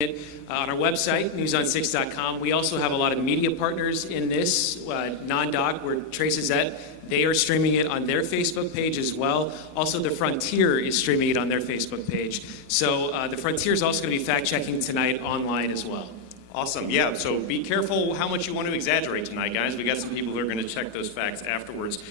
On our website, newson6.com. We also have a lot of media partners in this. NonDoc, where Trace is at, they are streaming it on their Facebook page as well. Also, The Frontier is streaming it on their Facebook page. So The Frontier is also going to be fact-checking tonight online as well. Awesome. Yeah, so be careful how much you want to exaggerate tonight, guys. We got some people who are going to check those facts afterwards.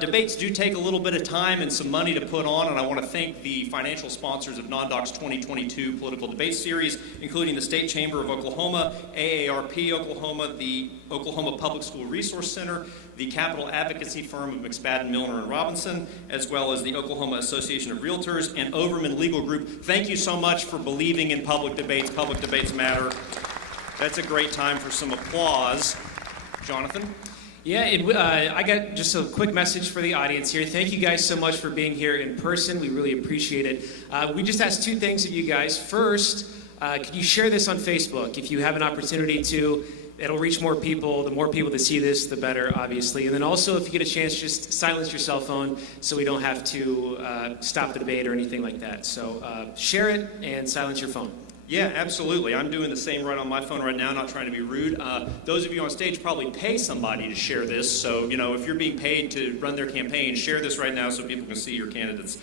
Debates do take a little bit of time and some money to put on, and I want to thank the financial sponsors of NonDoc's 2022 Political Debate Series, including the State Chamber of Oklahoma, AARP Oklahoma, the Oklahoma Public School Resource Center, the capital advocacy firm of McSpadden, Milner & Robinson, as well as the Oklahoma Association of Realtors and Overman Legal Group. Thank you so much for believing in public debates. Public debates matter. That's a great time for some applause. Jonathan? Yeah, I got just a quick message for the audience here. Thank you guys so much for being here in person. We really appreciate it. We just asked two things of you guys. First, could you share this on Facebook? If you have an opportunity to, it'll reach more people. The more people that see this, the better, obviously. And then also, if you get a chance, just silence your cell phone so we don't have to stop the debate or anything like that. So share it and silence your phone. Yeah, absolutely. I'm doing the same right on my phone right now, not trying to be rude. Those of you on stage probably pay somebody to share this. So, if you're being paid to run their campaign, share this right now so people can see your candidates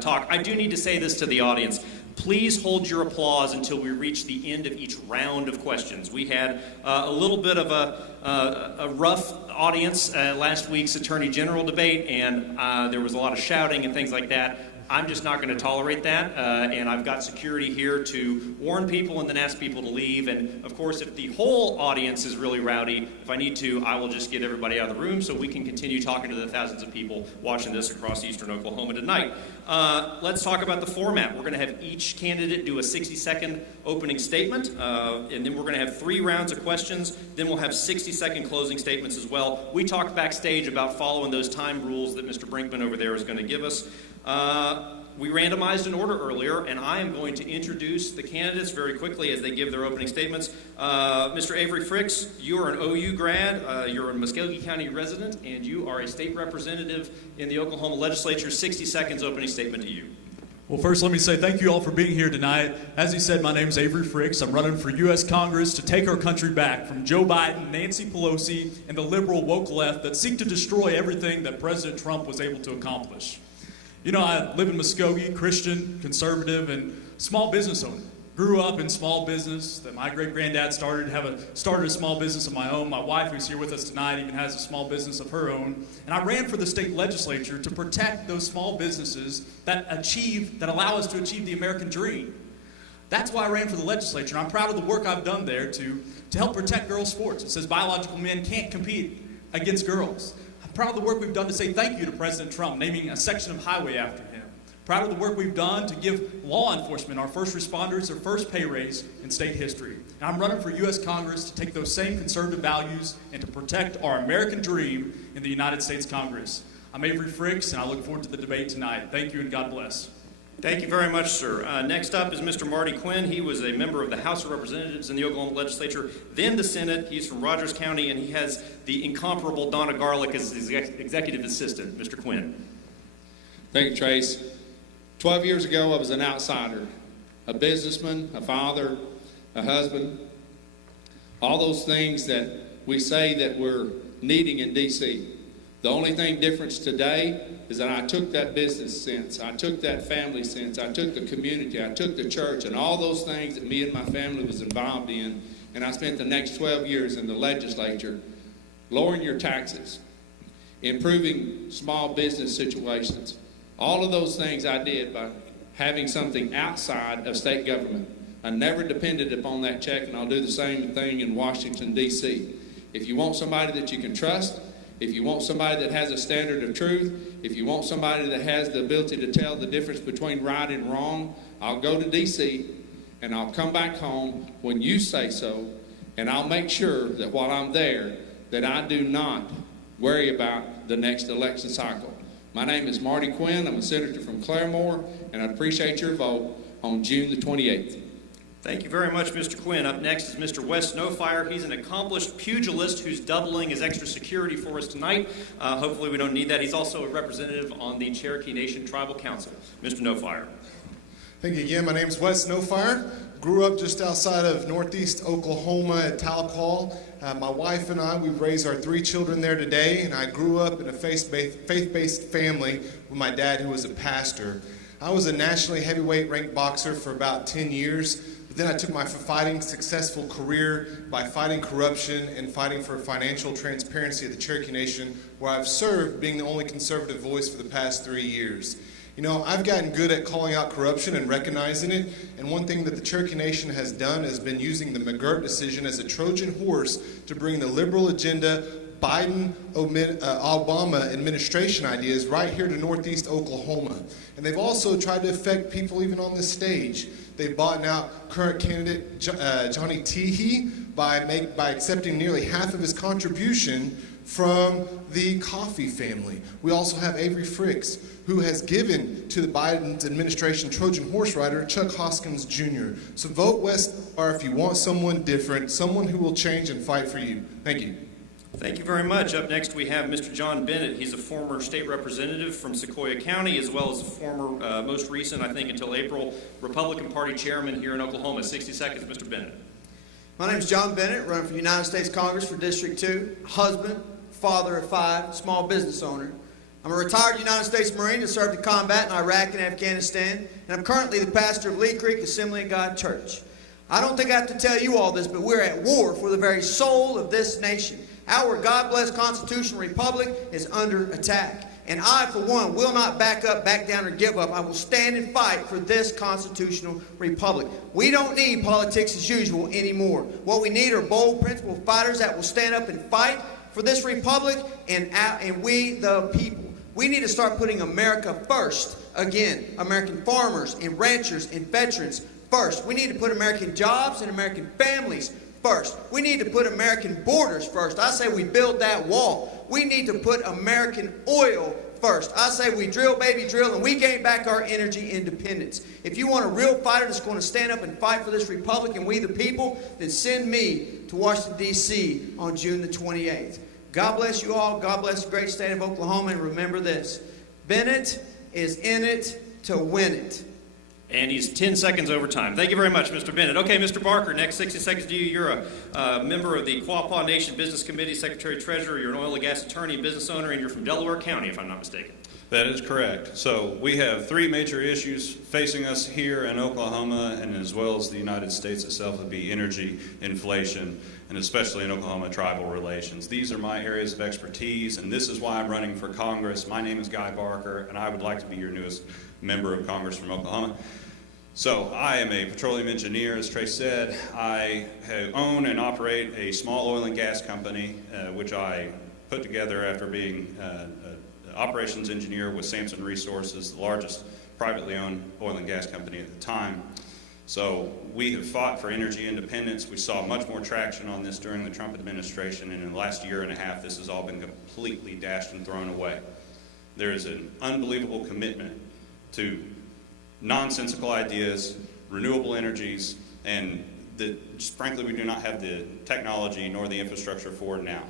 talk. I do need to say this to the audience. Please hold your applause until we reach the end of each round of questions. We had a little bit of a rough audience last week's Attorney General debate, and there was a lot of shouting and things like that. I'm just not going to tolerate that, and I've got security here to warn people and then ask people to leave. And, of course, if the whole audience is really rowdy, if I need to, I will just get everybody out of the room so we can continue talking to the thousands of people watching this across eastern Oklahoma tonight. Let's talk about the format. We're going to have each candidate do a 60-second opening statement, and then we're going to have 3 rounds of questions. Then we'll have 60-second closing statements as well. We talked backstage about following those time rules that Mr. Brinkman over there is going to give us. We randomized an order earlier, and I am going to introduce the candidates very quickly as they give their opening statements. Mr. Avery Fricks, you are an OU grad, you're a Muskogee County resident, and you are a state representative in the Oklahoma legislature. 60 seconds opening statement to you. Well, first, let me say thank you all for being here tonight. As he said, my name is Avery Fricks. I'm running for U.S. Congress to take our country back from Joe Biden, Nancy Pelosi, and the liberal woke left that seek to destroy everything that President Trump was able to accomplish. I live in Muskogee, Christian, conservative, and small business owner. Grew up in small business. That my great-granddad started a small business of my own. My wife, who's here with us tonight, even has a small business of her own. And I ran for the state legislature to protect those small businesses that allow us to achieve the American dream. That's why I ran for the legislature, and I'm proud of the work I've done there to help protect girls' sports. It says biological men can't compete against girls. Proud of the work we've done to say thank you to President Trump, naming a section of highway after him. Proud of the work we've done to give law enforcement, our first responders, their first pay raise in state history. And I'm running for U.S. Congress to take those same conservative values and to protect our American dream in the United States Congress. I'm Avery Fricks, and I look forward to the debate tonight. Thank you, and God bless. Thank you very much, sir. Next up is Mr. Marty Quinn. He was a member of the House of Representatives in the Oklahoma legislature, then the Senate. He's from Rogers County, and he has the incomparable Donna Garlick as his executive assistant. Mr. Quinn. Thank you, Trace. 12 years ago, I was an outsider, a businessman, a father, a husband, all those things that we say that we're needing in D.C. The only thing different today is that I took that business sense, I took that family sense, I took the community, I took the church, and all those things that me and my family was involved in, and I spent the next 12 years in the legislature lowering your taxes, improving small business situations. All of those things I did by having something outside of state government. I never depended upon that check, and I'll do the same thing in Washington, D.C. If you want somebody that you can trust, if you want somebody that has a standard of truth, if you want somebody that has the ability to tell the difference between right and wrong, I'll go to D.C. and I'll come back home when you say so, and I'll make sure that while I'm there, that I do not worry about the next election cycle. My name is Marty Quinn. I'm a senator from Claremore, and I appreciate your vote on June the 28th. Thank you very much, Mr. Quinn. Up next is Mr. Wes Snowfire. He's an accomplished pugilist who's doubling as extra security for us tonight. Hopefully we don't need that. He's also a representative on the Cherokee Nation Tribal Council. Mr. Snowfire. Thank you again. My name is Wes Snowfire. grew up just outside of northeast Oklahoma at Tahlequah. My wife and I, we've raised our 3 children there today, and I grew up in a faith-based family with my dad, who was a pastor. I was a nationally heavyweight ranked boxer for about 10 years, but then I took my fighting successful career by fighting corruption and fighting for financial transparency of the Cherokee Nation, where I've served being the only conservative voice for the past 3 years. You know, I've gotten good at calling out corruption and recognizing it, and one thing that the Cherokee Nation has done has been using the McGirt decision as a Trojan horse to bring the liberal agenda, Biden-Obama administration ideas right here to northeast Oklahoma. And they've also tried to affect people even on this stage. They've bought out current candidate Johnny Teehee by accepting nearly half of his contribution from the Coffee family. We also have Avery Fricks, who has given to the Biden administration Trojan horse rider Chuck Hoskins Jr. So vote Wes Snowfire if you want someone different, someone who will change and fight for you. Thank you. Thank you very much. Up next, we have Mr. John Bennett. He's a former state representative from Sequoyah County, as well as a former, most recent, I think until April, Republican Party chairman here in Oklahoma. 60 seconds, Mr. Bennett. My name is John Bennett, running for United States Congress for District 2, husband, father of 5, small business owner. I'm a retired United States Marine that served in combat in Iraq and Afghanistan, and I'm currently the pastor of Lee Creek Assembly of God Church. I don't think I have to tell you all this, but we're at war for the very soul of this nation. Our God-blessed constitutional republic is under attack. And I, for one, will not back up, back down, or give up. I will stand and fight for this constitutional republic. We don't need politics as usual anymore. What we need are bold, principled fighters that will stand up and fight for this republic and we the people. We need to start putting America first again. American farmers and ranchers and veterans first. We need to put American jobs and American families first. We need to put American borders first. I say we build that wall. We need to put American oil first. I say we drill, baby, drill, and we gain back our energy independence. If you want a real fighter that's going to stand up and fight for this republic and we the people, then send me to Washington, D.C. on June the 28th. God bless you all. God bless the great state of Oklahoma. And remember this, Bennett is in it to win it. And he's 10 seconds over time. Thank you very much, Mr. Bennett. Okay, Mr. Barker, next 60 seconds to you. You're a member of the Quapaw Nation Business Committee, Secretary-Treasurer. You're an oil and gas attorney and business owner, and you're from Delaware County, if I'm not mistaken. That is correct. So we have 3 major issues facing us here in Oklahoma, and as well as the United States itself, would be energy, inflation, and especially in Oklahoma, tribal relations. These are my areas of expertise, and this is why I'm running for Congress. My name is Guy Barker, and I would like to be your newest member of Congress from Oklahoma. So I am a petroleum engineer, as Trace said. I own and operate a small oil and gas company, which I put together after being an operations engineer with Samson Resources, the largest privately owned oil and gas company at the time. So we have fought for energy independence. We saw much more traction on this during the Trump administration, and in the last year and a half, this has all been completely dashed and thrown away. There is an unbelievable commitment to nonsensical ideas, renewable energies, and just frankly, we do not have the technology nor the infrastructure for it now.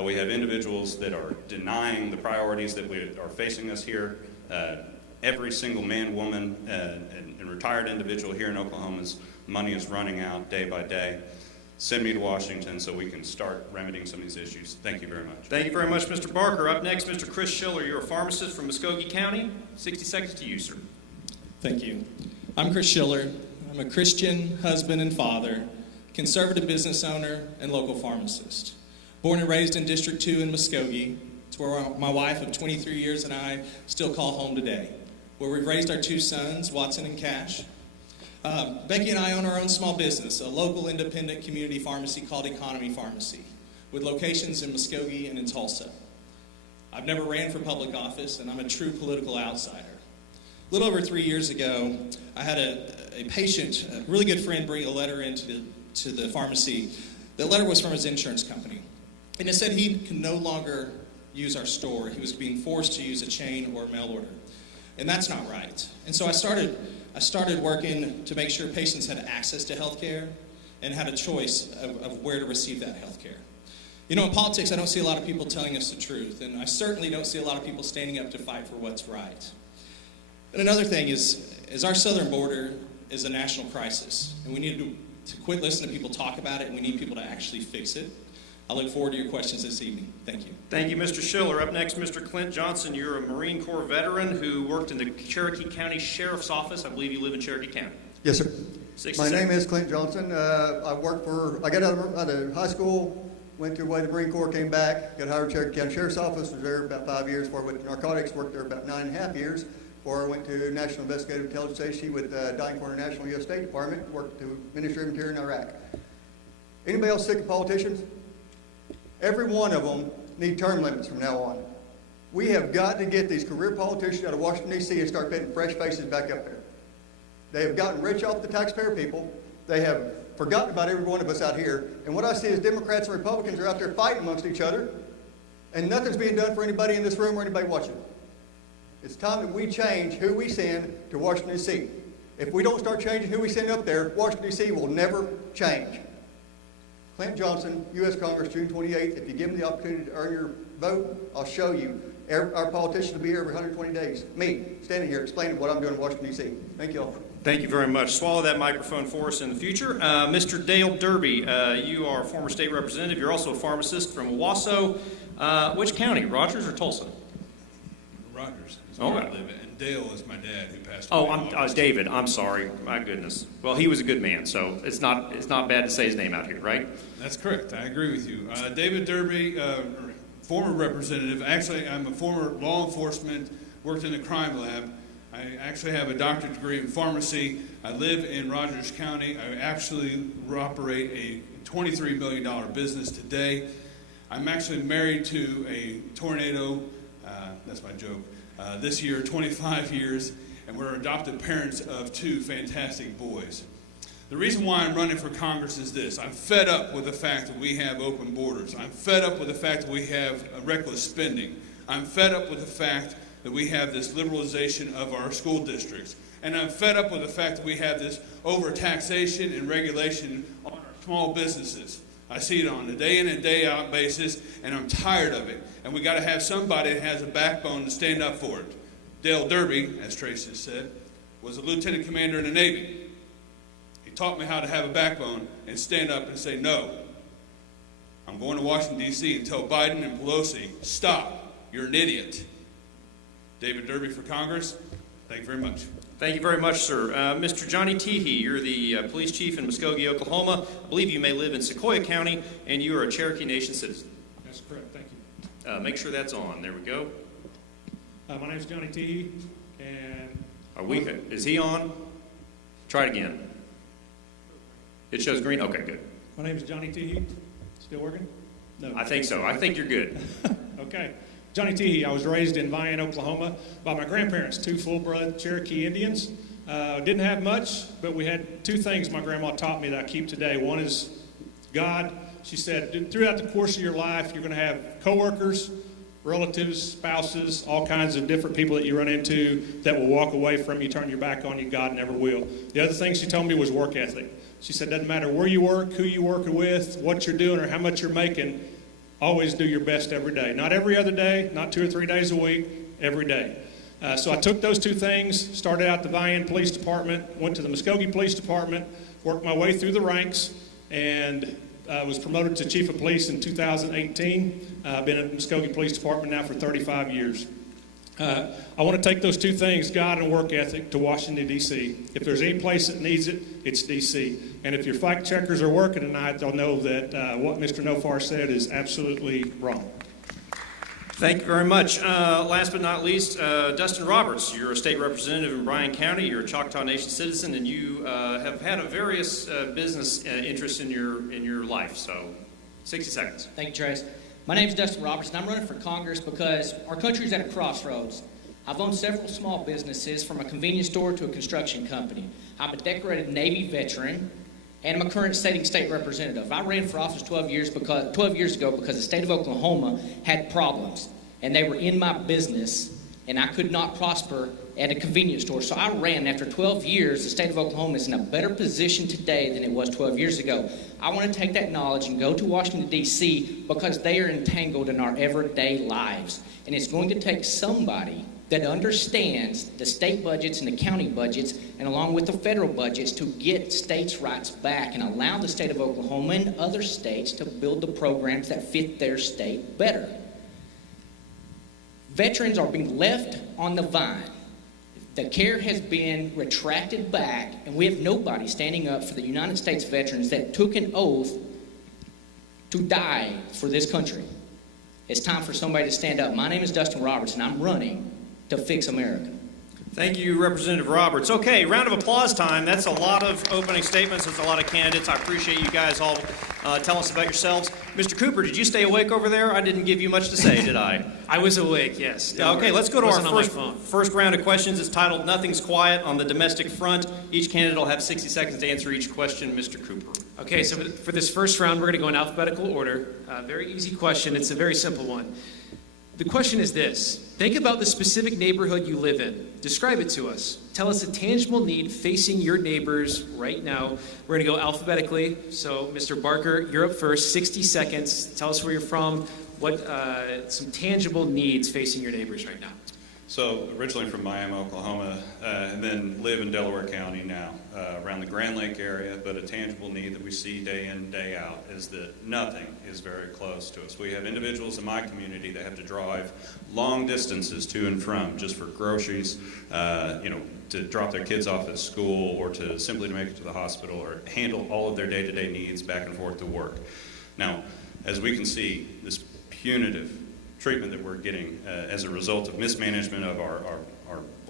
We have individuals that are denying the priorities that are facing us here. Every single man, woman, and retired individual here in Oklahoma's money is running out day by day. Send me to Washington so we can start remedying some of these issues. Thank you very much. Thank you very much, Mr. Barker. Up next, Mr. Chris Schiller. You're a pharmacist from Muskogee County. 60 seconds to you, sir. Thank you. I'm Chris Schiller. I'm a Christian husband and father, conservative business owner, and local pharmacist. Born and raised in District 2 in Muskogee. It's where my wife of 23 years and I still call home today, where we've raised our 2 sons, Watson and Cash. Becky and I own our own small business, a local independent community pharmacy called Economy Pharmacy, with locations in Muskogee and in Tulsa. I've never ran for public office, and I'm a true political outsider. A little over 3 years ago, I had a patient, a really good friend, bring a letter into the pharmacy. The letter was from his insurance company, and it said he could no longer use our store. He was being forced to use a chain or a mail order, and that's not right. And so I started working to make sure patients had access to health care and had a choice of where to receive that health care. You know, in politics, I don't see a lot of people telling us the truth, and I certainly don't see a lot of people standing up to fight for what's right. And another thing is our southern border is a national crisis, and we need to quit listening to people talk about it, and we need people to actually fix it. I look forward to your questions this evening. Thank you. Thank you, Mr. Schiller. Up next, Mr. Clint Johnson. You're a Marine Corps veteran who worked in the Cherokee County Sheriff's Office. I believe you live in Cherokee County. Yes, sir. 60 My name seconds. is Clint Johnson. I got out of high school, went through the way the Marine Corps, came back, got hired at Cherokee County Sheriff's Office, was there about 5 years before I went to narcotics, worked there about 9.5 years before I went to National Investigative Intelligence Agency with Dying Corner National U.S. State Department, worked to Ministry of Interior in Iraq. Anybody else sick of politicians? Every one of them need term limits from now on. We have got to get these career politicians out of Washington, D.C. and start putting fresh faces back up there. They have gotten rich off the taxpayer people. They have forgotten about every one of us out here. And what I see is Democrats and Republicans are out there fighting amongst each other, and nothing's being done for anybody in this room or anybody watching. It's time that we change who we send to Washington, D.C. If we don't start changing who we send up there, Washington, D.C. will never change. Clint Johnson, U.S. Congress, June 28th. If you give me the opportunity to earn your vote, I'll show you. Our politicians will be here every 120 days. Me, standing here explaining what I'm doing in Washington, D.C. Thank you all. Thank you very much. Swallow that microphone for us in the future. Mr. Dale Derby, you are a former state representative. You're also a pharmacist from Owasso. Which county, Rogers or Tulsa? Rogers is where I live, and Dale is my dad who passed away. Oh, David. I'm sorry. My goodness. Well, he was a good man, so it's not bad to say his name out here, right? That's correct. I agree with you. David Derby, former representative. Actually, I'm a former law enforcement, worked in the crime lab. I actually have a doctorate degree in pharmacy. I live in Rogers County. I actually operate a $23 million business today. I'm actually married to a tornado. That's my joke. This year, 25 years, and we're adopted parents of 2 fantastic boys. The reason why I'm running for Congress is this. I'm fed up with the fact that we have open borders. I'm fed up with the fact that we have reckless spending. I'm fed up with the fact that we have this liberalization of our school districts. And I'm fed up with the fact that we have this overtaxation and regulation on our small businesses. I see it on a day in and day out basis, and I'm tired of it. And we got to have somebody that has a backbone to stand up for it. Dale Derby, as Tracy has said, was a lieutenant commander in the Navy. He taught me how to have a backbone and stand up and say, no, I'm going to Washington, D.C. and tell Biden and Pelosi, stop, you're an idiot. David Derby for Congress, thank you very much. Thank you very much, sir. Mr. Johnny Teehee, you're the police chief in Muskogee, Oklahoma. I believe you may live in Sequoia County, and you are a Cherokee Nation citizen. That's correct. Thank you. Make sure that's on. There we go. My name is Johnny Teehee, and Is he on? Try it again. It shows green. Okay, good. my name is Johnny Teehee. Still working? No. I think so. I think you're good. Okay. Johnny Teehee. I was raised in Vian, Oklahoma by my grandparents, 2 full-blood Cherokee Indians. Didn't have much, but we had 2 things my grandma taught me that I keep today. One is God. She said, throughout the course of your life, you're going to have coworkers, relatives, spouses, all kinds of different people that you run into that will walk away from you, turn your back on you. God never will. The other thing she told me was work ethic. She said, doesn't matter where you work, who you work with, what you're doing, or how much you're making, always do your best every day. Not every other day, not 2 or 3 days a week, every day. So I took those 2 things, started out the Vian Police Department, went to the Muskogee Police Department, worked my way through the ranks, and was promoted to Chief of Police in 2018. I've been at the Muskogee Police Department now for 35 years. I want to take those 2 things, God and work ethic, to Washington, D.C. If there's any place that needs it, it's D.C. And if your fact checkers are working tonight, they'll know that what Mr. Snowfire said is absolutely wrong. Thank you very much. Last but not least, Dustin Roberts. You're a state representative in Bryan County. You're a Choctaw Nation citizen, and you have had a various business interests in your life. So, 60 seconds. Thank you, Trace. My name is Dustin Roberts, and I'm running for Congress because our country is at a crossroads. I've owned several small businesses, from a convenience store to a construction company. I'm a decorated Navy veteran, and I'm a current state representative. I ran for office 12 years ago because the state of Oklahoma had problems, and they were in my business, and I could not prosper at a convenience store. So I ran. After 12 years, the state of Oklahoma is in a better position today than it was 12 years ago. I want to take that knowledge and go to Washington, D.C., because they are entangled in our everyday lives. And it's going to take somebody that understands the state budgets and the county budgets, and along with the federal budgets, to get states' rights back and allow the state of Oklahoma and other states to build the programs that fit their state better. Veterans are being left on the vine. The care has been retracted back, and we have nobody standing up for the United States veterans that took an oath to die for this country. It's time for somebody to stand up. My name is Dustin Roberts, and I'm running to fix America. Thank you, Representative Roberts. Okay, round of applause time. That's a lot of opening statements. That's a lot of candidates. I appreciate you guys all telling us about yourselves. Mr. Cooper, did you stay awake over there? I didn't give you much to say, did I? I was awake, yes. Okay, let's go to our Wasn't on my phone. first round of questions. It's titled Nothing's Quiet on the Domestic Front. Each candidate will have 60 seconds to answer each question. Mr. Cooper. Okay, so for this first round, we're going to go in alphabetical order. Very easy question. It's a very simple one. The question is this. Think about the specific neighborhood you live in. Describe it to us. Tell us a tangible need facing your neighbors right now. We're going to go alphabetically. So, Mr. Barker, you're up first. 60 seconds. Tell us where you're from. What some tangible needs facing your neighbors right now. So originally from Miami, Oklahoma, and then live in Delaware County now, around the Grand Lake area, but a tangible need that we see day in, day out is that nothing is very close to us. We have individuals in my community that have to drive long distances to and from just for groceries, to drop their kids off at school or to simply to make it to the hospital or handle all of their day-to-day needs back and forth to work. Now, as we can see, this punitive treatment that we're getting as a result of mismanagement of our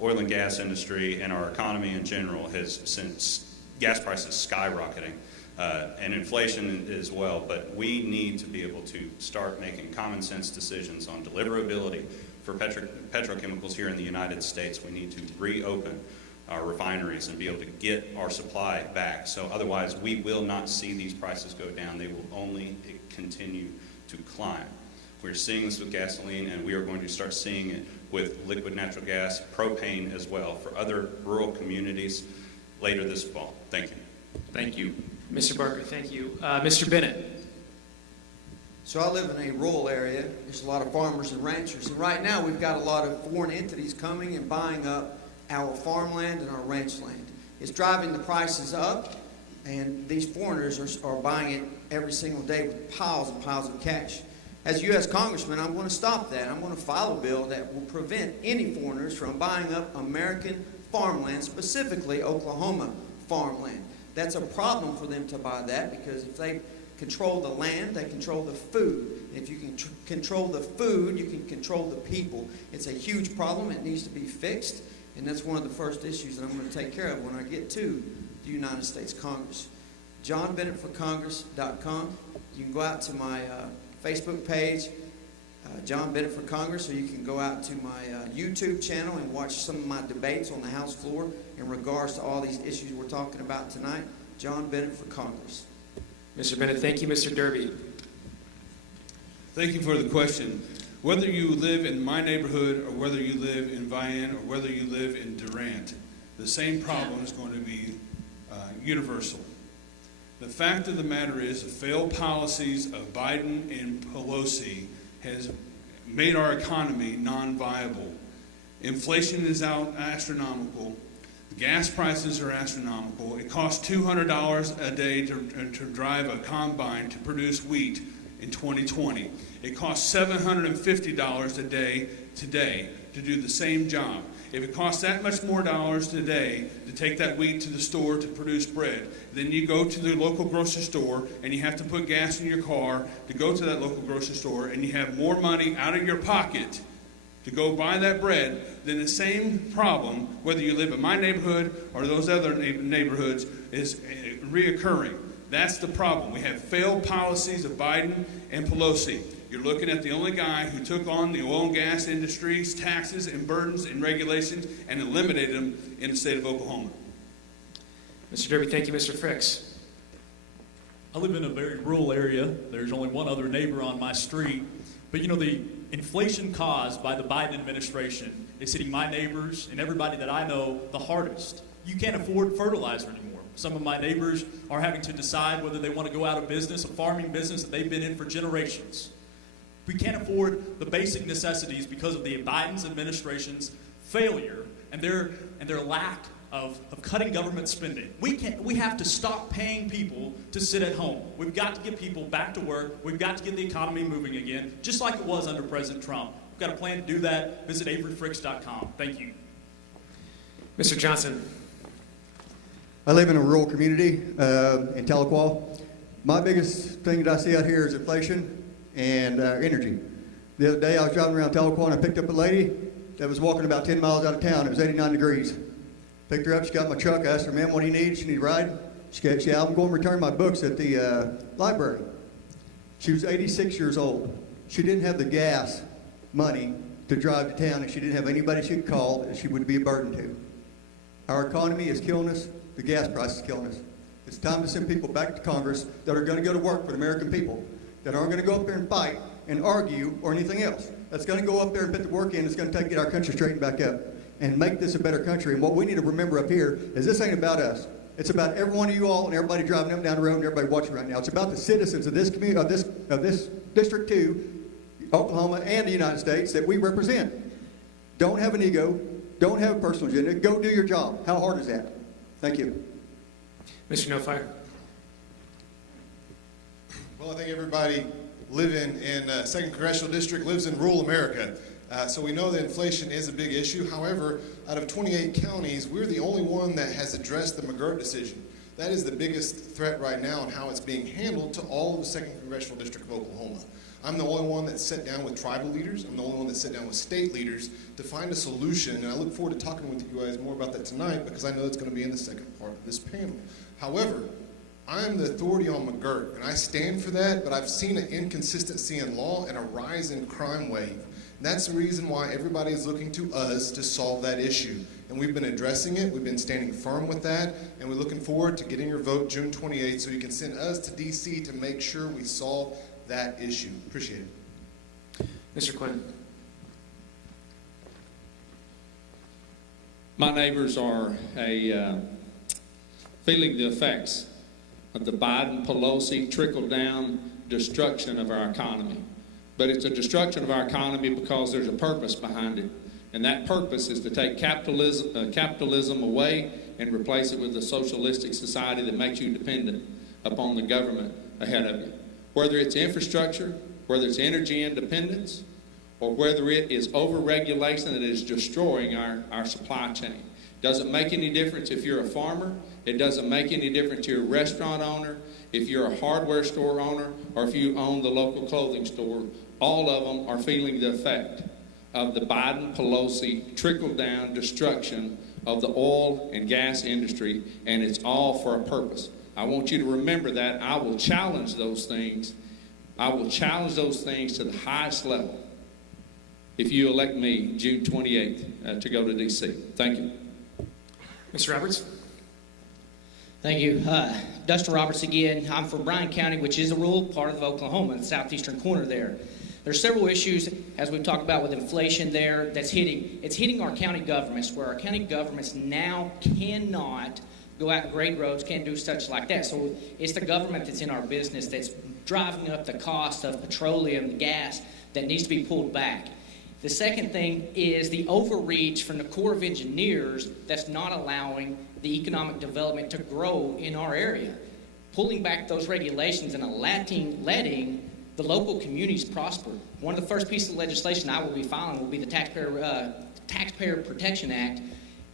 oil and gas industry and our economy in general has sent gas prices skyrocketing and inflation as well. But we need to be able to start making common sense decisions on deliverability for petrochemicals here in the United States. We need to reopen our refineries and be able to get our supply back. So otherwise we will not see these prices go down. They will only continue to climb. We're seeing this with gasoline, and we are going to start seeing it with liquid natural gas, propane as well, for other rural communities later this fall. Thank you. Thank you. Mr. Barker, thank you. Mr. Bennett. So I live in a rural area. There's a lot of farmers and ranchers. And right now we've got a lot of foreign entities coming and buying up our farmland and our ranch land. It's driving the prices up, and these foreigners are buying it every single day with piles and piles of cash. As a U.S. Congressman, I'm going to stop that. I'm going to file a bill that will prevent any foreigners from buying up American farmland, specifically Oklahoma farmland. That's a problem for them to buy that, because if they control the land, they control the food. And if you can control the food, you can control the people. It's a huge problem. It needs to be fixed, and that's one of the first issues that I'm going to take care of when I get to the United States Congress. JohnBennettForCongress.com. You can go out to my Facebook page, John Bennett for Congress, or you can go out to my YouTube channel and watch some of my debates on the House floor in regards to all these issues we're talking about tonight. John Bennett for Congress. Mr. Bennett, thank you. Mr. Derby. Thank you for the question. Whether you live in my neighborhood or whether you live in Vian or whether you live in Durant, the same problem is going to be universal. The fact of the matter is the failed policies of Biden and Pelosi has made our economy non-viable. Inflation is out astronomical. Gas prices are astronomical. It costs $200 a day to drive a combine to produce wheat in 2020. It costs $750 a day today to do the same job. If it costs that much more dollars today to take that wheat to the store to produce bread, then you go to the local grocery store and you have to put gas in your car to go to that local grocery store, and you have more money out of your pocket to go buy that bread, then the same problem, whether you live in my neighborhood or those other neighborhoods, is reoccurring. That's the problem. We have failed policies of Biden and Pelosi. You're looking at the only guy who took on the oil and gas industry's taxes and burdens and regulations and eliminated them in the state of Oklahoma. Mr. Derby, thank you. Mr. Fricks. I live in a very rural area. There's only one other neighbor on my street. But the inflation caused by the Biden administration is hitting my neighbors and everybody that I know the hardest. You can't afford fertilizer anymore. Some of my neighbors are having to decide whether they want to go out of business, a farming business that they've been in for generations. We can't afford the basic necessities because of the Biden's administration's failure and their lack of cutting government spending. We have to stop paying people to sit at home. We've got to get people back to work. We've got to get the economy moving again, just like it was under President Trump. We've got a plan to do that. Visit averyfricks.com. Thank you. Mr. Johnson. I live in a rural community in Tahlequah. My biggest thing that I see out here is inflation and energy. The other day I was driving around Tahlequah and I picked up a lady that was walking about 10 miles out of town. It was 89 degrees. Picked her up, she got in my truck, I asked her, "Ma'am, what do you need? She need a ride?" She said, "I'm going to return my books at the library." She was 86 years old. She didn't have the gas money to drive to town, and she didn't have anybody she could call that she would be a burden to. Our economy is killing us. The gas price is killing us. It's time to send people back to Congress that are going to go to work for the American people, that aren't going to go up there and fight and argue or anything else. That's going to go up there and put the work in. It's going to get our country straightened back up and make this a better country. And what we need to remember up here is this ain't about us. It's about every one of you all and everybody driving up and down the road and everybody watching right now. It's about the citizens of this community, of this District 2, Oklahoma, and the United States that we represent. Don't have an ego. Don't have a personal agenda. Go do your job. How hard is that? Thank you. Mr. Snowfire. Well, I think everybody living in 2nd Congressional District lives in rural America. So we know that inflation is a big issue. However, out of 28 counties, we're the only one that has addressed the McGirt decision. That is the biggest threat right now in how it's being handled to all of the 2nd Congressional District of Oklahoma. I'm the only one that sat down with tribal leaders. I'm the only one that sat down with state leaders to find a solution. And I look forward to talking with you guys more about that tonight because I know it's going to be in the second part of this panel. However, I'm the authority on McGirt, and I stand for that, but I've seen an inconsistency in law and a rise in crime wave. And that's the reason why everybody is looking to us to solve that issue. And we've been addressing it, we've been standing firm with that, and we're looking forward to getting your vote June 28th so you can send us to D.C. to make sure we solve that issue. Appreciate it. Mr. Quinn. My neighbors are feeling the effects of the Biden-Pelosi trickle-down destruction of our economy. But it's a destruction of our economy because there's a purpose behind it. And that purpose is to take capitalism away and replace it with a socialistic society that makes you dependent upon the government ahead of you. Whether it's infrastructure, whether it's energy independence, or whether it is over-regulation that is destroying our supply chain. Doesn't make any difference if you're a farmer. It doesn't make any difference if you're a restaurant owner, if you're a hardware store owner, or if you own the local clothing store. All of them are feeling the effect of the Biden-Pelosi trickle-down destruction of the oil and gas industry, and it's all for a purpose. I want you to remember that. I will challenge those things. I will challenge those things to the highest level if you elect me June 28th to go to D.C. Thank you. Mr. Roberts. Thank you. Dustin Roberts again. I'm from Bryan County, which is a rural part of Oklahoma, the southeastern corner there. There's several issues, as we've talked about with inflation there, that's hitting our county governments, where our county governments now cannot go out and grade roads, can't do such like that. So it's the government that's in our business that's driving up the cost of petroleum, gas, that needs to be pulled back. The second thing is the overreach from the Corps of Engineers that's not allowing the economic development to grow in our area. Pulling back those regulations and letting the local communities prosper. One of the first pieces of legislation I will be filing will be the Taxpayer Protection Act.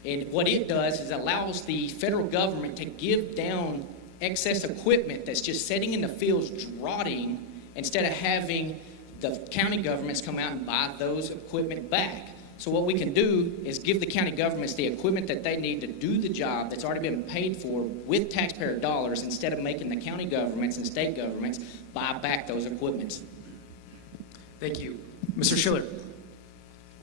And what it does is allows the federal government to give down excess equipment that's just sitting in the fields rotting, instead of having the county governments come out and buy those equipment back. So what we can do is give the county governments the equipment that they need to do the job that's already been paid for with taxpayer dollars, instead of making the county governments and state governments buy back those equipments. Thank you. Mr. Schiller.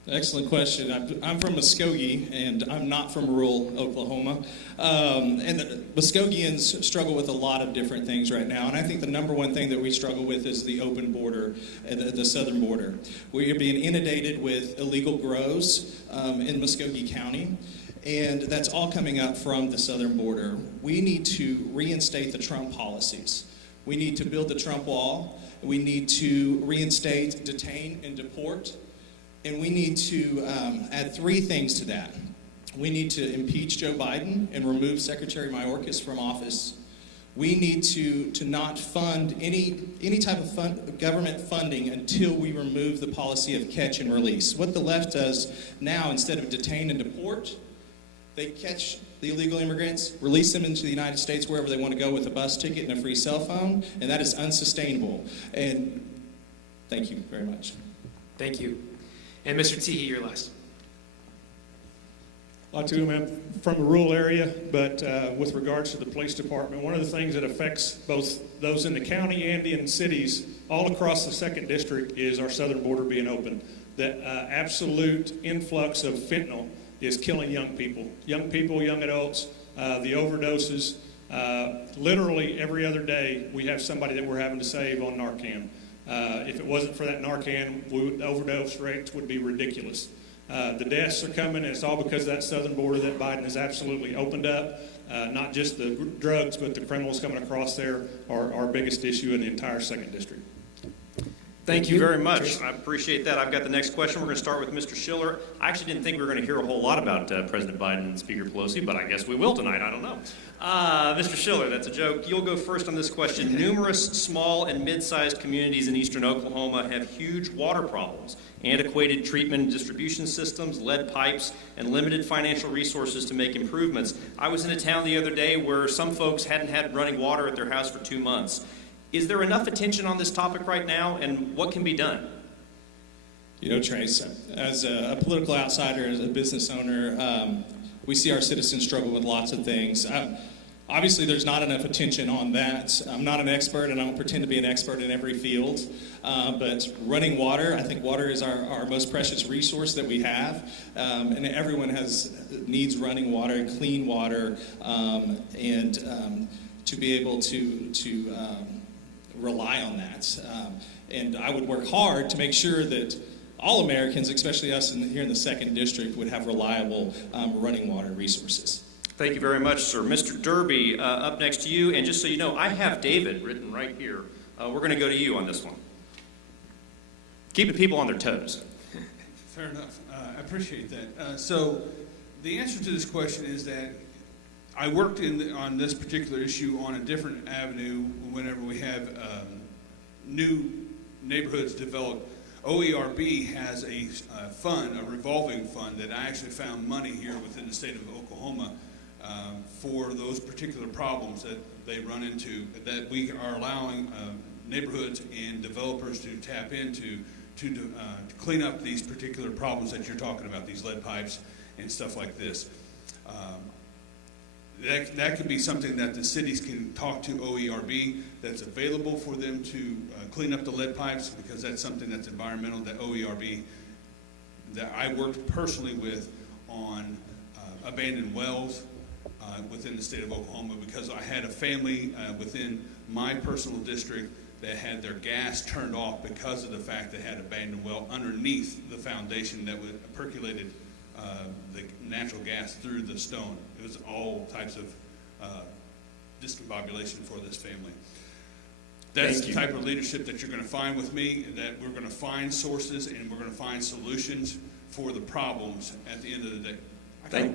Excellent question. I'm from Muskogee, and I'm not from rural Oklahoma. And the Muskogeans struggle with a lot of different things right now. And I think the number one thing that we struggle with is the open border, the southern border. We are being inundated with illegal grows in Muskogee County. And that's all coming up from the southern border. We need to reinstate the Trump policies. We need to build the Trump wall. We need to reinstate, detain, and deport And we need to add three things to that. We need to impeach Joe Biden and remove Secretary Mayorkas from office. We need to not fund any type of government funding until we remove the policy of catch and release. What the left does now, instead of detain and deport, they catch the illegal immigrants, release them into the United States wherever they want to go with a bus ticket and a free cell phone, and that is unsustainable. And thank you very much. Thank you. And Mr. Teehee, you're last. Like to, I'm from a rural area, but with regards to the police department, one of the things that affects both those in the county and in cities all across the 2nd District is our southern border being open. The absolute influx of fentanyl is killing young people, young adults, the overdoses. Literally every other day we have somebody that we're having to save on Narcan. If it wasn't for that Narcan, the overdose rates would be ridiculous. The deaths are coming, and it's all because of that southern border that Biden has absolutely opened up. Not just the drugs, but the criminals coming across there are our biggest issue in the entire 2nd District. Thank you very much. I appreciate that. I've got the next question. We're going to start with Mr. Schiller. I actually didn't think we were going to hear a whole lot about President Biden and Speaker Pelosi, but I guess we will tonight. I don't know. Mr. Schiller, that's a joke. You'll go first on this question. Numerous small and mid-sized communities in eastern Oklahoma have huge water problems, antiquated treatment and distribution systems, lead pipes, and limited financial resources to make improvements. I was in a town the other day where some folks hadn't had running water at their house for 2 months. Is there enough attention on this topic right now, and what can be done? You know, Trace, as a political outsider, as a business owner, we see our citizens struggle with lots of things. Obviously, there's not enough attention on that. I'm not an expert, and I don't pretend to be an expert in every field. But running water, I think water is our most precious resource that we have. And everyone needs running water, clean water, and to be able to rely on that. And I would work hard to make sure that all Americans, especially us here in the 2nd District, would have reliable running water resources. Thank you very much, sir. Mr. Derby, up next to you. And just so you know, I have David written right here. We're going to go to you on this one. Keeping people on their toes. Fair enough. I appreciate that. So the answer to this question is that I worked on this particular issue on a different avenue whenever we have new neighborhoods developed. OERB has a fund, a revolving fund, that I actually found money here within the state of Oklahoma for those particular problems that they run into, that we are allowing neighborhoods and developers to tap into to clean up these particular problems that you're talking about, these lead pipes and stuff like this. That could be something that the cities can talk to OERB that's available for them to clean up the lead pipes, because that's something that's environmental that OERB, that I worked personally with on abandoned wells within the state of Oklahoma, because I had a family within my personal district that had their gas turned off because of the fact they had abandoned well underneath the foundation that would percolated the natural gas through the stone. It was all types of discombobulation for this family. That's the type of leadership that you're going to find with me, that we're going to find sources and we're going to find solutions for the problems at the end of the day.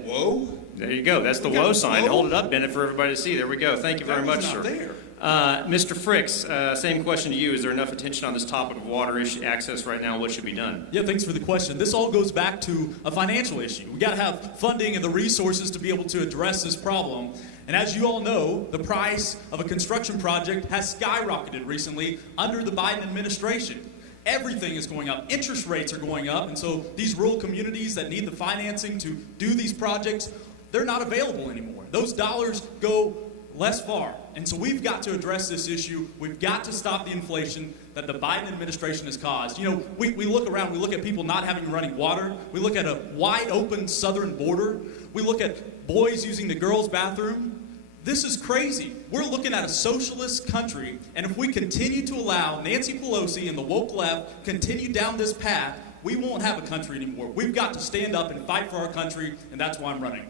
Whoa. There you go. That's the whoa sign. Hold it up, Bennett, for everybody to see. There we go. Thank you very much, sir. Mr. Fricks, same question to you. Is there enough attention on this topic of water issue access right now? What should be done? Yeah, thanks for the question. This all goes back to a financial issue. We got to have funding and the resources to be able to address this problem. And as you all know, the price of a construction project has skyrocketed recently under the Biden administration. Everything is going up. Interest rates are going up. And so these rural communities that need the financing to do these projects, they're not available anymore. Those dollars go less far. And so we've got to address this issue. We've got to stop the inflation that the Biden administration has caused. You know, we look around, we look at people not having running water. We look at a wide open southern border. We look at boys using the girls' bathroom. This is crazy. We're looking at a socialist country, and if we continue to allow Nancy Pelosi and the woke left continue down this path, we won't have a country anymore. We've got to stand up and fight for our country, and that's why I'm running.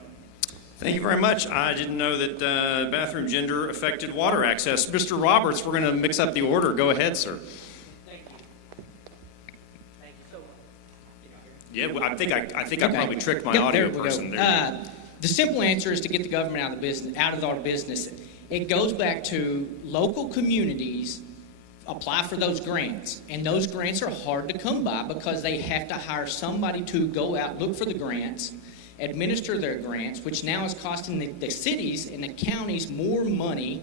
Thank you very much. I didn't know that bathroom gender affected water access. Mr. Roberts, we're going to mix up the order. Go ahead, sir. Thank you. Thank you so much. Yeah, well, I think I Okay. probably tricked my Yep, audio there we go. person there. The simple answer is to get the government out of our business. It goes back to local communities apply for those grants, and those grants are hard to come by because they have to hire somebody to go out, look for the grants, administer their grants, which now is costing the cities and the counties more money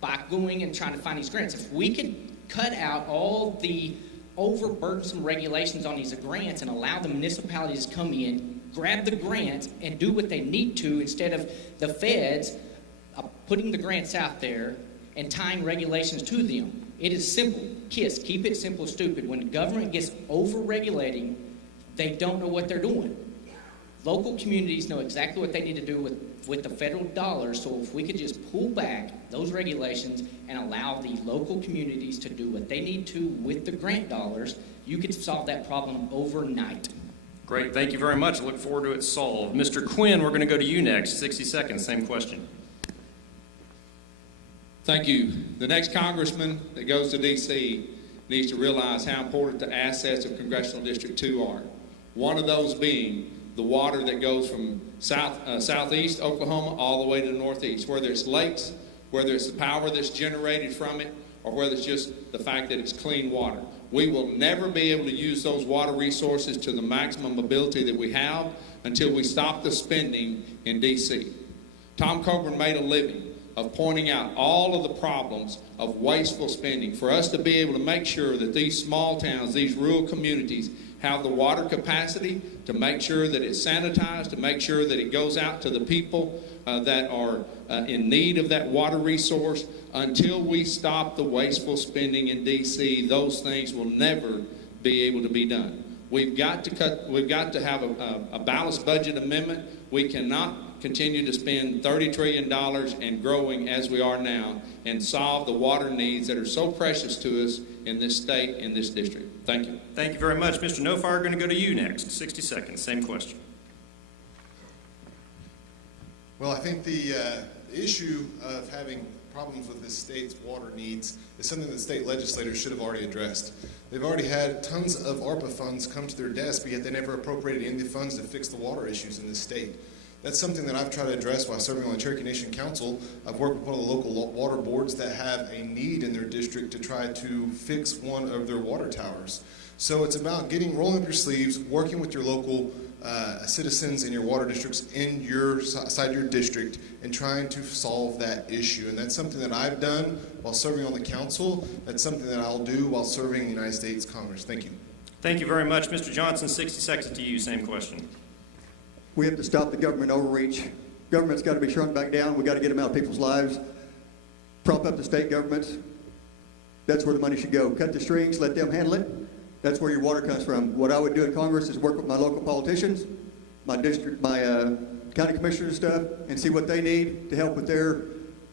by going and trying to find these grants. If we could cut out all the overburdensome regulations on these grants and allow the municipalities to come in, grab the grants, and do what they need to instead of the feds putting the grants out there and tying regulations to them. It is simple. KISS, keep it simple, stupid. When the government gets over-regulating, they don't know what they're doing. Local communities know exactly what they need to do with the federal dollars, so if we could just pull back those regulations and allow the local communities to do what they need to with the grant dollars, you could solve that problem overnight. Great, thank you very much. I look forward to it solved. Mr. Quinn, we're going to go to you next. 60 seconds, same question. Thank you. The next congressman that goes to D.C. needs to realize how important the assets of Congressional District 2 are. One of those being the water that goes from southeast Oklahoma all the way to the northeast, whether it's lakes, whether it's the power that's generated from it, or whether it's just the fact that it's clean water. We will never be able to use those water resources to the maximum ability that we have until we stop the spending in D.C. Tom Coburn made a living of pointing out all of the problems of wasteful spending. For us to be able to make sure that these small towns, these rural communities, have the water capacity to make sure that it's sanitized, to make sure that it goes out to the people that are in need of that water resource. Until we stop the wasteful spending in D.C., those things will never be able to be done. We've got to have a balanced budget amendment. We cannot continue to spend $30 trillion and growing as we are now and solve the water needs that are so precious to us in this state, in this district. Thank you. Thank you very much. Mr. Snowfire, going to go to you next. 60 seconds, same question. Well, I think the issue of having problems with this state's water needs is something that state legislators should have already addressed. They've already had tons of ARPA funds come to their desk, but yet they never appropriated any of the funds to fix the water issues in this state. That's something that I've tried to address while serving on the Cherokee Nation Council. I've worked with one of the local water boards that have a need in their district to try to fix one of their water towers. So it's about rolling up your sleeves, working with your local citizens in your water districts in your side your district, and trying to solve that issue. And that's something that I've done while serving on the council. That's something that I'll do while serving in the United States Congress. Thank you. Thank you very much. Mr. Johnson, 60 seconds to you, same question. We have to stop the government overreach. Government's got to be shrunk back down. We've got to get them out of people's lives. Prop up the state governments. That's where the money should go. Cut the strings, let them handle it. That's where your water comes from. What I would do in Congress is work with my local politicians, my district, my county commissioners and stuff, and see what they need to help with their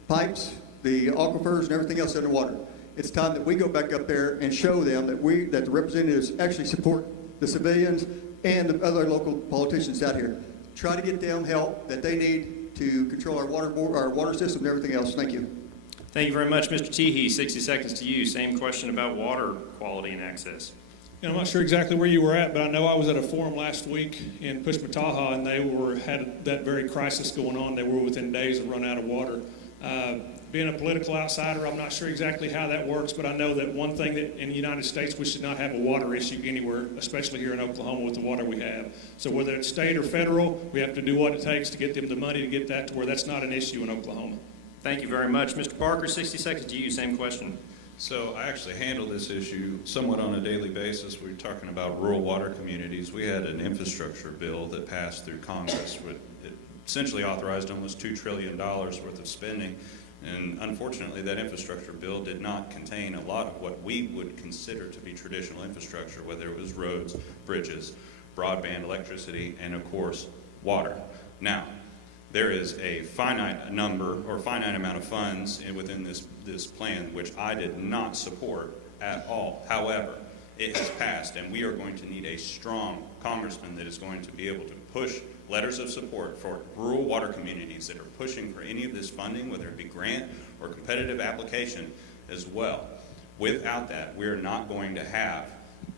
pipes, the aquifers, and everything else underwater. It's time that we go back up there and show them that the representatives actually support the civilians and the other local politicians out here. Try to get them help that they need to control our water system and everything else. Thank you. Thank you very much. Mr. Teehee, 60 seconds to you. Same question about water quality and access. I'm not sure exactly where you were at, but I know I was at a forum last week in Pushmataha, and they had that very crisis going on. They were within days of running out of water. Being a political outsider, I'm not sure exactly how that works, but I know that one thing that in the United States, we should not have a water issue anywhere, especially here in Oklahoma with the water we have. So whether it's state or federal, we have to do what it takes to get them the money to get that to where that's not an issue in Oklahoma. Thank you very much. Mr. Parker, 60 seconds to you. Same question. So I actually handle this issue somewhat on a daily basis. We're talking about rural water communities. We had an infrastructure bill that passed through Congress. It essentially authorized almost $2 trillion worth of spending. And unfortunately, that infrastructure bill did not contain a lot of what we would consider to be traditional infrastructure, whether it was roads, bridges, broadband, electricity, and of course, water. Now, there is a finite number or finite amount of funds within this plan, which I did not support at all. However, it has passed, and we are going to need a strong congressman that is going to be able to push letters of support for rural water communities that are pushing for any of this funding, whether it be grant or competitive application as well. Without that, we are not going to have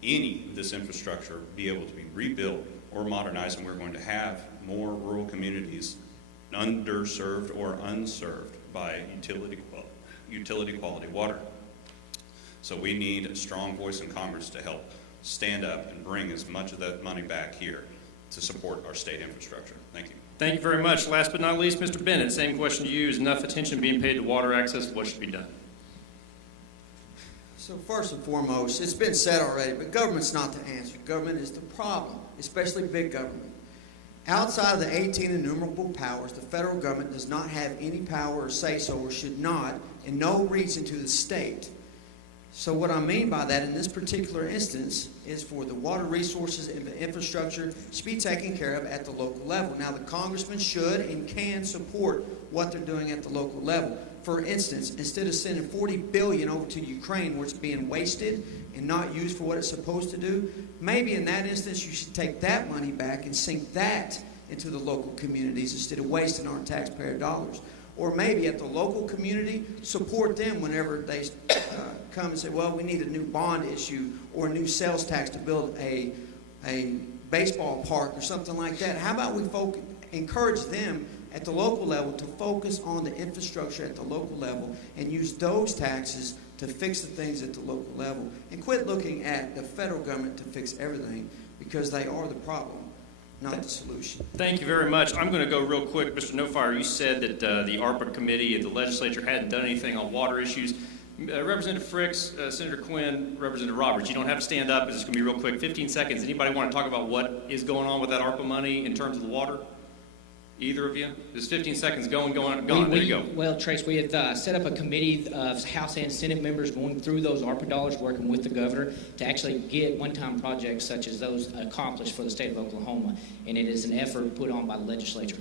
any of this infrastructure be able to be rebuilt or modernized, and we're going to have more rural communities underserved or unserved by utility quality water. So we need a strong voice in Congress to help stand up and bring as much of that money back here to support our state infrastructure. Thank you. Thank you very much. Last but not least, Mr. Bennett, same question to you. Is enough attention being paid to water access? What should be done? So first and foremost, it's been said already, but government's not the answer. Government is the problem, especially big government. Outside of the 18 innumerable powers, the federal government does not have any power or say-so, or should not, in no reason to the state. So what I mean by that in this particular instance is for the water resources and the infrastructure to be taken care of at the local level. Now, the congressman should and can support what they're doing at the local level. For instance, instead of sending $40 billion over to Ukraine where it's being wasted and not used for what it's supposed to do, maybe in that instance you should take that money back and sink that into the local communities instead of wasting our taxpayer dollars. Or maybe at the local community, support them whenever they come and say, well, we need a new bond issue or a new sales tax to build a baseball park or something like that. How about we encourage them at the local level to focus on the infrastructure at the local level and use those taxes to fix the things at the local level, and quit looking at the federal government to fix everything, because they are the problem, not the solution. Thank you very much. I'm going to go real quick. Mr. Snowfire, you said that the ARPA committee and the legislature hadn't done anything on water issues. Representative Fricks, Senator Quinn, Representative Roberts, you don't have to stand up. It's just going to be real quick. 15 seconds. Anybody want to talk about what is going on with that ARPA money in terms of the water? Either of you? There's 15 seconds. Gone. There you go. Well, Trace, we had set up a committee of House and Senate members going through those ARPA dollars, working with the governor to actually get one-time projects such as those accomplished for the state of Oklahoma. And it is an effort put on by the legislature.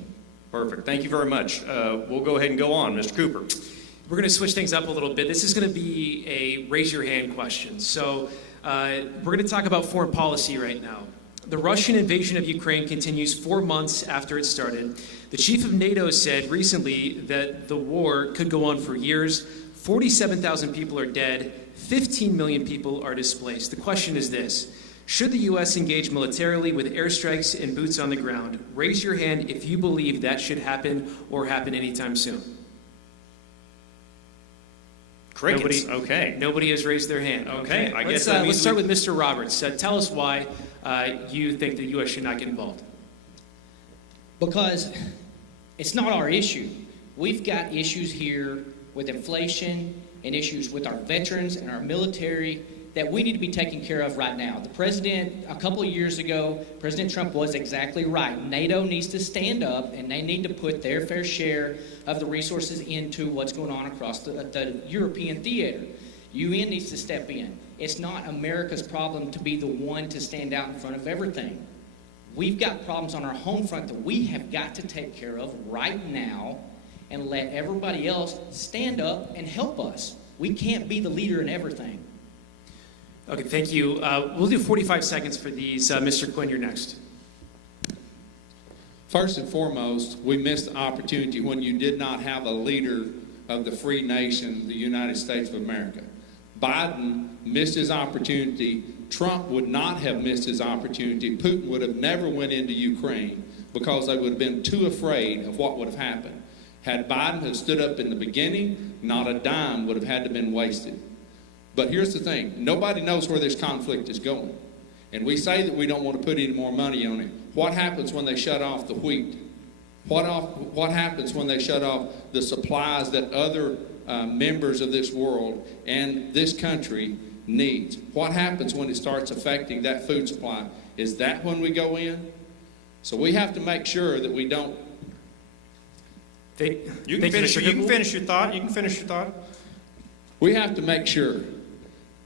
Perfect. Thank you very much. We'll go ahead and go on. Mr. Cooper. We're going to switch things up a little bit. This is going to be a raise your hand question. So we're going to talk about foreign policy right now. The Russian invasion of Ukraine continues 4 months after it started. The chief of NATO said recently that the war could go on for years. 47,000 people are dead. 15 million people are displaced. The question is this: should the U.S. engage militarily with airstrikes and boots on the ground? Raise your hand if you believe that should happen or happen anytime soon. Crickets. Nobody has raised their hand. Okay. I guess let's start with Mr. Roberts. Tell us why you think the U.S. should not get involved. Because it's not our issue. We've got issues here with inflation and issues with our veterans and our military that we need to be taken care of right now. The president, a couple of years ago, President Trump was exactly right. NATO needs to stand up, and they need to put their fair share of the resources into what's going on across the European theater. UN needs to step in. It's not America's problem to be the one to stand out in front of everything. We've got problems on our home front that we have got to take care of right now and let everybody else stand up and help us. We can't be the leader in everything. Okay, thank you. We'll do 45 seconds for these. Mr. Quinn, you're next. First and foremost, we missed the opportunity when you did not have a leader of the free nation, the United States of America. Biden missed his opportunity. Trump would not have missed his opportunity. Putin would have never went into Ukraine because they would have been too afraid of what would have happened. Had Biden have stood up in the beginning, not a dime would have had to been wasted. But here's the thing. Nobody knows where this conflict is going. And we say that we don't want to put any more money on it. What happens when they shut off the wheat? What happens when they shut off the supplies that other members of this world and this country needs? What happens when it starts affecting that food supply? Is that when we go in? So we have to make sure that we don't. You can finish your thought. We have to make sure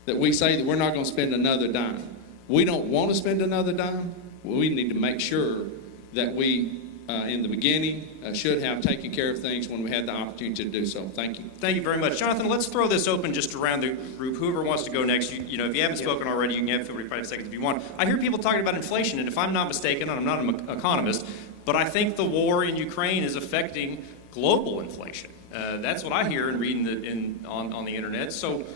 that we say that we're not going to spend another dime. We don't want to spend another dime. We need to make sure that we, in the beginning, should have taken care of things when we had the opportunity to do so. Thank you. Thank you very much. Jonathan, let's throw this open just around the group. Whoever wants to go next, if you haven't spoken already, you can have 45 seconds if you want. I hear people talking about inflation, and if I'm not mistaken, and I'm not an economist, but I think the war in Ukraine is affecting global inflation. That's what I hear and reading on the internet. So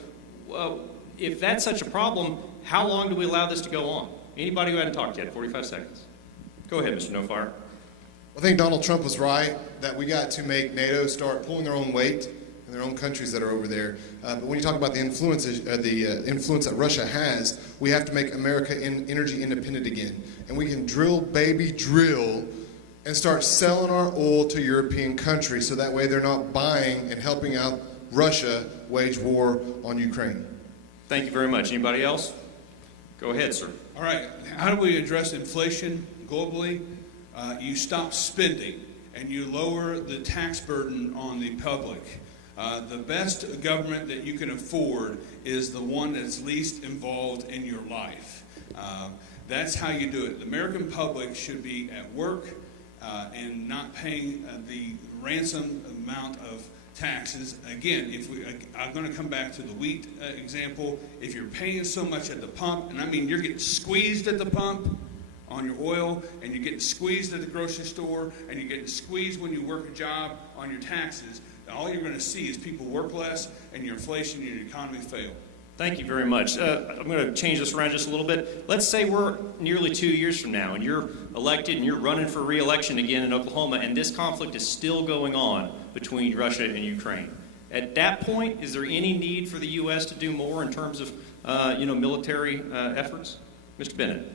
if that's such a problem, how long do we allow this to go on? Anybody who hadn't talked yet, 45 seconds. Go ahead, Mr. Snowfire. I think Donald Trump was right that we got to make NATO start pulling their own weight in their own countries that are over there. But when you talk about the influence that Russia has, we have to make America energy independent again. And we can drill, baby, drill, and start selling our oil to European countries so that way they're not buying and helping out Russia wage war on Ukraine. Thank you very much. Anybody else? Go ahead, sir. All right, how do we address inflation globally? You stop spending and you lower the tax burden on the public. The best government that you can afford is the one that's least involved in your life. That's how you do it. The American public should be at work and not paying the ransom amount of taxes. Again, I'm going to come back to the wheat example. If you're paying so much at the pump, and I mean you're getting squeezed at the pump on your oil, and you're getting squeezed at the grocery store, and you're getting squeezed when you work a job on your taxes, all you're going to see is people work less, and your inflation and your economy fail. Thank you very much. I'm going to change this around just a little bit. Let's say we're nearly 2 years from now, and you're elected, and you're running for re-election again in Oklahoma, and this conflict is still going on between Russia and Ukraine. At that point, is there any need for the U.S. to do more in terms of, military efforts? Mr. Bennett.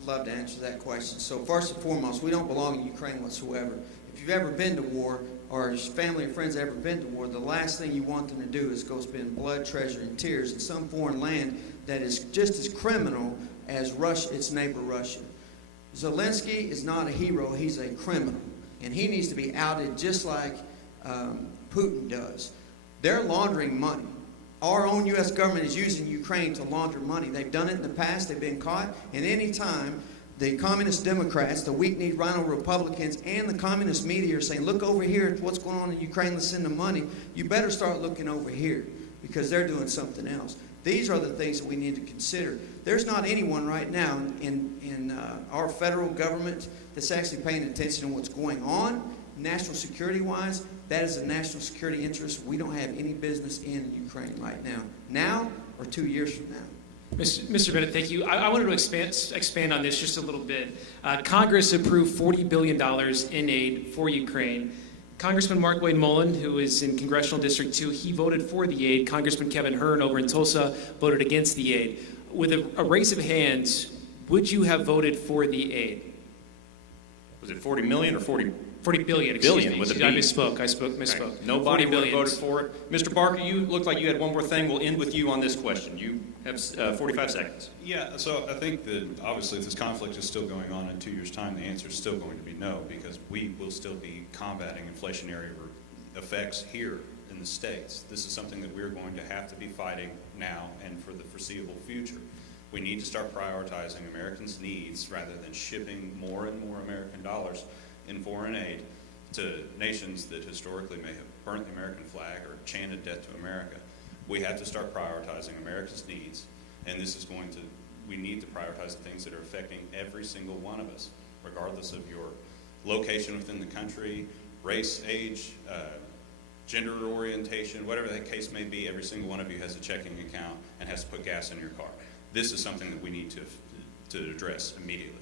I'd love to answer that question. So first and foremost, we don't belong in Ukraine whatsoever. If you've ever been to war, or your family or friends ever been to war, the last thing you want them to do is go spend blood, treasure, and tears in some foreign land that is just as criminal as Russia, its neighbor Russia. Zelensky is not a hero, he's a criminal. And he needs to be outed just like Putin does. They're laundering money. Our own U.S. government is using Ukraine to launder money. They've done it in the past. They've been caught. And any time the communist Democrats, the weak-kneed rhino Republicans, and the communist media are saying, look over here at what's going on in Ukraine, let's send them money, you better start looking over here because they're doing something else. These are the things that we need to consider. There's not anyone right now in our federal government that's actually paying attention to what's going on, national security-wise. That is a national security interest we don't have any business in Ukraine right now or 2 years from now. Mr. Bennett, thank you. I wanted to expand on this just a little bit. Congress approved $40 billion in aid for Ukraine. Congressman Mark Wayne Mullen, who is in Congressional District 2, he voted for the aid. Congressman Kevin Hern over in Tulsa voted against the aid. With a raise of hands, would you have voted for the aid? Was it 40 million or 40? 40 billion, billion with a B. I misspoke. Misspoke. Right. Nobody would have voted for it. Mr. Barker, you look like you had one more thing. We'll end with you on this question. You have 45 seconds. Yeah, so I think that obviously if this conflict is still going on in 2 years' time, the answer is still going to be no, because we will still be combating inflationary effects here in the States. This is something that we're going to have to be fighting now and for the foreseeable future. We need to start prioritizing Americans' needs rather than shipping more and more American dollars in foreign aid to nations that historically may have burnt the American flag or chanted death to America. We have to start prioritizing America's needs, and we need to prioritize the things that are affecting every single one of us, regardless of your location within the country, race, age, gender orientation, whatever the case may be. Every single one of you has a checking account and has to put gas in your car. This is something that we need to address immediately.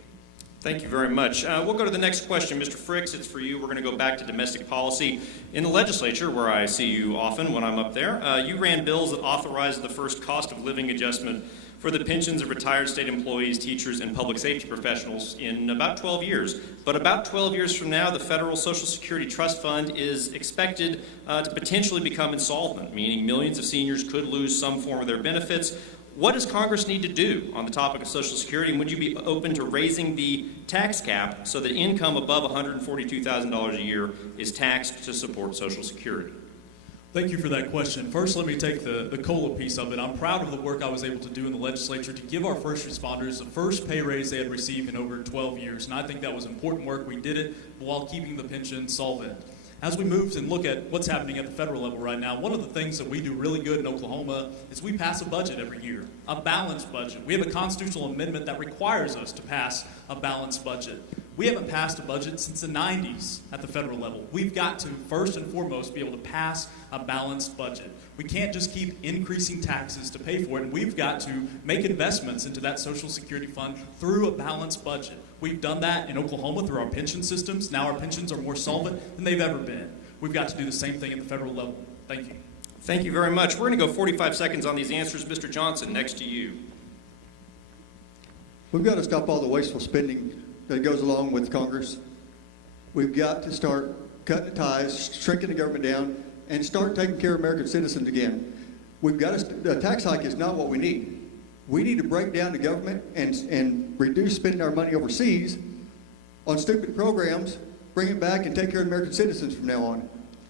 Thank you very much. We'll go to the next question. Mr. Fricks, it's for you. We're going to go back to domestic policy. In the legislature, where I see you often when I'm up there, you ran bills that authorized the first cost of living adjustment for the pensions of retired state employees, teachers, and public safety professionals in about 12 years. But about 12 years from now, the Federal Social Security Trust Fund is expected to potentially become insolvent, meaning millions of seniors could lose some form of their benefits. What does Congress need to do on the topic of Social Security, and would you be open to raising the tax cap so that income above $142,000 a year is taxed to support Social Security? Thank you for that question. First, let me take the COLA piece of it. I'm proud of the work I was able to do in the legislature to give our first responders the first pay raise they had received in over 12 years, and I think that was important work. We did it while keeping the pension solvent. As we move and look at what's happening at the federal level right now, one of the things that we do really good in Oklahoma is we pass a budget every year, a balanced budget. We have a constitutional amendment that requires us to pass a balanced budget. We haven't passed a budget since the 90s at the federal level. We've got to, first and foremost, be able to pass a balanced budget. We can't just keep increasing taxes to pay for it, and we've got to make investments into that Social Security fund through a balanced budget. We've done that in Oklahoma through our pension systems. Now our pensions are more solvent than they've ever been. We've got to do the same thing at the federal level. Thank you. Thank you very much. We're going to go 45 seconds on these answers. Mr. Johnson, next to you. We've got to stop all the wasteful spending that goes along with Congress. We've got to start cutting the ties, shrinking the government down, and start taking care of American citizens again. We've got to, a tax hike is not what we need. We need to break down the government and reduce spending our money overseas on stupid programs, bring it back and take care of American citizens from now on.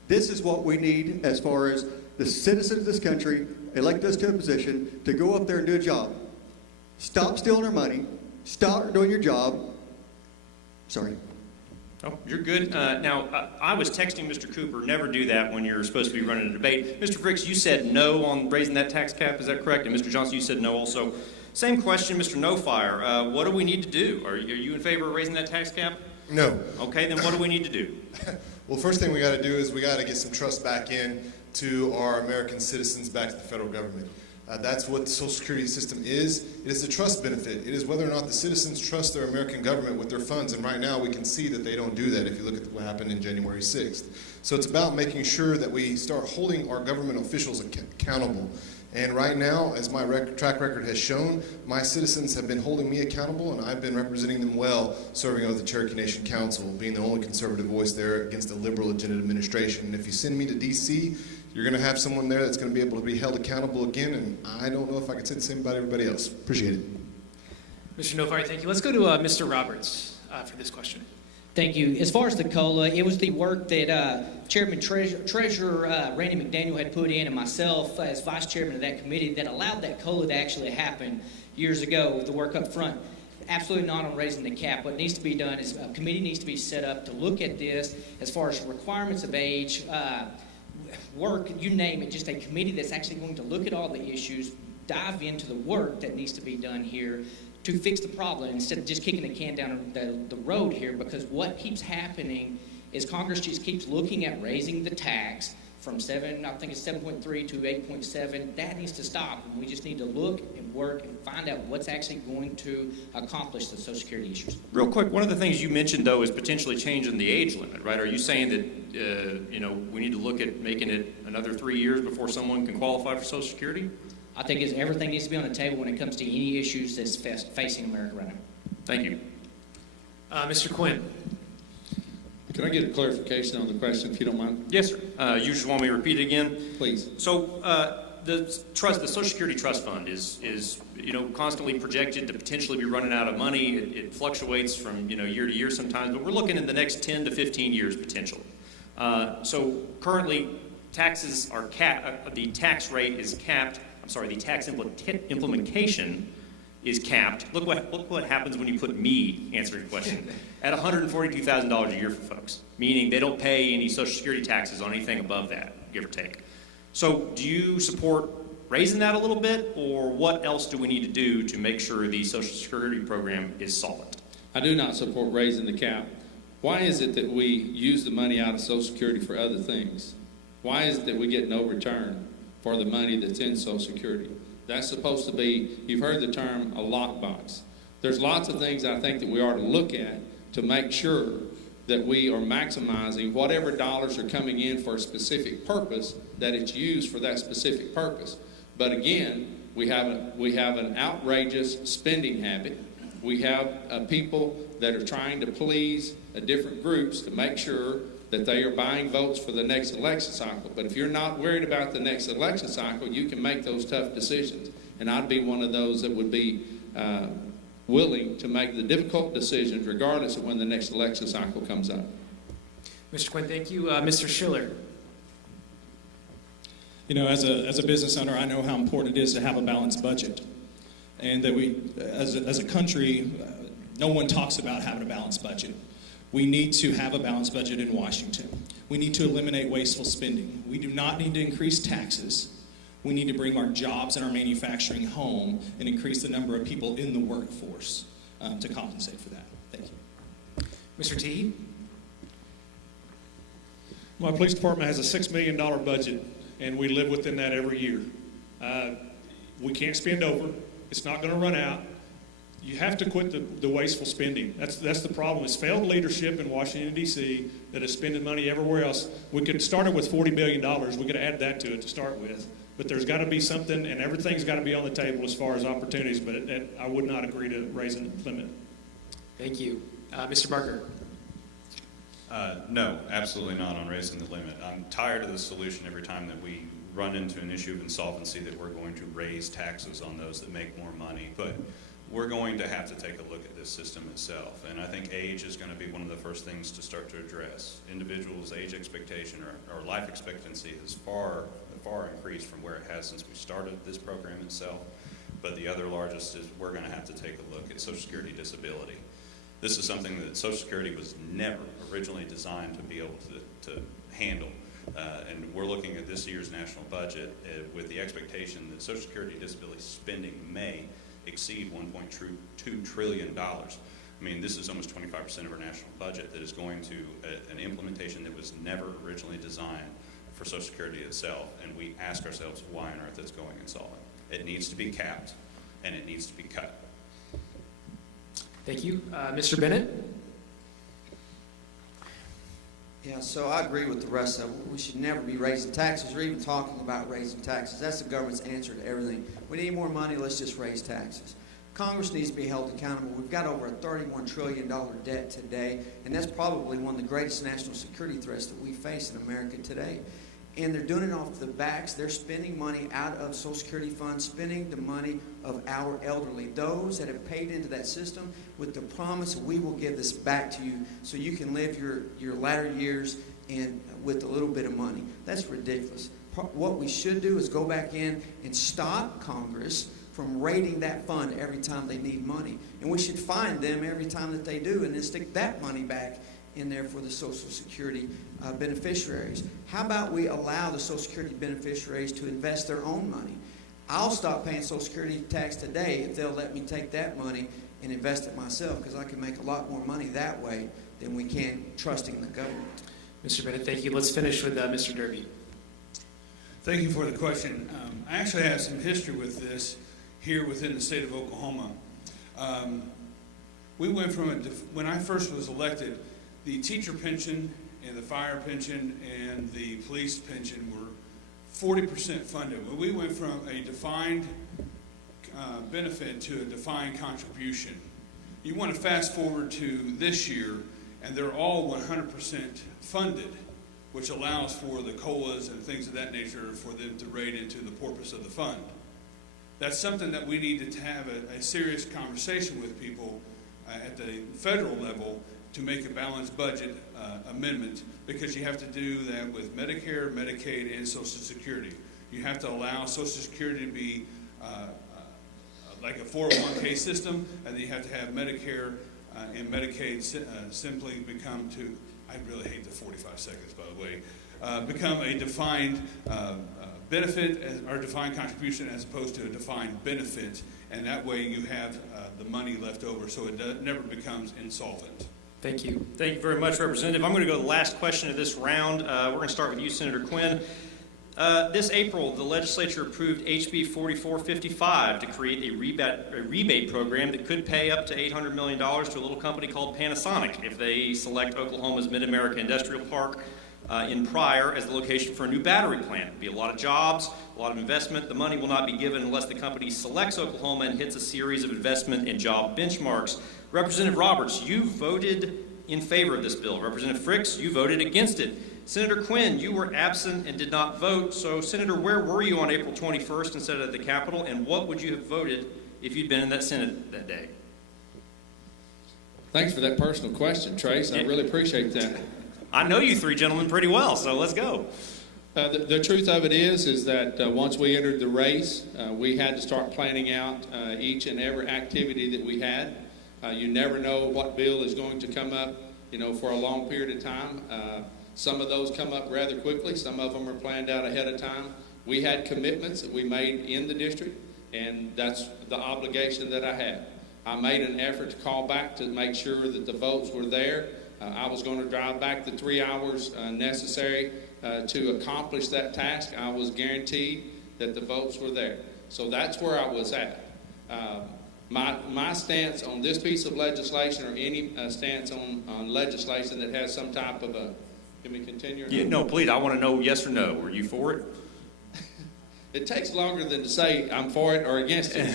This is what we need as far as the citizens of this country elect us to a position to go up there and do a job. Stop stealing our money. Stop doing your job. Sorry. Oh, you're good. Now, I was texting Mr. Cooper, never do that when you're supposed to be running a debate. Mr. Fricks, you said no on raising that tax cap. Is that correct? And Mr. Johnson, you said no also. Same question, Mr. Snowfire. What do we need to do? Are you in favor of raising that tax cap? No. Okay, then what do we need to do? Well, first thing we got to do is we got to get some trust back in to our American citizens, back to the federal government. That's what the Social Security system is. It is a trust benefit. It is whether or not the citizens trust their American government with their funds. And right now we can see that they don't do that if you look at what happened in January 6th. So it's about making sure that we start holding our government officials accountable. And right now, as my track record has shown, my citizens have been holding me accountable, and I've been representing them well, serving on the Cherokee Nation Council, being the only conservative voice there against a liberal agenda administration. And if you send me to D.C., you're going to have someone there that's going to be able to be held accountable again, and I don't know if I could say the same about everybody else. Appreciate it. Mr. Snowfire, thank you. Let's go to Mr. Roberts for this question. Thank you. As far as the COLA, it was the work that Chairman Treasurer Randy McDaniel had put in, and myself as vice chairman of that committee, that allowed that COLA to actually happen years ago, the work up front. Absolutely not on raising the cap. What needs to be done is a committee needs to be set up to look at this as far as requirements of age, work, you name it, just a committee that's actually going to look at all the issues, dive into the work that needs to be done here to fix the problem instead of just kicking the can down the road here, because what keeps happening is Congress just keeps looking at raising the tax from 7.3 to 8.7. That needs to stop, and we just need to look and work and find out what's actually going to accomplish the Social Security issues. Real quick, one of the things you mentioned, though, is potentially changing the age limit, right? Are you saying that, we need to look at making it another 3 years before someone can qualify for Social Security? I think everything needs to be on the table when it comes to any issues that's facing America right now. Thank you. Mr. Quinn. Can I get a clarification on the question, if you don't mind? Yes, sir. You just want me to repeat it again? Please. So the Social Security Trust Fund is constantly projected to potentially be running out of money. It fluctuates from year to year sometimes, but we're looking in the next 10 to 15 years potentially. So currently, taxes are capped. The tax rate is capped. The tax implementation is capped. Look what happens when you put me answering the question at $142,000 a year for folks, meaning they don't pay any Social Security taxes on anything above that, give or take. So do you support raising that a little bit, or what else do we need to do to make sure the Social Security program is solvent? I do not support raising the cap. Why is it that we use the money out of Social Security for other things? Why is it that we get no return for the money that's in Social Security? That's supposed to be, you've heard the term, a lockbox. There's lots of things I think that we ought to look at to make sure that we are maximizing whatever dollars are coming in for a specific purpose, that it's used for that specific purpose. But again, we have an outrageous spending habit. We have people that are trying to please different groups to make sure that they are buying votes for the next election cycle. But if you're not worried about the next election cycle, you can make those tough decisions. And I'd be one of those that would be willing to make the difficult decisions regardless of when the next election cycle comes up. Mr. Quinn, thank you. Mr. Schiller. As a business owner, I know how important it is to have a balanced budget. And that we, as a country, no one talks about having a balanced budget. We need to have a balanced budget in Washington. We need to eliminate wasteful spending. We do not need to increase taxes. We need to bring our jobs and our manufacturing home and increase the number of people in the workforce to compensate for that. Thank you. Mr. Teague? My police department has a $6 million budget, and we live within that every year. We can't spend over. It's not going to run out. You have to quit the wasteful spending. That's the problem. It's failed leadership in Washington, D.C. that is spending money everywhere else. We could start it with $40 billion. We could add that to it to start with. But there's got to be something, and everything's got to be on the table as far as opportunities, but I would not agree to raising the limit. Thank you. Mr. Barker? No, absolutely not on raising the limit. I'm tired of the solution every time that we run into an issue of insolvency that we're going to raise taxes on those that make more money. But we're going to have to take a look at this system itself. And I think age is going to be one of the first things to start to address. Individuals' age expectation or life expectancy has far increased from where it has since we started this program itself. But the other largest is we're going to have to take a look at Social Security disability. This is something that Social Security was never originally designed to be able to handle. And we're looking at this year's national budget with the expectation that Social Security disability spending may exceed $1.2 trillion. I mean, this is almost 25% of our national budget that is going to an implementation that was never originally designed for Social Security itself. And we ask ourselves, why on earth it's going insolvent? It needs to be capped, and it needs to be cut. Thank you. Mr. Bennett? Yeah, so I agree with the rest of them. We should never be raising taxes or even talking about raising taxes. That's the government's answer to everything. We need more money, let's just raise taxes. Congress needs to be held accountable. We've got over a $31 trillion debt today, and that's probably one of the greatest national security threats that we face in America today. And they're doing it off the backs. They're spending money out of Social Security funds, spending the money of our elderly, those that have paid into that system with the promise we will give this back to you so you can live your latter years and with a little bit of money. That's ridiculous. What we should do is go back in and stop Congress from raiding that fund every time they need money. And we should find them every time that they do and then stick that money back in there for the Social Security beneficiaries. How about we allow the Social Security beneficiaries to invest their own money? I'll stop paying Social Security tax today if they'll let me take that money and invest it myself, because I can make a lot more money that way than we can trusting the government. Mr. Bennett, thank you. Let's finish with Mr. Derby. Thank you for the question. I actually have some history with this here within the state of Oklahoma. We went from, when I first was elected, the teacher pension and the fire pension and the police pension were 40% funded. We went from a defined benefit to a defined contribution. You want to fast forward to this year, and they're all 100% funded, which allows for the COLAs and things of that nature for them to raid into the purpose of the fund. That's something that we need to have a serious conversation with people at the federal level to make a balanced budget amendment, because you have to do that with Medicare, Medicaid, and Social Security. You have to allow Social Security to be like a 401k system, and then you have to have Medicare and Medicaid simply become to, I really hate the 45 seconds, by the way, become a defined benefit or defined contribution as opposed to a defined benefit, and that way you have the money left over so it never becomes insolvent. Thank you. Thank you very much, Representative. I'm going to go to the last question of this round. We're going to start with you, Senator Quinn. This April, the legislature approved HB 4455 to create a rebate program that could pay up to $800 million to a little company called Panasonic if they select Oklahoma's Mid-America Industrial Park in Pryor as the location for a new battery plant. It'll be a lot of jobs, a lot of investment. The money will not be given unless the company selects Oklahoma and hits a series of investment and job benchmarks. Representative Roberts, you voted in favor of this bill. Representative Fricks, you voted against it. Senator Quinn, you were absent and did not vote. So, Senator, where were you on April 21st instead of at the Capitol, and what would you have voted if you'd been in that Senate that day? Thanks for that personal question, Trace. I really appreciate that. I know you three gentlemen pretty well, so let's go. The truth of it is that once we entered the race, we had to start planning out each and every activity that we had. You never know what bill is going to come up, for a long period of time. Some of those come up rather quickly. Some of them are planned out ahead of time. We had commitments that we made in the district, and that's the obligation that I had. I made an effort to call back to make sure that the votes were there, I was going to drive back the 3 hours necessary to accomplish that task. I was guaranteed that the votes were there. So that's where I was at. My stance on this piece of legislation, or any stance on legislation that has some type of a, can we continue? Yeah, no, please, I want to know yes or no. Are you for it? It takes longer than to say I'm for it or against it.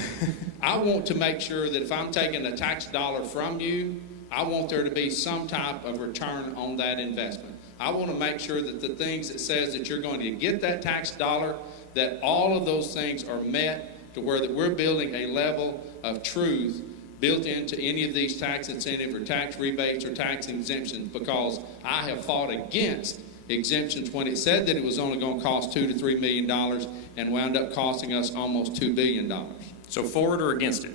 I want to make sure that if I'm taking a tax dollar from you, I want there to be some type of return on that investment. I want to make sure that the things that says that you're going to get that tax dollar, that all of those things are met to where that we're building a level of truth built into any of these tax incentive or tax rebates or tax exemptions, because I have fought against exemptions when it said that it was only going to cost $2 to $3 million and wound up costing us almost $2 billion. So for it or against it?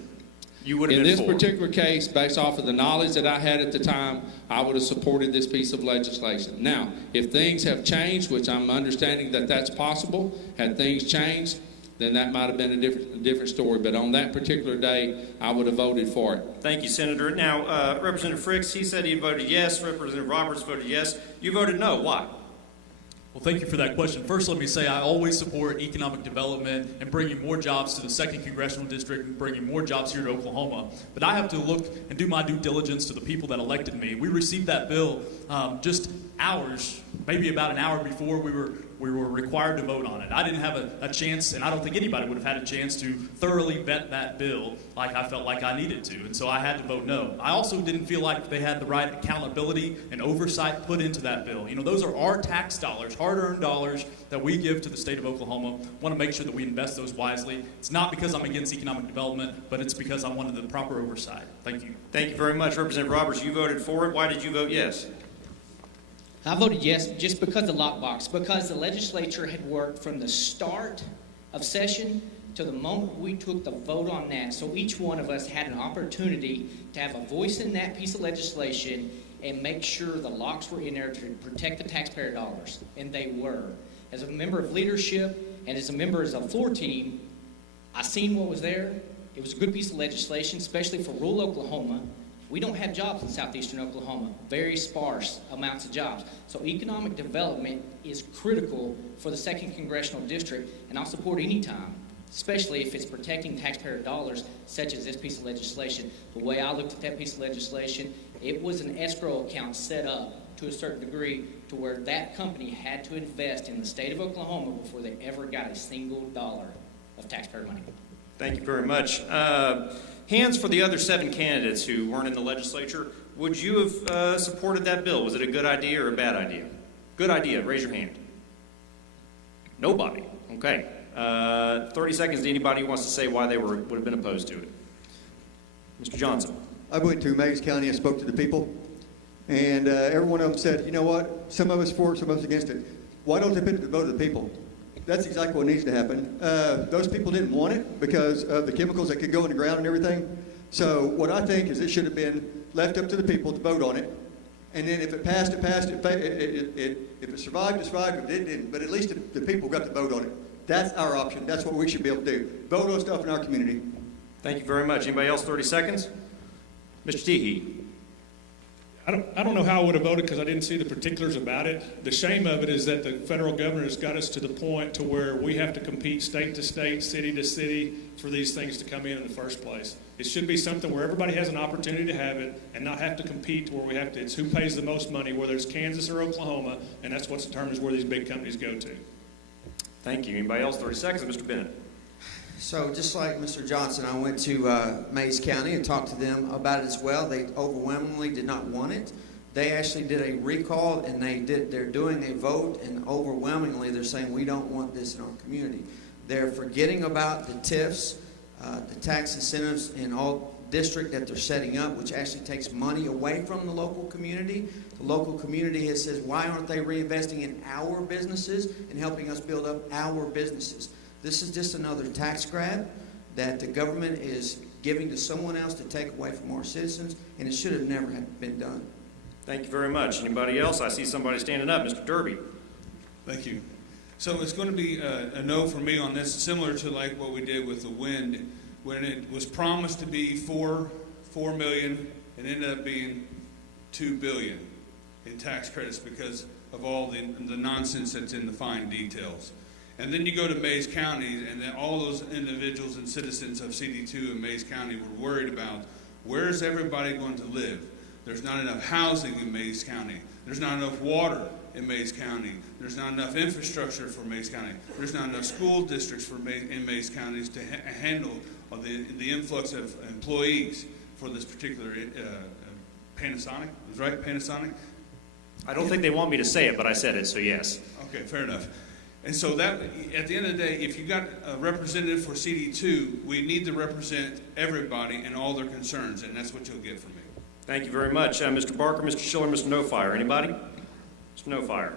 You would have In been this for it. particular case, based off of the knowledge that I had at the time, I would have supported this piece of legislation. Now, if things have changed, which I'm understanding that that's possible, had things changed, then that might have been a different story. But on that particular day, I would have voted for it. Thank you, Senator. Now, Representative Fricks, he said he voted yes. Representative Roberts voted yes. You voted no. Why? Well, thank you for that question. First, let me say I always support economic development and bringing more jobs to the 2nd Congressional District and bringing more jobs here to Oklahoma. But I have to look and do my due diligence to the people that elected me. We received that bill just hours, maybe about an hour before we were required to vote on it. I didn't have a chance, and I don't think anybody would have had a chance to thoroughly vet that bill like I felt like I needed to, and so I had to vote no. I also didn't feel like they had the right accountability and oversight put into that bill. You know, those are our tax dollars, hard-earned dollars that we give to the state of Oklahoma. I want to make sure that we invest those wisely. It's not because I'm against economic development, but it's because I wanted the proper oversight. Thank you. Thank you very much. Representative Roberts, you voted for it. Why did you vote yes? I voted yes just because of the lockbox, because the legislature had worked from the start of session to the moment we took the vote on that. So each one of us had an opportunity to have a voice in that piece of legislation and make sure the locks were in there to protect the taxpayer dollars, and they were. As a member of leadership and as a member of the floor team, I seen what was there. It was a good piece of legislation, especially for rural Oklahoma. We don't have jobs in southeastern Oklahoma, very sparse amounts of jobs. So economic development is critical for the 2nd Congressional District, and I'll support any time, especially if it's protecting taxpayer dollars, such as this piece of legislation. The way I looked at that piece of legislation, it was an escrow account set up to a certain degree to where that company had to invest in the state of Oklahoma before they ever got a single dollar of taxpayer money. Thank you very much. Hands for the other 7 candidates who weren't in the legislature. Would you have supported that bill? Was it a good idea or a bad idea? Good idea. Raise your hand. Nobody. Okay. 30 seconds to anybody who wants to say why they would have been opposed to it. Mr. Johnson. I went to Mays County and spoke to the people, and every one of them said, you know what, some of us for it, some of us against it. Why don't they put it to the vote of the people? That's exactly what needs to happen. Those people didn't want it because of the chemicals that could go in the ground and everything. So what I think is it should have been left up to the people to vote on it. And then if it passed, it passed. If it survived, it survived. If it didn't, but at least the people got to vote on it. That's our option. That's what we should be able to do. Vote on stuff in our community. Thank you very much. Anybody else? 30 seconds. Mr. Teehee. I don't know how I would have voted because I didn't see the particulars about it. The shame of it is that the federal government has got us to the point to where we have to compete state to state, city to city for these things to come in the first place. It should be something where everybody has an opportunity to have it and not have to compete to where we have to. It's who pays the most money, whether it's Kansas or Oklahoma, and that's what determines where these big companies go to. Thank you. Anybody else? 30 seconds. Mr. Bennett. So just like Mr. Johnson, I went to Mays County and talked to them about it as well. They overwhelmingly did not want it. They actually did a recall, and they're doing a vote, and overwhelmingly they're saying we don't want this in our community. They're forgetting about the TIFs, the tax incentives in all district that they're setting up, which actually takes money away from the local community. The local community has says, why aren't they reinvesting in our businesses and helping us build up our businesses? This is just another tax grab that the government is giving to someone else to take away from our citizens, and it should have never been done. Thank you very much. Anybody else? I see somebody standing up. Mr. Derby. Thank you. So it's going to be a no for me on this, similar to like what we did with the wind, when it was promised to be $4 million, it ended up being $2 billion. in tax credits because of all the nonsense that's in the fine details. And then you go to Mays County, and then all those individuals and citizens of CD2 in Mays County were worried about, where's everybody going to live? There's not enough housing in Mays County. There's not enough water in Mays County. There's not enough infrastructure for Mays County. There's not enough school districts in Mays Counties to handle the influx of employees for this particular Panasonic. Is right, Panasonic? I don't think they want me to say it, but I said it, so yes. Okay, fair enough. And so that, at the end of the day, if you got a representative for CD2, we need to represent everybody and all their concerns, and that's what you'll get from me. Thank you very much. Mr. Barker, Mr. Schiller, Mr. Snowfire. Anybody? Mr. Snowfire.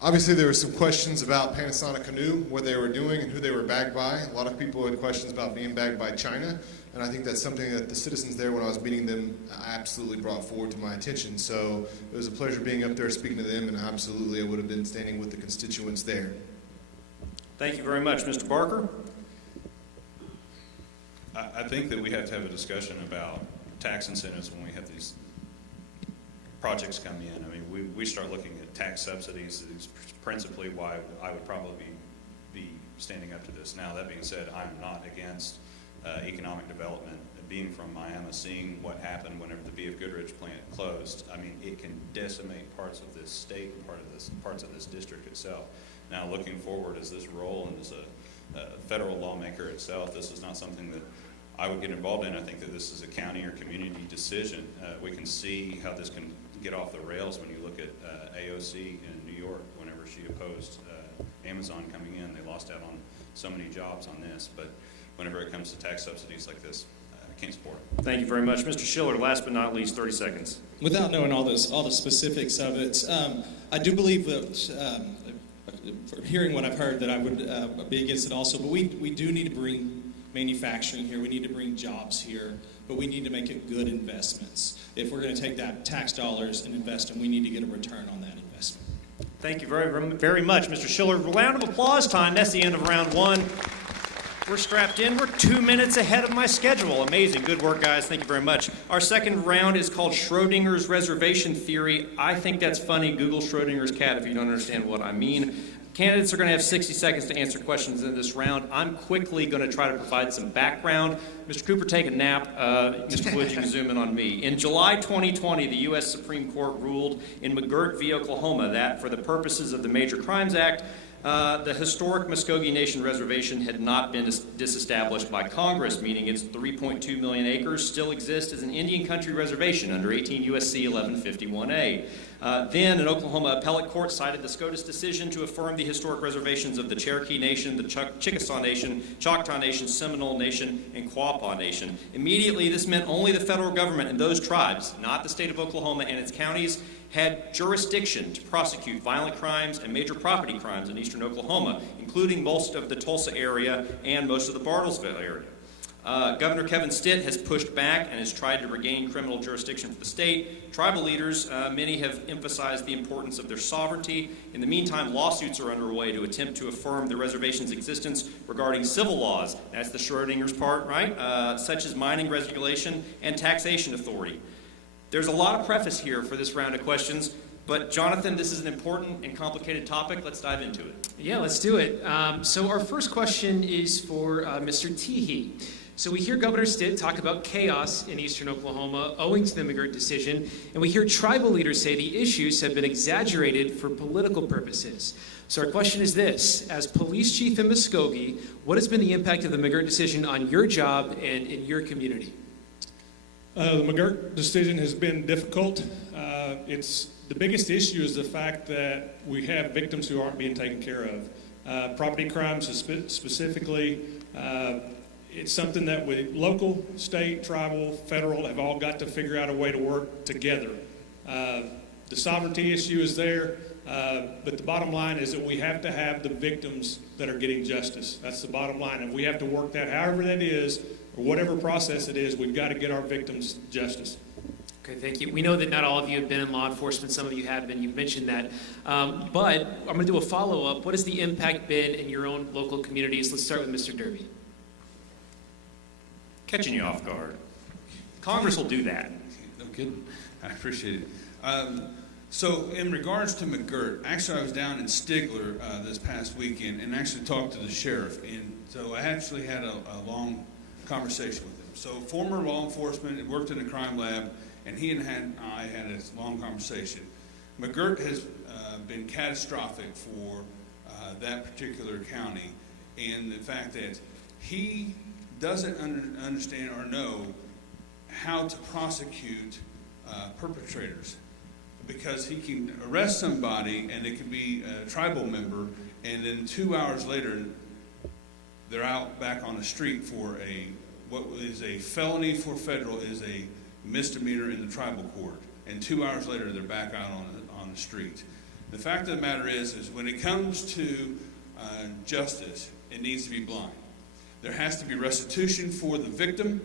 Obviously, there were some questions about Panasonic Canoe, what they were doing and who they were backed by. A lot of people had questions about being backed by China, and I think that's something that the citizens there, when I was meeting them, absolutely brought forward to my attention. So it was a pleasure being up there speaking to them, and absolutely I would have been standing with the constituents there. Thank you very much. Mr. Barker? I think that we have to have a discussion about tax incentives when we have these projects come in. I mean, we start looking at tax subsidies. It's principally why I would probably be standing up to this. Now, that being said, I'm not against economic development. Being from Miami, seeing what happened whenever the B.F. Goodrich plant closed, I mean, it can decimate parts of this state and parts of this district itself. Now, looking forward as this role and as a federal lawmaker itself, this is not something that I would get involved in. I think that this is a county or community decision. We can see how this can get off the rails when you look at AOC in New York. Whenever she opposed Amazon coming in, they lost out on so many jobs on this. But whenever it comes to tax subsidies like this, I can't support it. Thank you very much. Mr. Schiller, last but not least, 30 seconds. Without knowing all the specifics of it, I do believe that, hearing what I've heard, that I would be against it also. But we do need to bring manufacturing here. We need to bring jobs here. But we need to make it good investments. If we're going to take that tax dollars and invest them, we need to get a return on that investment. Thank you very much, Mr. Schiller. Round of applause time. That's the end of round one. We're strapped in. We're 2 minutes ahead of my schedule. Amazing. Good work, guys. Thank you very much. Our second round is called Schrodinger's Reservation Theory. I think that's funny. Google Schrodinger's cat if you don't understand what I mean. Candidates are going to have 60 seconds to answer questions in this round. I'm quickly going to try to provide some background. Mr. Cooper, take a nap. Mr. Wood, you can zoom in on me. In July 2020, the U.S. Supreme Court ruled in McGirt v. Oklahoma that for the purposes of the Major Crimes Act, the historic Muskogee Nation Reservation had not been disestablished by Congress, meaning its 3.2 million acres still exist as an Indian country reservation under 18 U.S.C. 1151A. Then an Oklahoma appellate court cited the SCOTUS decision to affirm the historic reservations of the Cherokee Nation, the Chickasaw Nation, Choctaw Nation, Seminole Nation, and Quapaw Nation. Immediately, this meant only the federal government and those tribes, not the state of Oklahoma and its counties, had jurisdiction to prosecute violent crimes and major property crimes in eastern Oklahoma, including most of the Tulsa area and most of the Bartlesville area. Governor Kevin Stitt has pushed back and has tried to regain criminal jurisdiction for the state. Tribal leaders, many have emphasized the importance of their sovereignty. In the meantime, lawsuits are underway to attempt to affirm the reservation's existence regarding civil laws. That's the Schrodinger's part, right? Such as mining regulation and taxation authority. There's a lot of preface here for this round of questions, but Jonathan, this is an important and complicated topic. Let's dive into it. Yeah, let's do it. So our first question is for Mr. Teehee. So we hear Governor Stitt talk about chaos in eastern Oklahoma owing to the McGirt decision, and we hear tribal leaders say the issues have been exaggerated for political purposes. So our question is this: as police chief in Muskogee, what has been the impact of the McGirt decision on your job and in your community? The McGirt decision has been difficult. The biggest issue is the fact that we have victims who aren't being taken care of. Property crimes specifically, it's something that we, local, state, tribal, federal, have all got to figure out a way to work together. The sovereignty issue is there, but the bottom line is that we have to have the victims that are getting justice. That's the bottom line, and we have to work that, however that is, or whatever process it is, we've got to get our victims justice. Okay, thank you. We know that not all of you have been in law enforcement. Some of you have been. You've mentioned that. But I'm going to do a follow-up. What has the impact been in your own local communities? Let's start with Mr. Derby. Catching you off guard. Congress will do that. No kidding. I appreciate it. So in regards to McGirt, actually I was down in Stigler this past weekend and actually talked to the sheriff. And so I actually had a long conversation with him. So former law enforcement, worked in the crime lab, and he and I had a long conversation. McGirt has been catastrophic for that particular county, and the fact that he doesn't understand or know how to prosecute perpetrators, because he can arrest somebody and it can be a tribal member, and then 2 hours later they're out back on the street for what is a felony for federal is a misdemeanor in the tribal court, and 2 hours later they're back out on the street. The fact of the matter is when it comes to justice, it needs to be blind. There has to be restitution for the victim,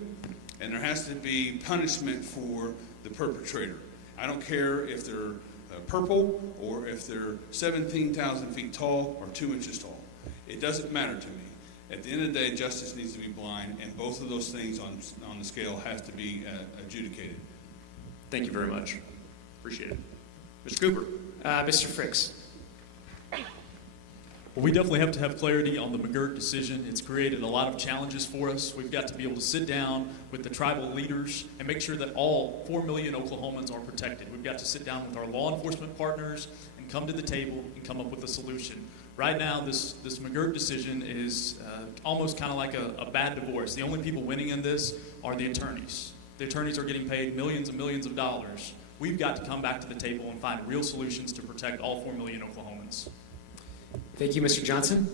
and there has to be punishment for the perpetrator. I don't care if they're purple or if they're 17,000 feet tall or 2 inches tall. It doesn't matter to me. At the end of the day, justice needs to be blind, and both of those things on the scale has to be adjudicated. Thank you very much. Appreciate it. Mr. Cooper. Mr. Fricks. Well, we definitely have to have clarity on the McGirt decision. It's created a lot of challenges for us. We've got to be able to sit down with the tribal leaders and make sure that all 4 million Oklahomans are protected. We've got to sit down with our law enforcement partners and come to the table and come up with a solution. Right now, this McGirt decision is almost kind of like a bad divorce. The only people winning in this are the attorneys. The attorneys are getting paid millions and millions of dollars. We've got to come back to the table and find real solutions to protect all 4 million Oklahomans. Thank you, Mr. Johnson.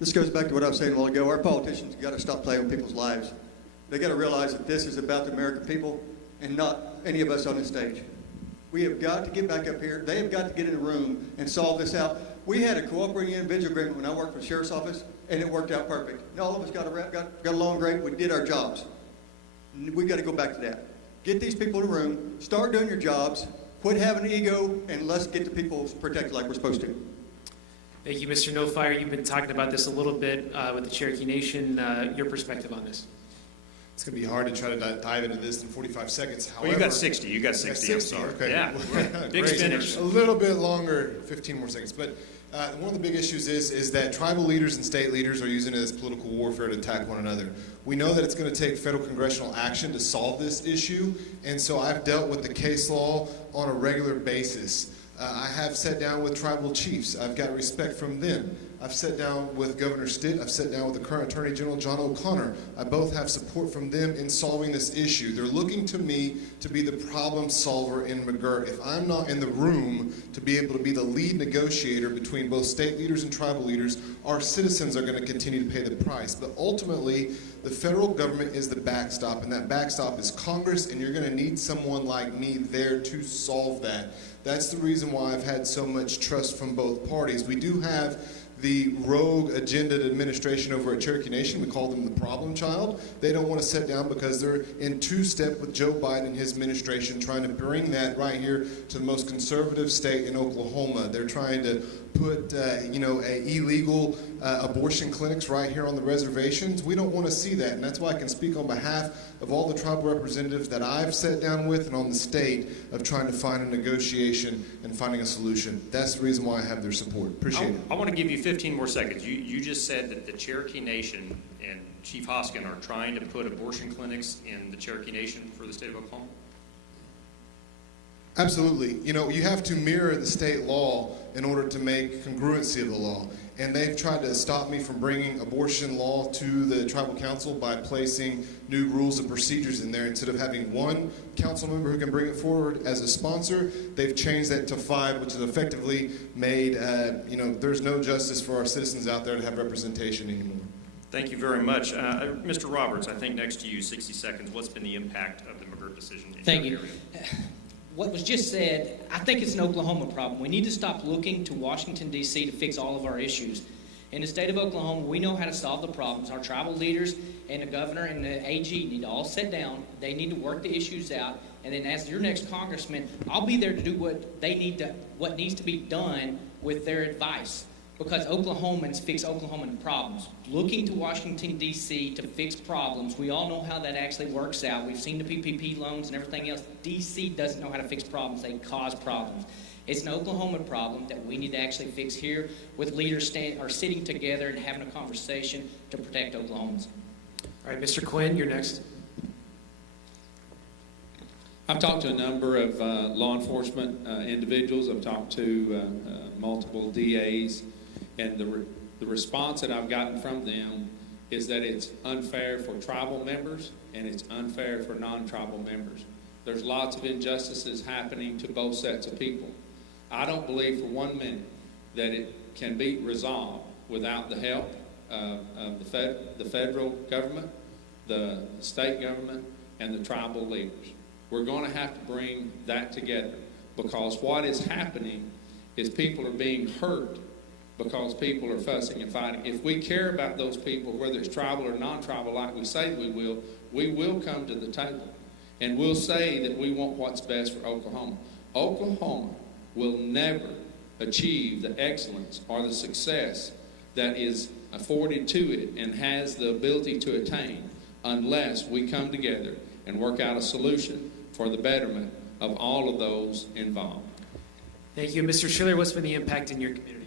This goes back to what I was saying a while ago. Our politicians have got to stop playing with people's lives. They got to realize that this is about the American people and not any of us on this stage. We have got to get back up here. They have got to get in the room and solve this out. We had a cooperating individual agreement when I worked for the sheriff's office, and it worked out perfect. And all of us got along great. We did our jobs. We've got to go back to that. Get these people in the room. Start doing your jobs. Quit having an ego, and let's get the people protected like we're supposed to. Thank you, Mr. Snowfire. You've been talking about this a little bit with the Cherokee Nation. Your perspective on this? It's going to be hard to try to dive into this in 45 seconds. However, Well, you got 60. You got 60. I'm sorry. Okay. Yeah. Big Great. finish. A little bit longer, 15 more seconds. But one of the big issues is that tribal leaders and state leaders are using it as political warfare to attack one another. We know that it's going to take federal congressional action to solve this issue, and so I've dealt with the case law on a regular basis. I have sat down with tribal chiefs. I've got respect from them. I've sat down with Governor Stitt. I've sat down with the current Attorney General, John O'Connor. I both have support from them in solving this issue. They're looking to me to be the problem solver in McGirt. If I'm not in the room to be able to be the lead negotiator between both state leaders and tribal leaders, our citizens are going to continue to pay the price. But ultimately, the federal government is the backstop, and that backstop is Congress, and you're going to need someone like me there to solve that. That's the reason why I've had so much trust from both parties. We do have the rogue agenda administration over at Cherokee Nation. We call them the problem child. They don't want to sit down because they're in two-step with Joe Biden and his administration, trying to bring that right here to the most conservative state in Oklahoma. They're trying to put illegal abortion clinics right here on the reservations. We don't want to see that, and that's why I can speak on behalf of all the tribal representatives that I've sat down with and on the state of trying to find a negotiation and finding a solution. That's the reason why I have their support. Appreciate it. I want to give you 15 more seconds. You just said that the Cherokee Nation and Chief Hoskin are trying to put abortion clinics in the Cherokee Nation for the state of Oklahoma? Absolutely. You have to mirror the state law in order to make congruency of the law. And they've tried to stop me from bringing abortion law to the tribal council by placing new rules and procedures in there. Instead of having one council member who can bring it forward as a sponsor, they've changed that to 5, which has effectively made, there's no justice for our citizens out there to have representation anymore. Thank you very much. Mr. Roberts, I think next to you, 60 seconds. What's been the impact of the McGirt decision in Thank your you. area? What was just said, I think it's an Oklahoma problem. We need to stop looking to Washington, D.C. to fix all of our issues. In the state of Oklahoma, we know how to solve the problems. Our tribal leaders and the governor and the AG need to all sit down. They need to work the issues out. And then as your next congressman, I'll be there to do what needs to be done with their advice. because Oklahomans fix Oklahoman problems. Looking to Washington, D.C. to fix problems, we all know how that actually works out. We've seen the PPP loans and everything else. D.C. doesn't know how to fix problems. They cause problems. It's an Oklahoma problem that we need to actually fix here with leaders sitting together and having a conversation to protect Oklahomans. All right, Mr. Quinn, you're next. I've talked to a number of law enforcement individuals. I've talked to multiple DAs, and the response that I've gotten from them is that it's unfair for tribal members and it's unfair for non-tribal members. There's lots of injustices happening to both sets of people. I don't believe for 1 minute that it can be resolved without the help of the federal government, the state government, and the tribal leaders. We're going to have to bring that together, because what is happening is people are being hurt because people are fussing and fighting. If we care about those people, whether it's tribal or non-tribal, like we say we will come to the table and we'll say that we want what's best for Oklahoma. Oklahoma will never achieve the excellence or the success that is afforded to it and has the ability to attain unless we come together and work out a solution for the betterment of all of those involved. Thank you. Mr. Schiller, what's been the impact in your community?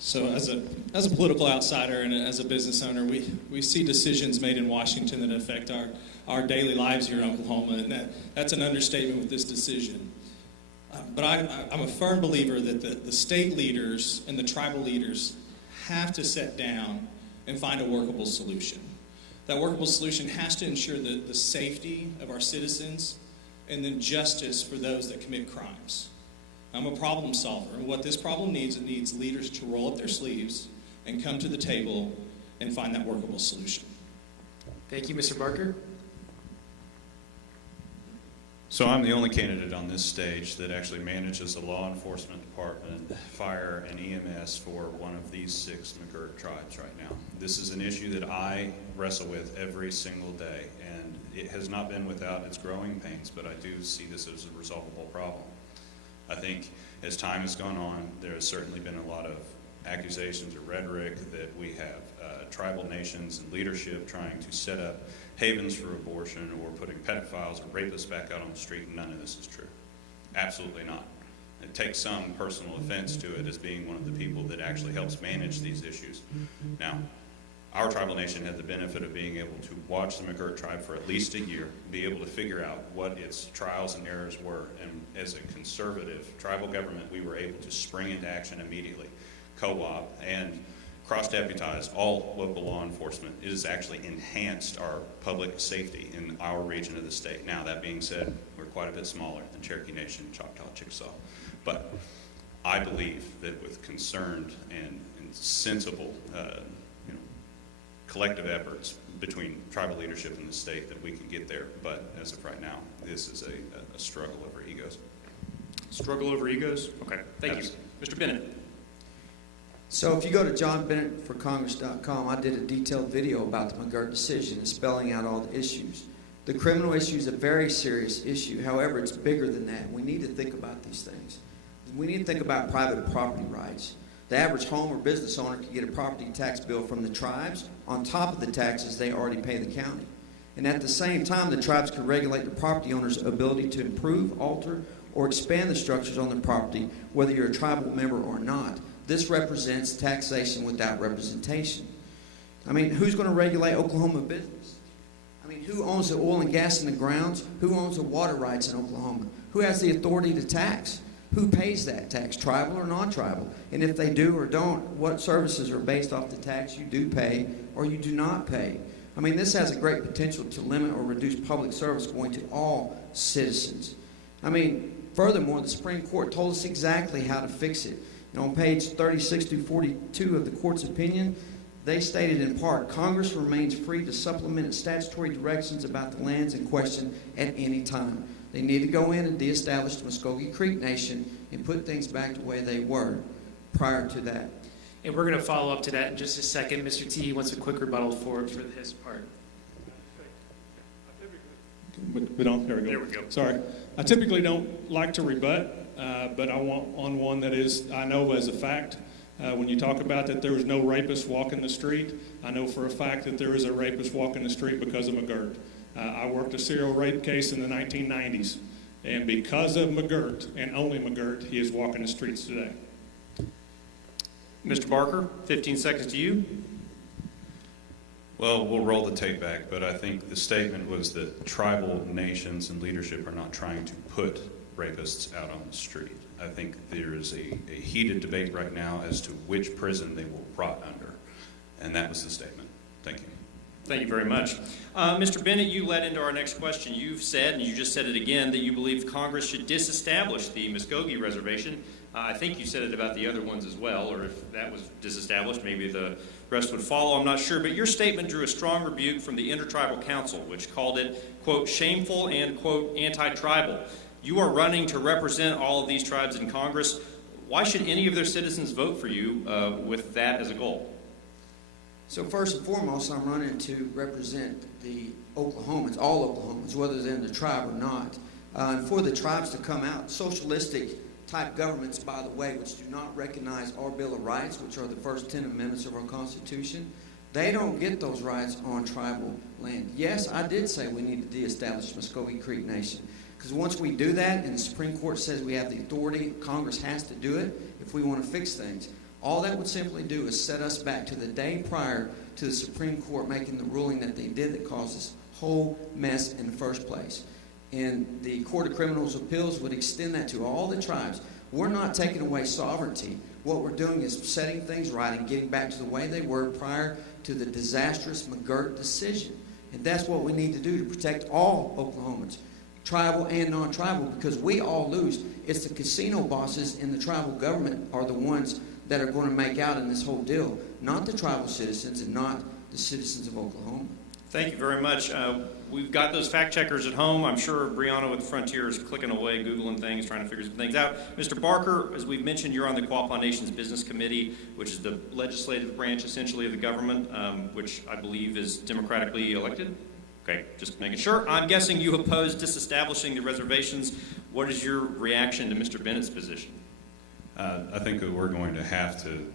So as a political outsider and as a business owner, we see decisions made in Washington that affect our daily lives here in Oklahoma, and that's an understatement with this decision. But I'm a firm believer that the state leaders and the tribal leaders have to sit down and find a workable solution. That workable solution has to ensure the safety of our citizens and then justice for those that commit crimes. I'm a problem solver, and what this problem needs, it needs leaders to roll up their sleeves and come to the table and find that workable solution. Thank you, Mr. Barker. So I'm the only candidate on this stage that actually manages the law enforcement department, fire, and EMS for one of these 6 McGirt tribes right now. This is an issue that I wrestle with every single day, and it has not been without its growing pains, but I do see this as a resolvable problem. I think as time has gone on, there has certainly been a lot of accusations or rhetoric that we have tribal nations and leadership trying to set up havens for abortion or putting pedophiles or rapists back out on the street, and none of this is true. Absolutely not. It takes some personal offense to it as being one of the people that actually helps manage these issues. Now, our tribal nation had the benefit of being able to watch the McGirt tribe for at least a year, be able to figure out what its trials and errors were, and as a conservative tribal government, we were able to spring into action immediately, co-op, and cross-deputize all local law enforcement. It has actually enhanced our public safety in our region of the state. Now, that being said, we're quite a bit smaller than Cherokee Nation, Choctaw, Chickasaw. But I believe that with concerned and sensible collective efforts between tribal leadership in the state that we can get there. But as of right now, this is a struggle over egos. Struggle over egos? Okay, thank you. Mr. Bennett. So if you go to johnbennettforcongress.com, I did a detailed video about the McGirt decision and spelling out all the issues. The criminal issue is a very serious issue. However, it's bigger than that. We need to think about these things. We need to think about private property rights. The average home or business owner can get a property tax bill from the tribes on top of the taxes they already pay the county. And at the same time, the tribes can regulate the property owner's ability to improve, alter, or expand the structures on the property, whether you're a tribal member or not. This represents taxation without representation. I mean, who's going to regulate Oklahoma business? I mean, who owns the oil and gas in the grounds? Who owns the water rights in Oklahoma? Who has the authority to tax? Who pays that tax, tribal or non-tribal? And if they do or don't, what services are based off the tax you do pay or you do not pay? I mean, this has a great potential to limit or reduce public service going to all citizens. I mean, furthermore, the Supreme Court told us exactly how to fix it. And on page 36 through 42 of the court's opinion, they stated in part, Congress remains free to supplement its statutory directions about the lands in question at any time. They need to go in and deestablish the Muskogee Creek Nation and put things back the way they were prior to that. And we're going to follow up to that in just a second. Mr. T wants a quick rebuttal for his part. We don't. There we go. Sorry. I typically don't like to rebut but I want on one that is, I know as a fact. When you talk about that there was no rapist walking the street, I know for a fact that there is a rapist walking the street because of McGirt. I worked a serial rape case in the 1990s, and because of McGirt, and only McGirt, he is walking the streets today. Mr. Barker, 15 seconds to you. Well, we'll roll the tape back, but I think the statement was that tribal nations and leadership are not trying to put rapists out on the street. I think there is a heated debate right now as to which prison they will rot under, and that was the statement. Thank you. Thank you very much. Mr. Bennett, you led into our next question. You've said, and you just said it again, that you believe Congress should disestablish the Muskogee Reservation. I think you said it about the other ones as well, or if that was disestablished, maybe the rest would follow. I'm not sure. But your statement drew a strong rebuke from the Intertribal Council, which called it, quote, shameful and, quote, anti-tribal. You are running to represent all of these tribes in Congress. Why should any of their citizens vote for you with that as a goal? So first and foremost, I'm running to represent the Oklahomans, all Oklahomans, whether they're in the tribe or not. And for the tribes to come out, socialistic type governments, by the way, which do not recognize our Bill of Rights, which are the first 10 amendments of our Constitution, they don't get those rights on tribal land. Yes, I did say we need to deestablish Muskogee Creek Nation. Because once we do that, and the Supreme Court says we have the authority, Congress has to do it if we want to fix things. All that would simply do is set us back to the day prior to the Supreme Court making the ruling that they did that caused this whole mess in the first place. And the Court of Criminals Appeals would extend that to all the tribes. We're not taking away sovereignty. What we're doing is setting things right and getting back to the way they were prior to the disastrous McGirt decision. And that's what we need to do to protect all Oklahomans, tribal and non-tribal, because we all lose. It's the casino bosses in the tribal government are the ones that are going to make out in this whole deal, not the tribal citizens and not the citizens of Oklahoma. Thank you very much. We've got those fact checkers at home. I'm sure Brianna with Frontier is clicking away, Googling things, trying to figure some things out. Mr. Barker, as we've mentioned, you're on the Quapaw Nation's Business Committee, which is the legislative branch, essentially, of the government, which I believe is democratically elected. Okay, just making sure. I'm guessing you oppose disestablishing the reservations. What is your reaction to Mr. Bennett's position? I think that we're going to have to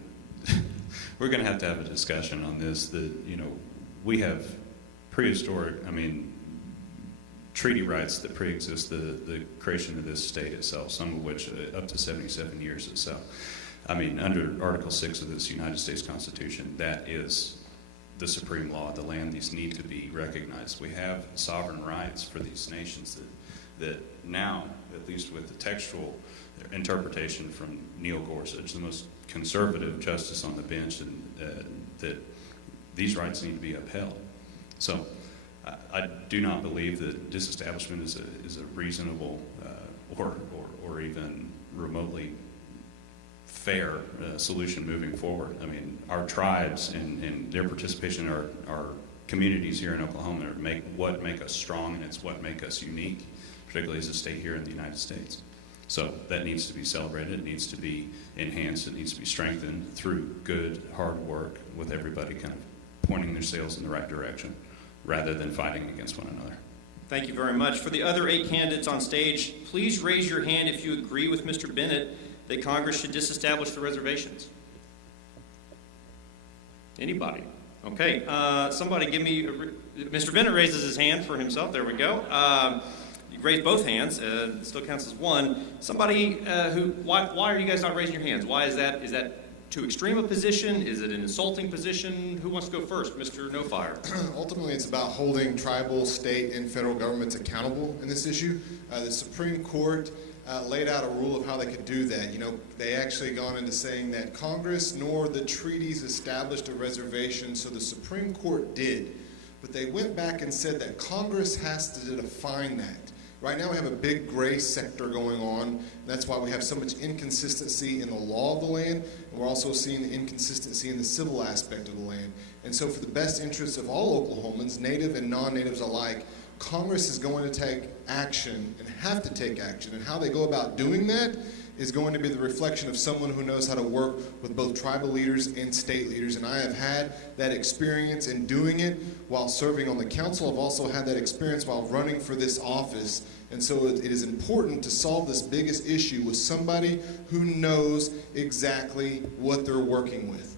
have a discussion on this. That, you know, we have prehistoric, treaty rights that pre-exist the creation of this state itself, some of which up to 77 years itself. Under Article 6 of this United States Constitution, that is the supreme law of the land. These need to be recognized. We have sovereign rights for these nations that now, at least with the textual interpretation from Neil Gorsuch, the most conservative justice on the bench, and that these rights need to be upheld. So I do not believe that disestablishment is a reasonable or even remotely fair solution moving forward. Our tribes and their participation in our communities here in Oklahoma make us strong, and it's what make us unique, particularly as a state here in the United States. So that needs to be celebrated, it needs to be enhanced, it needs to be strengthened through good, hard work with everybody kind of pointing their sails in the right direction rather than fighting against one another. Thank you very much. For the other 8 candidates on stage, please raise your hand if you agree with Mr. Bennett that Congress should disestablish the reservations. Anybody? Okay, somebody give me, Mr. Bennett raises his hand for himself, there we go. You raised both hands, it still counts as one. Somebody why are you guys not raising your hands? Why is that? Is that too extreme a position? Is it an insulting position? Who wants to go first? Mr. Snowfire. Ultimately, it's about holding tribal, state, and federal governments accountable in this issue. The Supreme Court laid out a rule of how they could do that. They actually gone into saying that Congress nor the treaties established a reservation, so the Supreme Court did. But they went back and said that Congress has to define that. Right now we have a big gray sector going on, and that's why we have so much inconsistency in the law of the land, and we're also seeing the inconsistency in the civil aspect of the land. And so for the best interests of all Oklahomans, native and non-natives alike, Congress is going to take action and have to take action. And how they go about doing that is going to be the reflection of someone who knows how to work with both tribal leaders and state leaders. And I have had that experience in doing it while serving on the council. I've also had that experience while running for this office. And so it is important to solve this biggest issue with somebody who knows exactly what they're working with.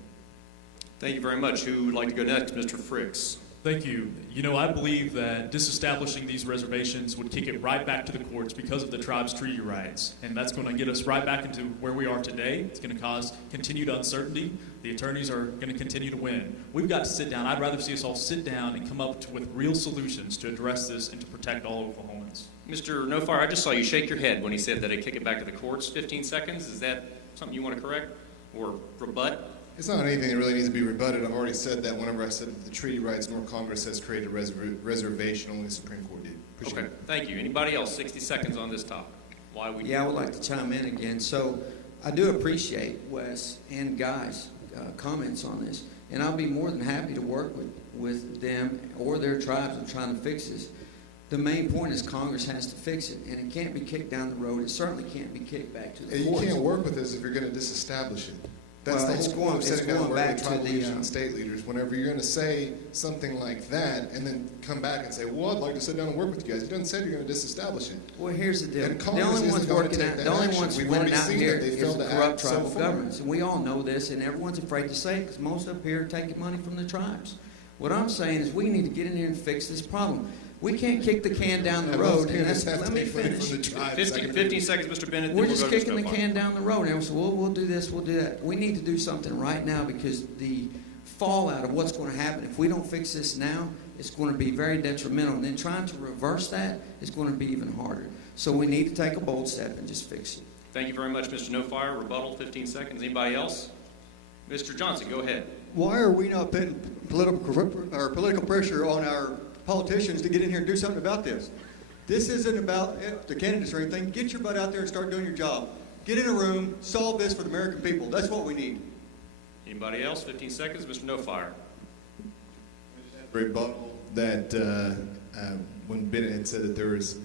Thank you very much. Who would like to go next? Mr. Fricks. Thank you. You know, I believe that disestablishing these reservations would kick it right back to the courts because of the tribe's treaty rights. And that's going to get us right back into where we are today. It's going to cause continued uncertainty. The attorneys are going to continue to win. We've got to sit down. I'd rather see us all sit down and come up with real solutions to address this and to protect all Oklahomans. Mr. Snowfire, I just saw you shake your head when he said that he'd kick it back to the courts. 15 seconds. Is that something you want to correct or rebut? It's not anything that really needs to be rebutted. I've already said that whenever I said that the treaty rights nor Congress has created a reservation, only the Supreme Court did. Appreciate Okay, thank you. Anybody else? 60 seconds on this topic. Why we? Yeah, I would like to chime in again. So I do appreciate Wes and Guy's comments on this, and I'll be more than happy to work with them or their tribes in trying to fix this. The main point is Congress has to fix it, and it can't be kicked down the road. It certainly can't be kicked back to the courts. You can't work with this if you're going to disestablish it. That's Well, the it's whole point of going- sitting it's down going and working back with to tribal the, leaders and state leaders. Whenever you're going to say something like that and then come back and say, well, I'd like to sit down and work with you guys. You didn't say you're going to disestablish it. Well, here's the deal. And The Congress only isn't ones going to working take out, that the only action. ones We've winning already out seen here that they is failed the to corrupt act so tribal far. governments, and we all know this, and everyone's afraid to say it because most up here are taking money from the tribes. What I'm saying is we need to get in here and fix this problem. We can't kick the can down the road. And that's, let me finish. 15 seconds, Mr. Bennett. We're then just we'll go to kicking the Snowfire. can down the road, and so we'll do this, we'll do that. We need to do something right now because the fallout of what's going to happen if we don't fix this now, it's going to be very detrimental. And then trying to reverse that is going to be even harder. So we need to take a bold step and just fix it. Thank you very much, Mr. Snowfire. Rebuttal, 15 seconds. Anybody else? Mr. Johnson, go ahead. Why are we not putting political pressure on our politicians to get in here and do something about this? This isn't about the candidates or anything. Get your butt out there and start doing your job. Get in a room, solve this for the American people. That's what we need. Anybody else? 15 seconds. Mr. Snowfire. Rebuttal that when Bennett had said that there was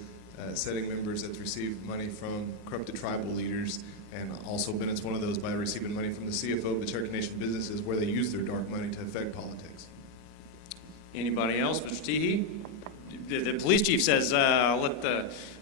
setting members that received money from corrupted tribal leaders, and also Bennett's one of those by receiving money from the CFO of the Cherokee Nation businesses where they use their dark money to affect politics. Anybody else? Mr. Teehee? The police chief says, I'll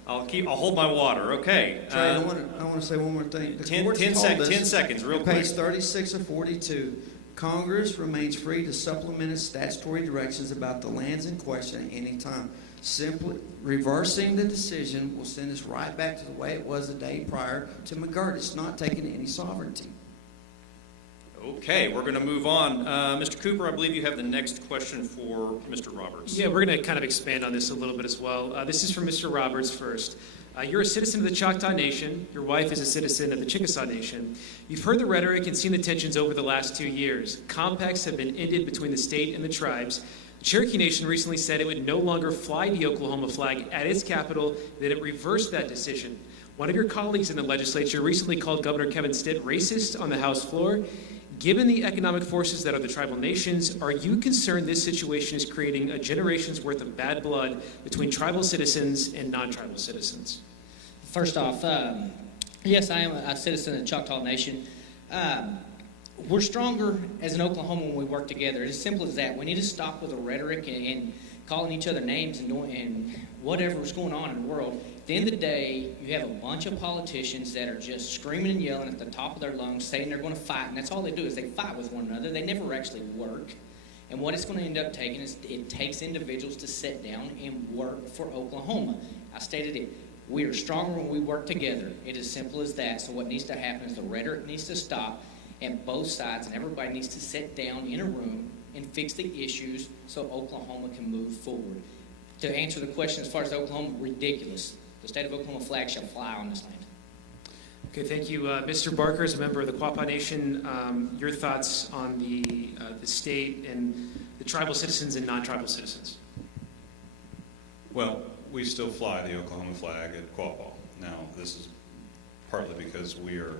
hold my water. Okay. Trey, I want to say one more thing. The 10 courts told us 10 seconds, real on quick. page 36 of 42, Congress remains free to supplement its statutory directions about the lands in question at any time. Simply reversing the decision will send us right back to the way it was the day prior to McGirt. It's not taking any sovereignty. Okay, we're going to move on. Mr. Cooper, I believe you have the next question for Mr. Roberts. Yeah, we're going to kind of expand on this a little bit as well. This is from Mr. Roberts first. You're a citizen of the Choctaw Nation. Your wife is a citizen of the Chickasaw Nation. You've heard the rhetoric and seen the tensions over the last 2 years. Compacts have been ended between the state and the tribes. The Cherokee Nation recently said it would no longer fly the Oklahoma flag at its capital, that it reversed that decision. One of your colleagues in the legislature recently called Governor Kevin Stitt racist on the House floor. Given the economic forces that are the tribal nations, are you concerned this situation is creating a generation's worth of bad blood between tribal citizens and non-tribal citizens? First off, yes, I am a citizen of the Choctaw Nation. We're stronger as an Oklahoma when we work together. It's as simple as that. We need to stop with the rhetoric and calling each other names and whatever's going on in the world. At the end of the day, you have a bunch of politicians that are just screaming and yelling at the top of their lungs, saying they're going to fight, and that's all they do is they fight with one another. They never actually work. And what it's going to end up taking is it takes individuals to sit down and work for Oklahoma. I stated it. We are stronger when we work together. It is simple as that. So what needs to happen is the rhetoric needs to stop, and both sides and everybody needs to sit down in a room and fix the issues so Oklahoma can move forward. To answer the question as far as Oklahoma, ridiculous. The state of Oklahoma flag shall fly on this land. Okay, thank you. Mr. Barker, as a member of the Quapaw Nation, your thoughts on the state and the tribal citizens and non-tribal citizens? Well, we still fly the Oklahoma flag at Quapaw. Now, this is partly because we are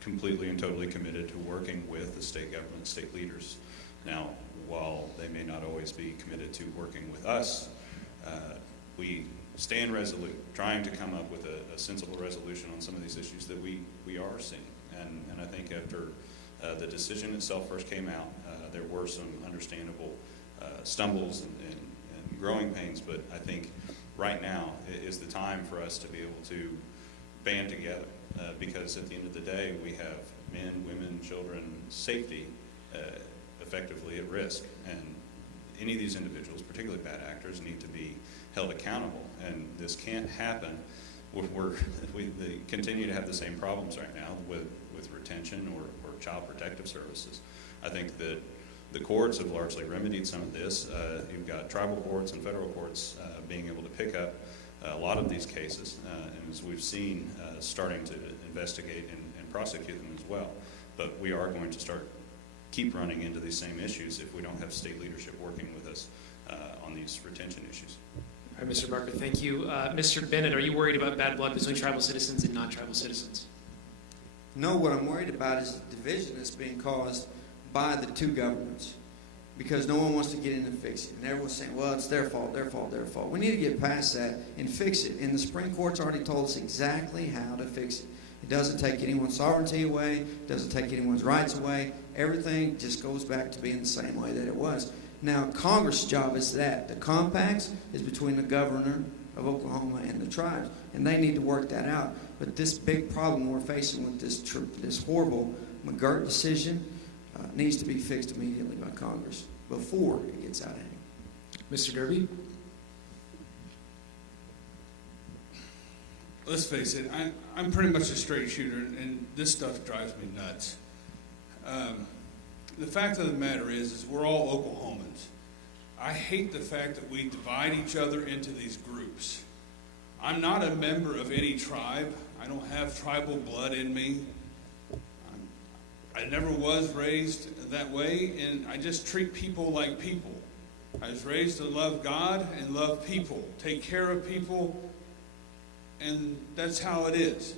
completely and totally committed to working with the state government, state leaders. Now, while they may not always be committed to working with us, we stand resolute, trying to come up with a sensible resolution on some of these issues that we are seeing. And I think after the decision itself first came out, there were some understandable stumbles and growing pains, but I think right now is the time for us to be able to band together, because at the end of the day, we have men, women, children, safety effectively at risk, and any of these individuals, particularly bad actors, need to be held accountable, and this can't happen. They continue to have the same problems right now with retention or child protective services. I think that the courts have largely remedied some of this. You've got tribal courts and federal courts being able to pick up a lot of these cases, and as we've seen, starting to investigate and prosecute them as well. But we are going to keep running into these same issues if we don't have state leadership working with us on these retention issues. All right, Mr. Barker, thank you. Mr. Bennett, are you worried about bad blood between tribal citizens and non-tribal citizens? No, what I'm worried about is the division that's being caused by the two governments, because no one wants to get in and fix it. And everyone's saying, well, it's their fault, their fault, their fault. We need to get past that and fix it. And the Supreme Court's already told us exactly how to fix it. It doesn't take anyone's sovereignty away. It doesn't take anyone's rights away. Everything just goes back to being the same way that it was. Now, Congress' job is that. The compacts is between the governor of Oklahoma and the tribes, and they need to work that out. But this big problem we're facing with this horrible McGirt decision needs to be fixed immediately by Congress before it gets out of hand. Mr. Derby? Let's face it, I'm pretty much a straight shooter, and this stuff drives me nuts. The fact of the matter is we're all Oklahomans. I hate the fact that we divide each other into these groups. I'm not a member of any tribe. I don't have tribal blood in me. I never was raised that way, and I just treat people like people. I was raised to love God and love people, take care of people, and that's how it is.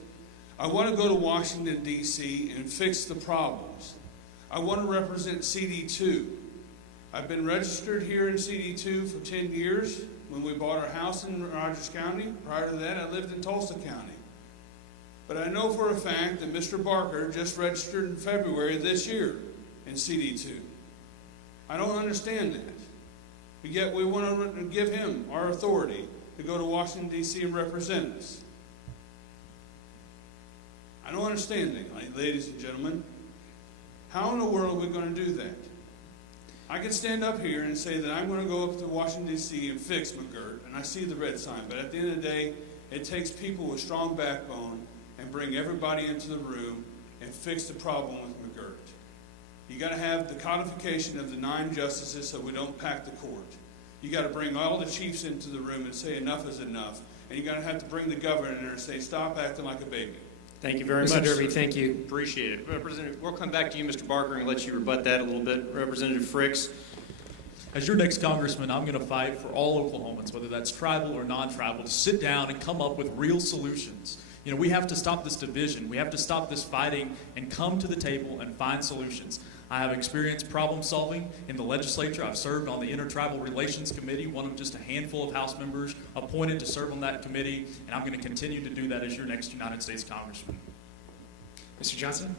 I want to go to Washington, D.C. and fix the problems. I want to represent CD2. I've been registered here in CD2 for 10 years when we bought our house in Rogers County. Prior to that, I lived in Tulsa County. But I know for a fact that Mr. Barker just registered in February this year in CD2. I don't understand that. But yet we want to give him our authority to go to Washington, D.C. and represent us. I don't understand that, ladies and gentlemen. How in the world are we going to do that? I can stand up here and say that I'm going to go up to Washington, D.C. and fix McGirt, and I see the red sign. But at the end of the day, it takes people with strong backbone and bring everybody into the room and fix the problem with McGirt. You got to have the codification of the 9 justices so we don't pack the court. You got to bring all the chiefs into the room and say enough is enough. And you got to have to bring the governor in there and say stop acting like a baby. Thank you very much. Mr. Derby, thank you. Appreciate it. Representative, we'll come back to you, Mr. Barker, and let you rebut that a little bit. Representative Fricks. As your next congressman, I'm going to fight for all Oklahomans, whether that's tribal or non-tribal, to sit down and come up with real solutions. You know, we have to stop this division. We have to stop this fighting and come to the table and find solutions. I have experience problem solving in the legislature. I've served on the Intertribal Relations Committee, one of just a handful of House members appointed to serve on that committee, and I'm going to continue to do that as your next United States Congressman. Mr. Johnson?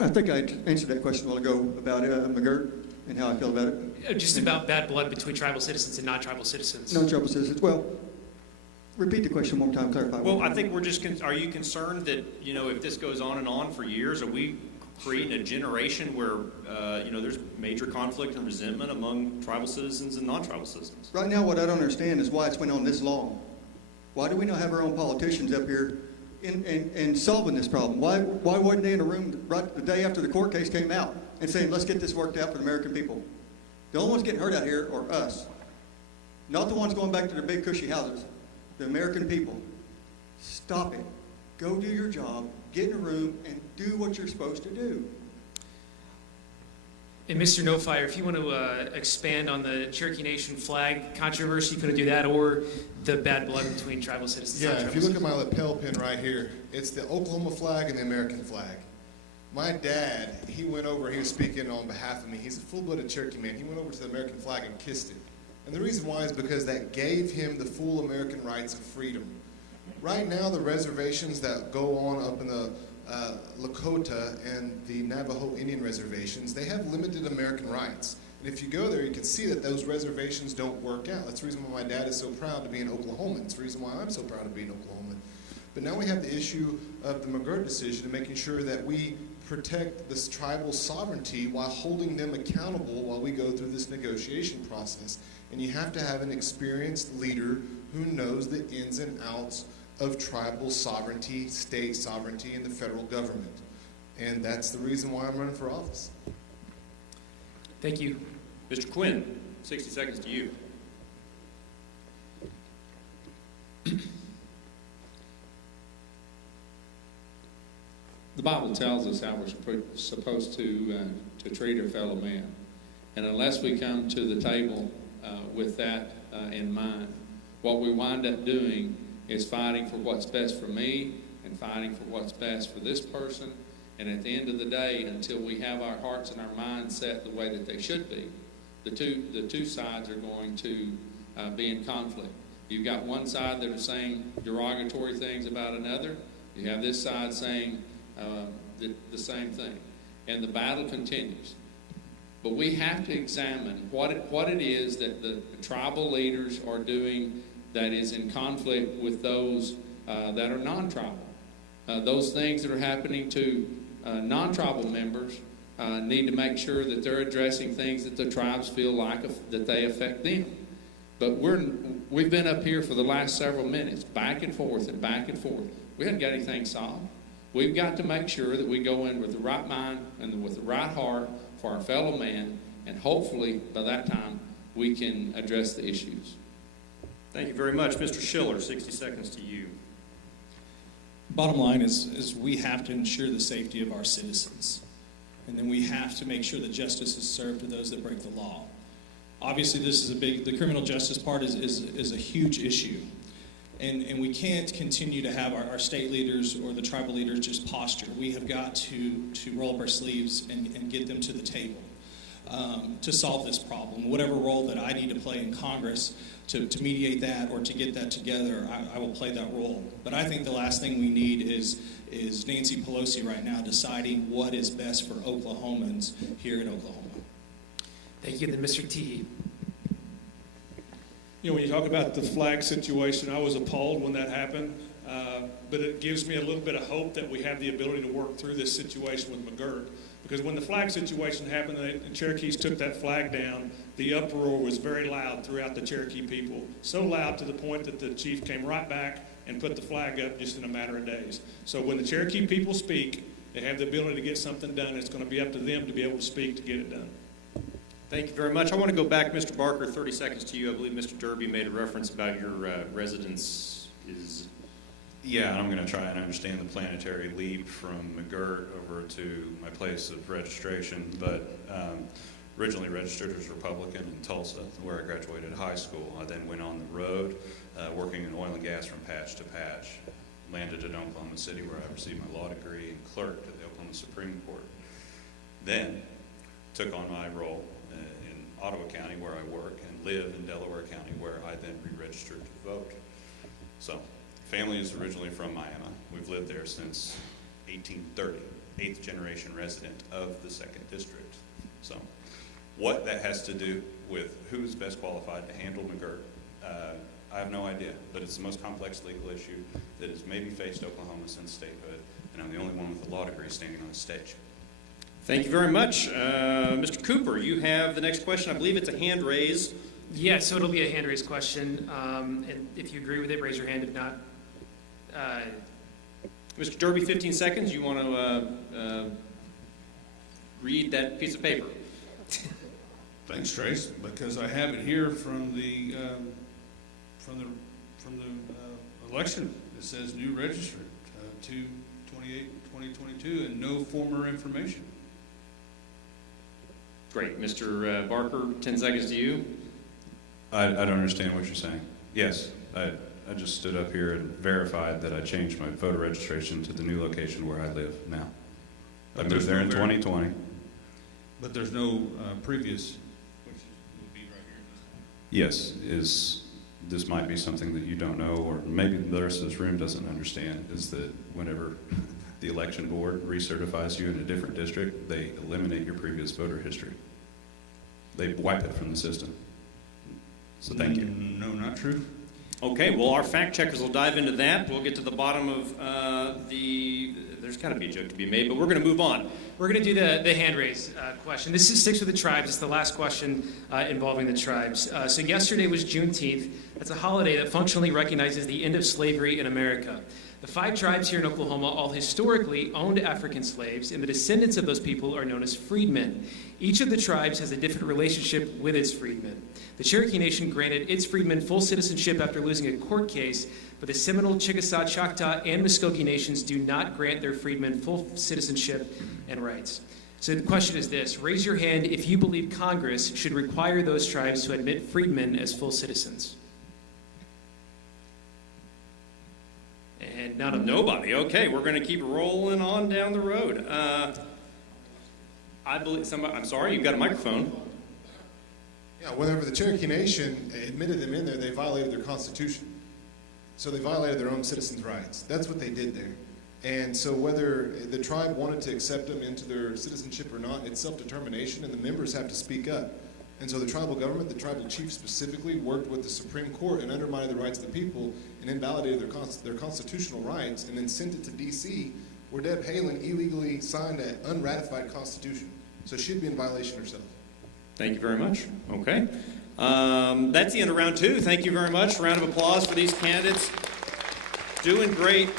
I think I answered that question a while ago about McGirt and how I feel about it. Just about bad blood between tribal citizens and non-tribal citizens. Non-tribal citizens. Well, repeat the question one more time, clarify. Well, I think we're just, are you concerned that, you know, if this goes on and on for years, are we creating a generation where, you know, there's major conflict and resentment among tribal citizens and non-tribal citizens? Right now, what I don't understand is why it's went on this long. Why do we not have our own politicians up here in solving this problem? Why weren't they in a room right the day after the court case came out and saying, let's get this worked out for the American people? The only ones getting hurt out here are us. Not the ones going back to their big cushy houses. The American people. Stop it. Go do your job, get in a room, and do what you're supposed to do. And Mr. Snowfire, if you want to expand on the Cherokee Nation flag controversy, you could do that, or the bad blood between tribal citizens. Yeah, if you look at my lapel pin right here, it's the Oklahoma flag and the American flag. My dad, he went over, he was speaking on behalf of me. He's a full-blooded Cherokee man. He went over to the American flag and kissed it. And the reason why is because that gave him the full American rights of freedom. Right now, the reservations that go on up in the Lakota and the Navajo Indian reservations, they have limited American rights. And if you go there, you can see that those reservations don't work out. That's the reason why my dad is so proud to be an Oklahoman. It's the reason why I'm so proud to be an Oklahoman. But now we have the issue of the McGirt decision and making sure that we protect this tribal sovereignty while holding them accountable while we go through this negotiation process. And you have to have an experienced leader who knows the ins and outs of tribal sovereignty, state sovereignty, and the federal government. And that's the reason why I'm running for office. Thank you. Mr. Quinn, 60 seconds to you. The Bible tells us how we're supposed to treat our fellow man. And unless we come to the table with that in mind, what we wind up doing is fighting for what's best for me and fighting for what's best for this person. And at the end of the day, until we have our hearts and our minds set the way that they should be, the two sides are going to be in conflict. You've got one side that are saying derogatory things about another. You have this side saying the same thing. And the battle continues. But we have to examine what it is that the tribal leaders are doing that is in conflict with those that are non-tribal. Those things that are happening to non-tribal members need to make sure that they're addressing things that the tribes feel like that they affect them. But we've been up here for the last several minutes, back and forth and back and forth. We haven't got anything solved. We've got to make sure that we go in with the right mind and with the right heart for our fellow man, and hopefully by that time we can address the issues. Thank you very much. Mr. Schiller, 60 seconds to you. Bottom line is we have to ensure the safety of our citizens. And then we have to make sure that justice is served to those that break the law. Obviously, this is the criminal justice part is a huge issue. And we can't continue to have our state leaders or the tribal leaders just posture. We have got to roll up our sleeves and get them to the table to solve this problem. Whatever role that I need to play in Congress to mediate that or to get that together, I will play that role. But I think the last thing we need is Nancy Pelosi right now deciding what is best for Oklahomans here in Oklahoma. Thank you. Then Mr. T. You know, when you talk about the flag situation, I was appalled when that happened, but it gives me a little bit of hope that we have the ability to work through this situation with McGirt. Because when the flag situation happened and the Cherokees took that flag down, the uproar was very loud throughout the Cherokee people. So loud to the point that the chief came right back and put the flag up just in a matter of days. So when the Cherokee people speak, they have the ability to get something done. It's going to be up to them to be able to speak to get it done. Thank you very much. I want to go back, Mr. Barker, 30 seconds to you. I believe Mr. Derby made a reference about your residence is... Yeah, I'm going to try and understand the planetary leap from McGirt over to my place of registration, but originally registered as Republican in Tulsa, where I graduated high school. I then went on the road, working in oil and gas from patch to patch. Landed in Oklahoma City, where I received my law degree and clerked at the Oklahoma Supreme Court. Then took on my role in Ottawa County, where I work, and live in Delaware County, where I then re-registered to vote. So, family is originally from Miami. We've lived there since 1830, 8th generation resident of the 2nd District. So, what that has to do with who's best qualified to handle McGirt, I have no idea, but it's the most complex legal issue that has maybe faced Oklahoma since statehood, and I'm the only one with a law degree standing on the stage. Thank you very much. Mr. Cooper, you have the next question. I believe it's a hand raise. Yeah, so it'll be a hand raise question. And if you agree with it, raise your hand. If not, Mr. Derby, 15 seconds. You want to read that piece of paper? Thanks, Trace, because I have it here from the election. It says new registrant, 2/28/2022, and no former information. Great. Mr. Barker, 10 seconds to you. I don't understand what you're saying. Yes, I just stood up here and verified that I changed my voter registration to the new location where I live now. I moved there in 2020. But there's no previous, which would be right here. Yes, this might be something that you don't know, or maybe the rest of this room doesn't understand, is that whenever the election board recertifies you in a different district, they eliminate your previous voter history. They wipe it from the system. So thank you. No, not true. Okay, well, our fact checkers will dive into that. We'll get to the bottom of there's got to be a joke to be made, but we're going to move on. We're going to do the hand raise question. This is sticks with the tribes. It's the last question involving the tribes. So yesterday was Juneteenth. That's a holiday that functionally recognizes the end of slavery in America. The 5 tribes here in Oklahoma all historically owned African slaves, and the descendants of those people are known as freedmen. Each of the tribes has a different relationship with its freedmen. The Cherokee Nation granted its freedmen full citizenship after losing a court case, but the Seminole, Chickasaw, Choctaw, and Muskogee Nations do not grant their freedmen full citizenship and rights. So the question is this: raise your hand if you believe Congress should require those tribes to admit freedmen as full citizens. And none of them. Nobody. Okay, we're going to keep rolling on down the road. I believe somebody. I'm sorry, you've got a microphone. Yeah, whenever the Cherokee Nation admitted them in there, they violated their constitution. So they violated their own citizens' rights. That's what they did there. And so whether the tribe wanted to accept them into their citizenship or not, it's self-determination, and the members have to speak up. And so the tribal government, the tribal chief specifically, worked with the Supreme Court and undermined the rights of the people and invalidated their constitutional rights, and then sent it to D.C., where Deb Haaland illegally signed an unratified constitution. So she'd be in violation herself. Thank you very much. Okay. That's the end of round 2. Thank you very much. Round of applause for these candidates. Doing great.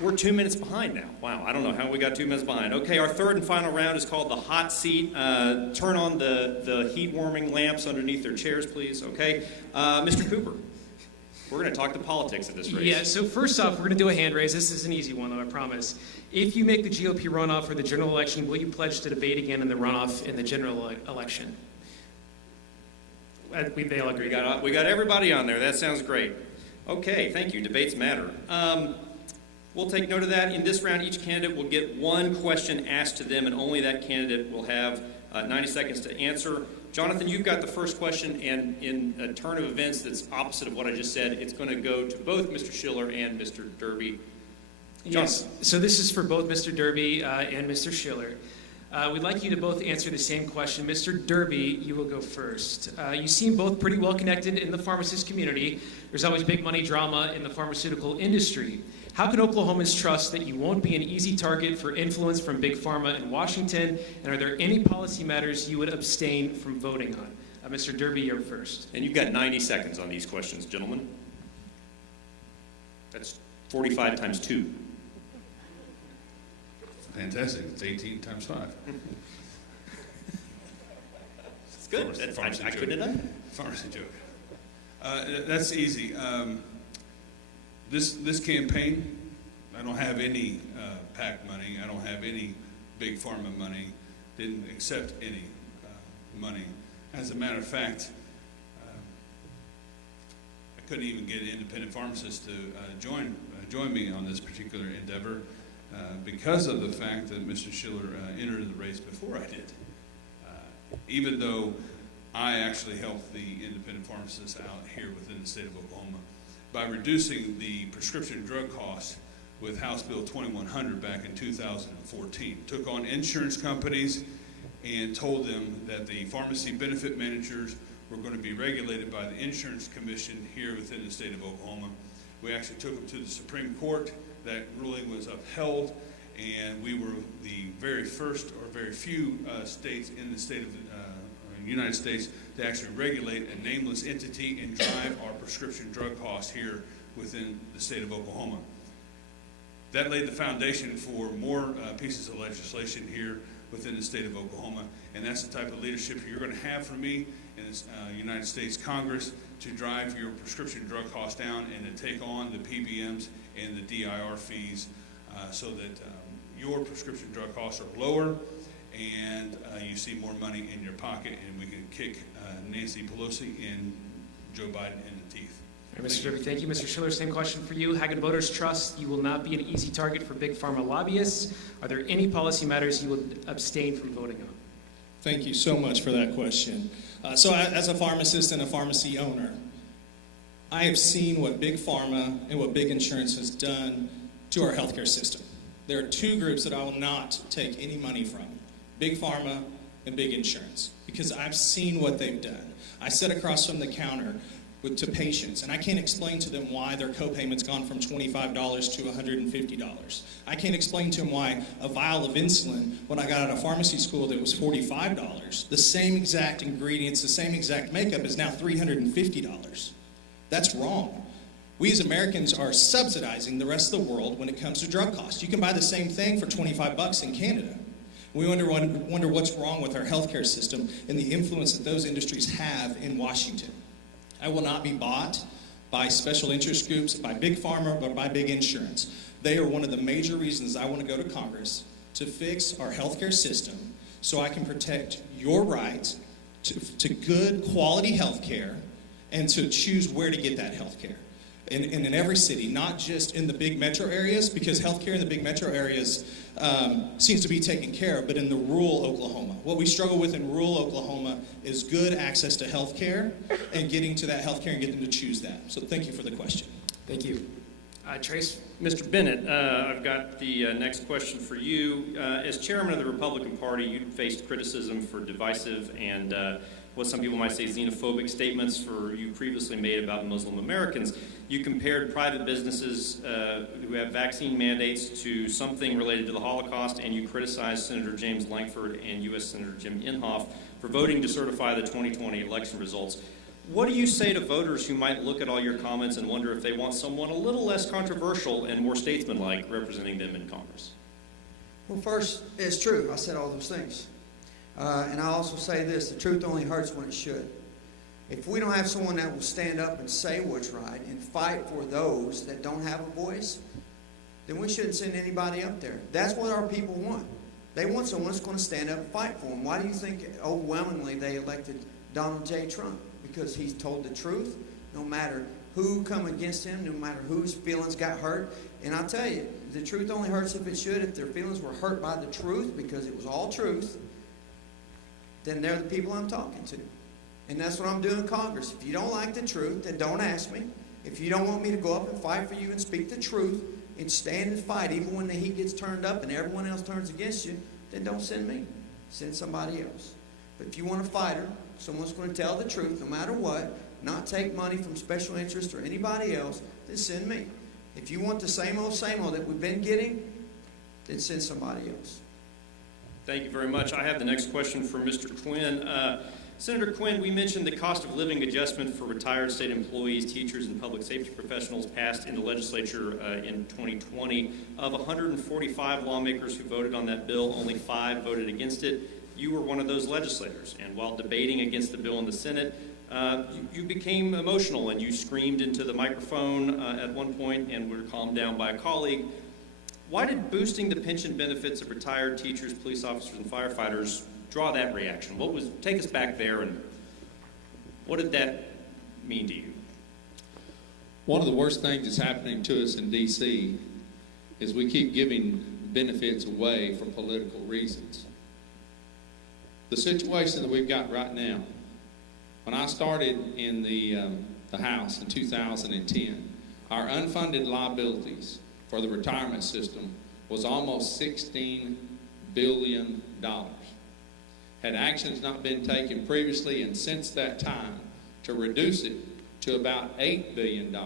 We're 2 minutes behind now. Wow, I don't know how we got 2 minutes behind. Okay, our third and final round is called the hot seat. Turn on the heat warming lamps underneath their chairs, please. Okay. Mr. Cooper, we're going to talk to politics at this race. Yeah, so first off, we're going to do a hand raise. This is an easy one, though, I promise. If you make the GOP runoff for the general election, will you pledge to debate again in the runoff in the general election? They all agree. We got everybody on there. That sounds great. Okay, thank you. Debates matter. We'll take note of that. In this round, each candidate will get one question asked to them, and only that candidate will have 90 seconds to answer. Jonathan, you've got the first question, and in a turn of events that's opposite of what I just said, it's going to go to both Mr. Schiller and Mr. Derby. Yes, so this is for both Mr. Derby and Mr. Schiller. We'd like you to both answer the same question. Mr. Derby, you will go first. You seem both pretty well connected in the pharmacist community. There's always big money drama in the pharmaceutical industry. How can Oklahomans trust that you won't be an easy target for influence from Big Pharma in Washington? And are there any policy matters you would abstain from voting on? Mr. Derby, you're first. And you've got 90 seconds on these questions, gentlemen. That's 45 times 2. Fantastic. It's 18 times 5. It's good. I couldn't have done it. Pharmacy joke. That's easy. This campaign, I don't have any PAC money. I don't have any Big Pharma money. Didn't accept any money. As a matter of fact, I couldn't even get independent pharmacists to join me on this particular endeavor because of the fact that Mr. Schiller entered the race before I did. Even though I actually helped the independent pharmacists out here within the state of Oklahoma by reducing the prescription drug costs with House Bill 2100 back in 2014. Took on insurance companies and told them that the pharmacy benefit managers were going to be regulated by the Insurance Commission here within the state of Oklahoma. We actually took them to the Supreme Court. That ruling was upheld, and we were the very first or very few states in the state of the United States to actually regulate a nameless entity and drive our prescription drug costs here within the state of Oklahoma. That laid the foundation for more pieces of legislation here within the state of Oklahoma, and that's the type of leadership you're going to have from me in the United States Congress to drive your prescription drug costs down and to take on the PBMs and the DIR fees so that your prescription drug costs are lower and you see more money in your pocket, and we can kick Nancy Pelosi and Joe Biden in the teeth. All right, Mr. Derby, thank you. Mr. Schiller, same question for you. How can voters trust you will not be an easy target for Big Pharma lobbyists? Are there any policy matters you would abstain from voting on? Thank you so much for that question. As a pharmacist and a pharmacy owner, I have seen what Big Pharma and what Big Insurance has done to our healthcare system. There are two groups that I will not take any money from, Big Pharma and Big Insurance, because I've seen what they've done. I sit across from the counter to patients, and I can't explain to them why their copayment's gone from $25 to $150. I can't explain to them why a vial of insulin, when I got out of pharmacy school, that was $45. The same exact ingredients, the same exact makeup is now $350. That's wrong. We as Americans are subsidizing the rest of the world when it comes to drug costs. You can buy the same thing for $25 in Canada. We wonder what's wrong with our healthcare system and the influence that those industries have in Washington. I will not be bought by special interest groups, by Big Pharma, or by Big Insurance. They are one of the major reasons I want to go to Congress to fix our healthcare system so I can protect your right to good quality healthcare and to choose where to get that healthcare. In every city, not just in the big metro areas, because healthcare in the big metro areas seems to be taken care of, but in the rural Oklahoma. What we struggle with in rural Oklahoma is good access to healthcare and getting to that healthcare and getting them to choose that. So thank you for the question. Thank you. Trace? Mr. Bennett, I've got the next question for you. As chairman of the Republican Party, you faced criticism for divisive and what some people might say xenophobic statements you previously made about Muslim Americans. You compared private businesses who have vaccine mandates to something related to the Holocaust, and you criticized Senator James Lankford and U.S. Senator Jim Inhofe for voting to certify the 2020 election results. What do you say to voters who might look at all your comments and wonder if they want someone a little less controversial and more statesmanlike representing them in Congress? Well, first, it's true. I said all those things. And I also say this, the truth only hurts when it should. If we don't have someone that will stand up and say what's right and fight for those that don't have a voice, then we shouldn't send anybody up there. That's what our people want. They want someone that's going to stand up and fight for them. Why do you think overwhelmingly they elected Donald J. Trump? Because he's told the truth, no matter who come against him, no matter whose feelings got hurt. And I'll tell you, the truth only hurts if it should. If their feelings were hurt by the truth, because it was all truth, then they're the people I'm talking to. And that's what I'm doing in Congress. If you don't like the truth, then don't ask me. If you don't want me to go up and fight for you and speak the truth and stand and fight, even when the heat gets turned up and everyone else turns against you, then don't send me. Send somebody else. But if you want a fighter, someone's going to tell the truth no matter what, not take money from special interest or anybody else, then send me. If you want the same old that we've been getting, then send somebody else. Thank you very much. I have the next question for Mr. Quinn. Senator Quinn, we mentioned the cost of living adjustment for retired state employees, teachers, and public safety professionals passed in the legislature in 2020. Of 145 lawmakers who voted on that bill, only 5 voted against it. You were one of those legislators, and while debating against the bill in the Senate, you became emotional and you screamed into the microphone at one point and were calmed down by a colleague. Why did boosting the pension benefits of retired teachers, police officers, and firefighters draw that reaction? Take us back there, and what did that mean to you? One of the worst things that's happening to us in D.C. is we keep giving benefits away for political reasons. The situation that we've got right now, when I started in the House in 2010, our unfunded liabilities for the retirement system was almost $16 billion. Had actions not been taken previously and since that time to reduce it to about $8 billion,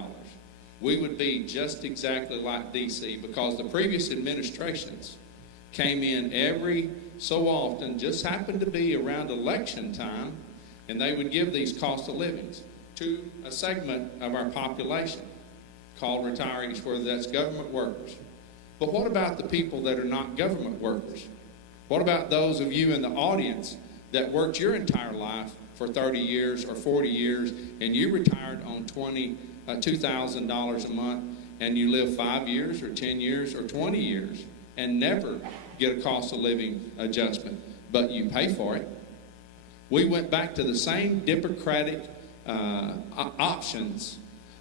we would be just exactly like D.C. because the previous administrations came in every so often, just happened to be around election time, and they would give these cost of livings to a segment of our population called retirees, whether that's government workers. But what about the people that are not government workers? What about those of you in the audience that worked your entire life for 30 years or 40 years and you retired on $2,000 a month and you live 5 years or 10 years or 20 years and never get a cost of living adjustment, but you pay for it? We went back to the same democratic options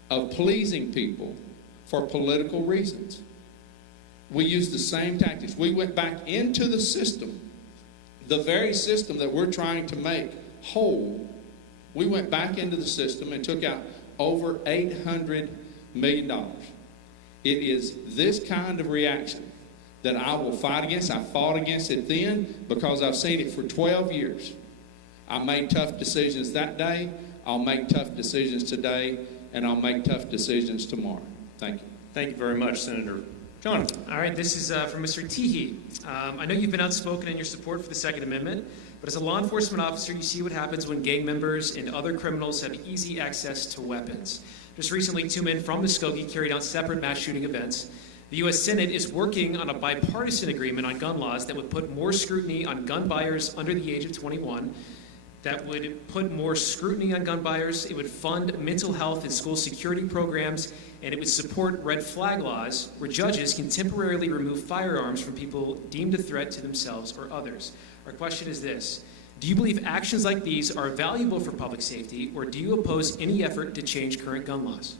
of pleasing people for political reasons. We used the same tactics. We went back into the system, the very system that we're trying to make whole We went back into the system and took out over $800 million. It is this kind of reaction that I will fight against. I fought against it then because I've seen it for 12 years. I made tough decisions that day. I'll make tough decisions today, and I'll make tough decisions tomorrow. Thank you. Thank you very much, Senator. Jonathan. All right, this is from Mr. Teehee. I know you've been outspoken in your support for the Second Amendment, but as a law enforcement officer, you see what happens when gang members and other criminals have easy access to weapons. Just recently, 2 men from Muskogee carried out separate mass shooting events. The U.S. Senate is working on a bipartisan agreement on gun laws that would put more scrutiny on gun buyers under the age of 21. That would put more scrutiny on gun buyers. It would fund mental health and school security programs, and it would support red flag laws where judges can temporarily remove firearms from people deemed a threat to themselves or others. Our question is this: do you believe actions like these are valuable for public safety, or do you oppose any effort to change current gun laws?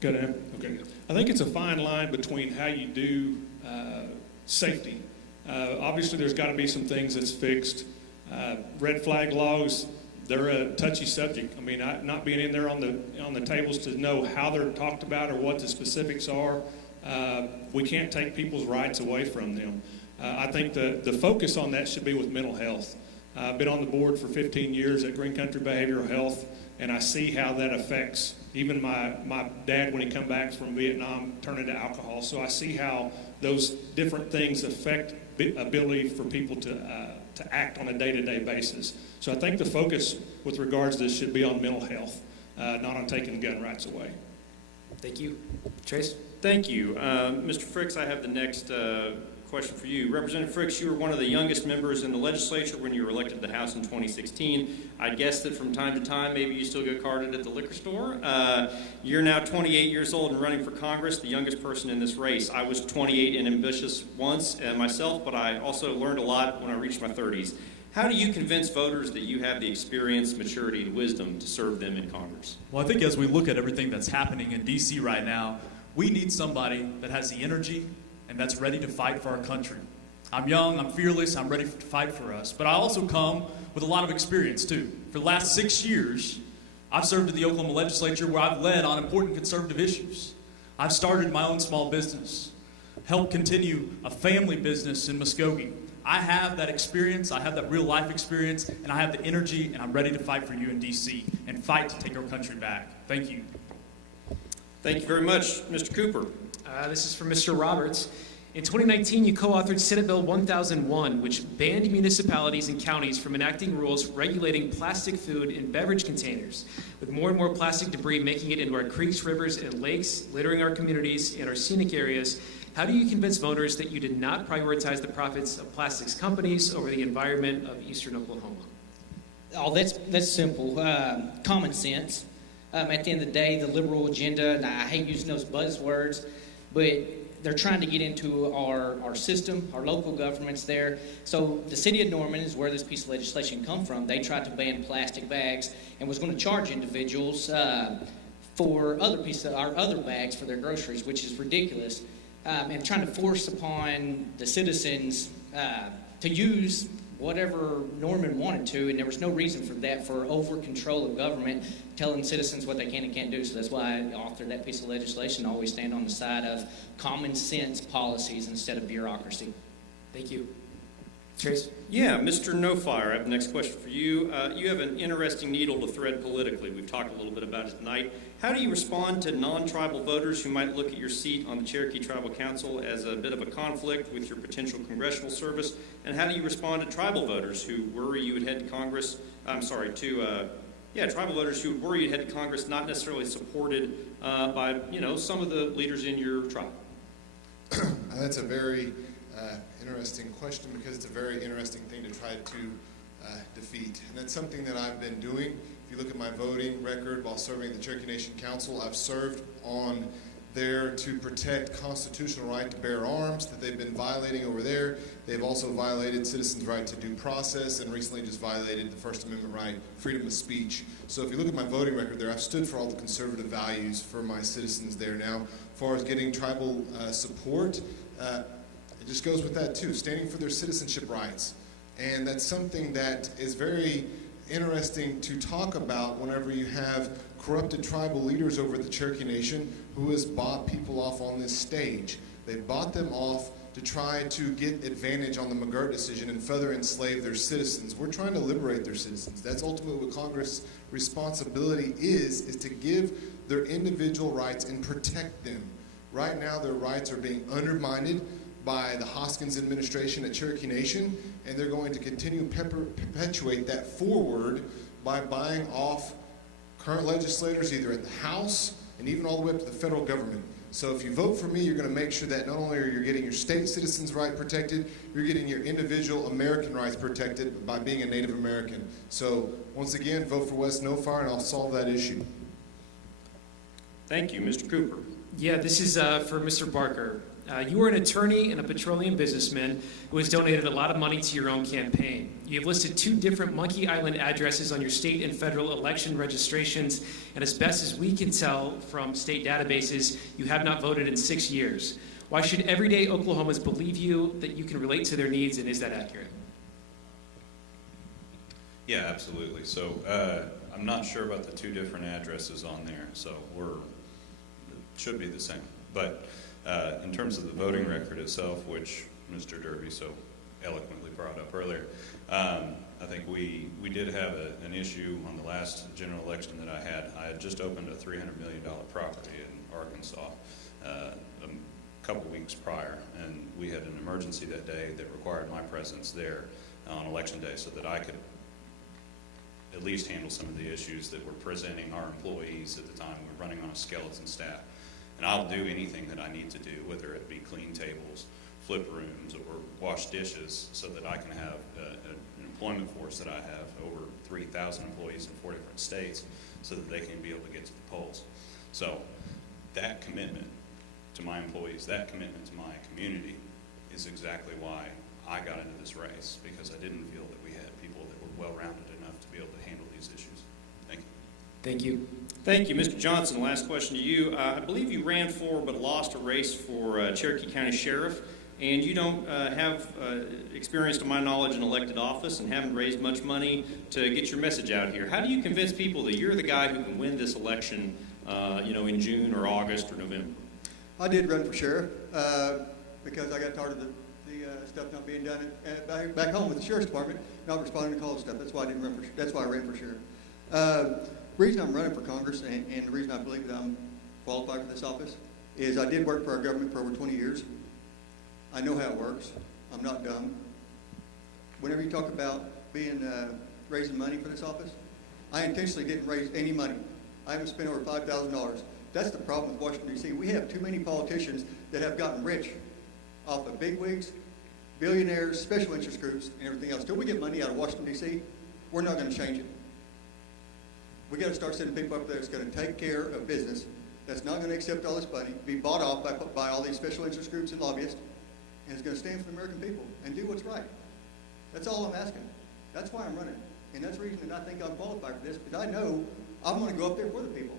Good. Okay. I think it's a fine line between how you do safety. Obviously, there's got to be some things that's fixed. Red flag laws, they're a touchy subject. I mean, not being in there on the tables to know how they're talked about or what the specifics are, we can't take people's rights away from them. I think the focus on that should be with mental health. I've been on the board for 15 years at Green Country Behavioral Health, and I see how that affects even my dad when he come back from Vietnam, turning to alcohol. So I see how those different things affect ability for people to act on a day-to-day basis. So I think the focus with regards to this should be on mental health, not on taking gun rights away. Thank you. Trace? Thank you. Mr. Fricks, I have the next question for you. Representative Fricks, you were one of the youngest members in the legislature when you were elected to the House in 2016. I guess that from time to time, maybe you still get carded at the liquor store. You're now 28 years old and running for Congress, the youngest person in this race. I was 28 and ambitious once myself, but I also learned a lot when I reached my 30s. How do you convince voters that you have the experience, maturity, and wisdom to serve them in Congress? Well, I think as we look at everything that's happening in D.C. right now, we need somebody that has the energy and that's ready to fight for our country. I'm young, I'm fearless, I'm ready to fight for us. But I also come with a lot of experience, too. For the last 6 years, I've served in the Oklahoma legislature where I've led on important conservative issues. I've started my own small business, helped continue a family business in Muskogee. I have that experience, I have that real life experience, and I have the energy, and I'm ready to fight for you in D.C. and fight to take our country back. Thank you. Thank you very much. Mr. Cooper. This is from Mr. Roberts. In 2019, you co-authored Senate Bill 1001, which banned municipalities and counties from enacting rules regulating plastic food and beverage containers, with more and more plastic debris making it into our creeks, rivers, and lakes, littering our communities and our scenic areas. How do you convince voters that you did not prioritize the profits of plastics companies over the environment of eastern Oklahoma? Oh, that's simple. Common sense. At the end of the day, the liberal agenda, and I hate using those buzzwords, but they're trying to get into our system, our local governments there. So the city of Norman is where this piece of legislation come from. They tried to ban plastic bags and was going to charge individuals for other bags for their groceries, which is ridiculous. And trying to force upon the citizens to use whatever Norman wanted to, and there was no reason for that, for over control of government, telling citizens what they can and can't do. So that's why I authored that piece of legislation. I always stand on the side of common sense policies instead of bureaucracy. Thank you. Trace? Yeah, Mr. Snowfire, I have the next question for you. You have an interesting needle to thread politically. We've talked a little bit about it tonight. How do you respond to non-tribal voters who might look at your seat on the Cherokee Tribal Council as a bit of a conflict with your potential congressional service? And how do you respond to tribal voters who worry you would head to Congress, tribal voters who worry you'd head to Congress not necessarily supported by, some of the leaders in your tribe? That's a very interesting question, because it's a very interesting thing to try to defeat. And that's something that I've been doing. If you look at my voting record while serving the Cherokee Nation Council, I've served on there to protect constitutional right to bear arms that they've been violating over there. They've also violated citizens' right to due process, and recently just violated the First Amendment right, freedom of speech. So if you look at my voting record there, I've stood for all the conservative values for my citizens there. Now, as far as getting tribal support, it just goes with that too, standing for their citizenship rights And that's something that is very interesting to talk about whenever you have corrupted tribal leaders over the Cherokee Nation who has bought people off on this stage. They bought them off to try to get advantage on the McGirt decision and further enslave their citizens. We're trying to liberate their citizens. That's ultimately what Congress' responsibility is to give their individual rights and protect them. Right now, their rights are being undermined by the Hoskins administration at Cherokee Nation, and they're going to continue perpetuate that forward by buying off current legislators either at the House and even all the way up to the federal government. So if you vote for me, you're going to make sure that not only are you getting your state citizens' right protected, you're getting your individual American rights protected by being a Native American. So once again, vote for Wes Snowfire, and I'll solve that issue. Thank you. Mr. Cooper. Yeah, this is for Mr. Barker. You are an attorney and a petroleum businessman who has donated a lot of money to your own campaign. You have listed 2 different Monkey Island addresses on your state and federal election registrations, and as best as we can tell from state databases, you have not voted in 6 years. Why should everyday Oklahomans believe you that you can relate to their needs, and is that accurate? Yeah, absolutely. So I'm not sure about the 2 different addresses on there, so it should be the same. But in terms of the voting record itself, which Mr. Derby so eloquently brought up earlier, I think we did have an issue on the last general election that I had. I had just opened a $300 million property in Arkansas a couple weeks prior, and we had an emergency that day that required my presence there on election day so that I could at least handle some of the issues that were presenting our employees at the time. We were running on a skeleton staff. And I'll do anything that I need to do, whether it be clean tables, flip rooms, or wash dishes, so that I can have an employment force that I have over 3,000 employees in 4 different states, so that they can be able to get to the polls. So that commitment to my employees, that commitment to my community is exactly why I got into this race, because I didn't feel that we had people that were well-rounded enough to be able to handle these issues. Thank you. Thank you. Thank you. Mr. Johnson, last question to you. I believe you ran for but lost a race for Cherokee County Sheriff, and you don't have experience, to my knowledge, in elected office and haven't raised much money to get your message out here. How do you convince people that you're the guy who can win this election, in June or August or November? I did run for sheriff because I got tired of the stuff not being done back home with the sheriff's department, not responding to calls and stuff. That's why I didn't run for. That's why I ran for sheriff. The reason I'm running for Congress and the reason I believe that I'm qualified for this office is I did work for our government for over 20 years. I know how it works. I'm not dumb. Whenever you talk about raising money for this office, I intentionally didn't raise any money. I haven't spent over $5,000. That's the problem with Washington, D.C. We have too many politicians that have gotten rich off of bigwigs, billionaires, special interest groups, and everything else. Till we get money out of Washington, D.C., we're not going to change it. We got to start sending people up there that's going to take care of business, that's not going to accept all this money, be bought off by all these special interest groups and lobbyists, and is going to stand for the American people and do what's right. That's all I'm asking. That's why I'm running. And that's the reason that I think I'm qualified for this, because I know I'm going to go up there for the people.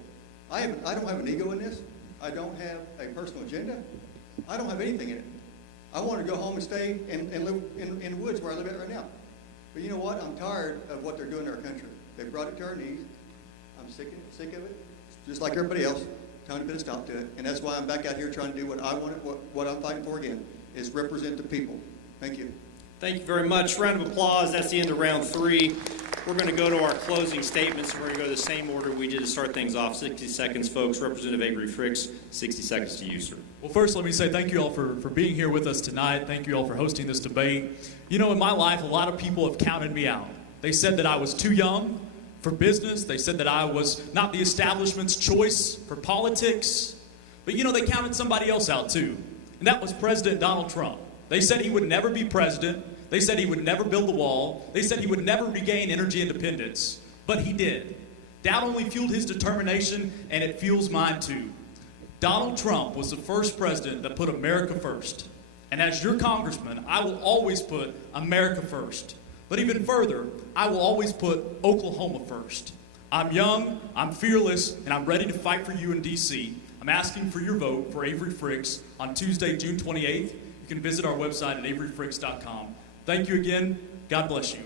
I don't have an ego in this. I don't have a personal agenda. I don't have anything in it. I want to go home and stay and live in the woods where I live at right now. But you know what? I'm tired of what they're doing to our country. They brought it to our knees. I'm sick of it. Just like everybody else, time to put a stop to it. And that's why I'm back out here trying to do what I want, what I'm fighting for again, is represent the people. Thank you. Thank you very much. Round of applause. That's the end of round 3. We're going to go to our closing statements. We're going to go the same order we did to start things off. 60 seconds, folks. Representative Avery Fricks, 60 seconds to you, sir. Well, first, let me say thank you all for being here with us tonight. Thank you all for hosting this debate. You know, in my life, a lot of people have counted me out. They said that I was too young for business. They said that I was not the establishment's choice for politics. But, you know, they counted somebody else out, too. And that was President Donald Trump. They said he would never be president. They said he would never build the wall. They said he would never regain energy independence. But he did. Doubt only fueled his determination, and it fuels mine too. Donald Trump was the first president that put America first. And as your congressman, I will always put America first. But even further, I will always put Oklahoma first. I'm young, I'm fearless, and I'm ready to fight for you in D.C. I'm asking for your vote for Avery Fricks on Tuesday, June 28th. You can visit our website at averyfricks.com. Thank you again. God bless you.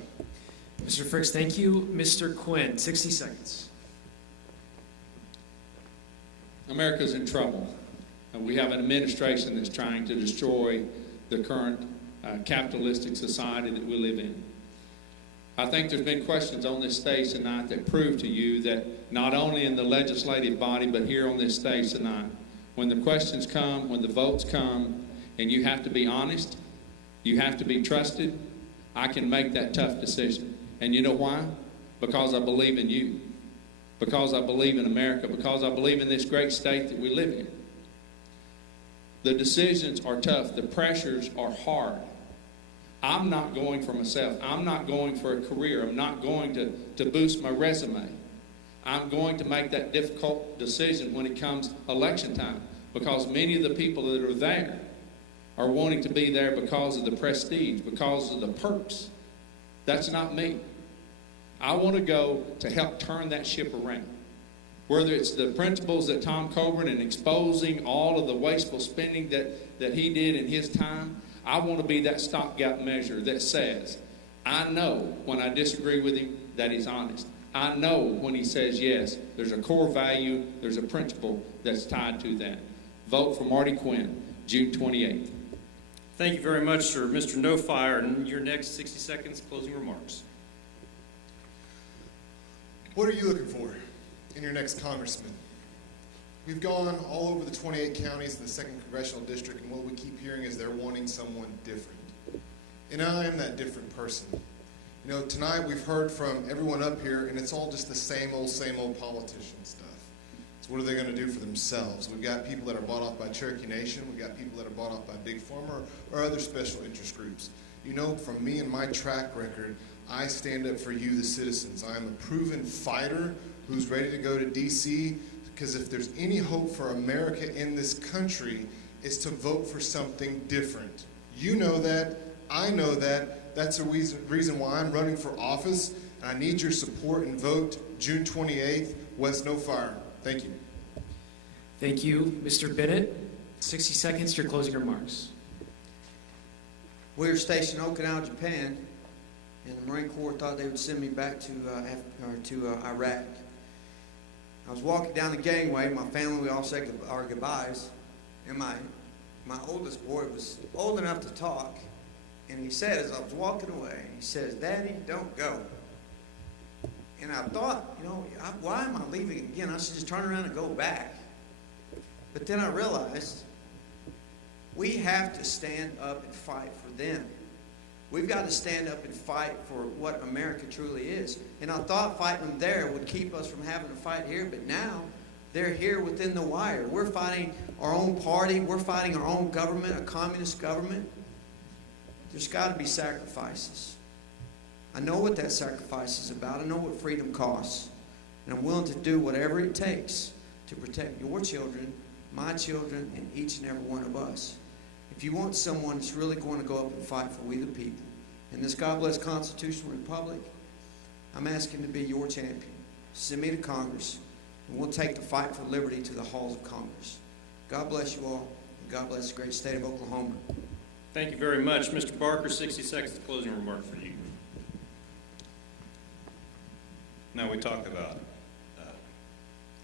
Mr. Fricks, thank you. Mr. Quinn, 60 seconds. America's in trouble. We have an administration that's trying to destroy the current capitalistic society that we live in. I think there's been questions on this stage tonight that prove to you that not only in the legislative body, but here on this stage tonight, when the questions come, when the votes come, and you have to be honest, you have to be trusted, I can make that tough decision. And you know why? Because I believe in you. Because I believe in America. Because I believe in this great state that we live in. The decisions are tough. The pressures are hard. I'm not going for myself. I'm not going for a career. I'm not going to boost my resume. I'm going to make that difficult decision when it comes election time, because many of the people that are there are wanting to be there because of the prestige, because of the perks. That's not me. I want to go to help turn that ship around. Whether it's the principles that Tom Coburn and exposing all of the wasteful spending that he did in his time, I want to be that stopgap measure that says, I know when I disagree with him that he's honest. I know when he says yes, there's a core value, there's a principle that's tied to that. Vote for Marty Quinn, June 28th. Thank you very much, sir. Mr. Snowfire, and your next 60 seconds closing remarks. What are you looking for in your next congressman? We've gone all over the 28 counties in the 2nd Congressional District, and what we keep hearing is they're wanting someone different. And I am that different person. You know, tonight we've heard from everyone up here, and it's all just the same old politician stuff. So what are they going to do for themselves? We've got people that are bought off by Cherokee Nation. We've got people that are bought off by Big Pharma or other special interest groups. You know, from me and my track record, I stand up for you, the citizens. I am a proven fighter who's ready to go to D.C., because if there's any hope for America in this country, it's to vote for something different. You know that. I know that. That's the reason why I'm running for office. And I need your support and vote June 28th, Wes Snowfire. Thank you. Thank you. Mr. Bennett, 60 seconds to your closing remarks. We were stationed in Okinawa, Japan, and the Marine Corps thought they would send me back to Iraq. I was walking down the gangway. My family, we all said our goodbyes, and my oldest boy was old enough to talk, and he said, as I was walking away, he says, "Daddy, don't go." And I thought, you know, why am I leaving again? I should just turn around and go back. But then I realized we have to stand up and fight for them. We've got to stand up and fight for what America truly is. And I thought fighting them there would keep us from having to fight here, but now they're here within the wire. We're fighting our own party. We're fighting our own government, a communist government. There's got to be sacrifices. I know what that sacrifice is about. I know what freedom costs. And I'm willing to do whatever it takes to protect your children, my children, and each and every one of us. If you want someone that's really going to go up and fight for we the people in this God bless constitutional republic, I'm asking to be your champion. Send me to Congress, and we'll take the fight for liberty to the halls of Congress. God bless you all, and God bless the great state of Oklahoma. Thank you very much. Mr. Barker, 60 seconds to closing remark for you. Now we talk about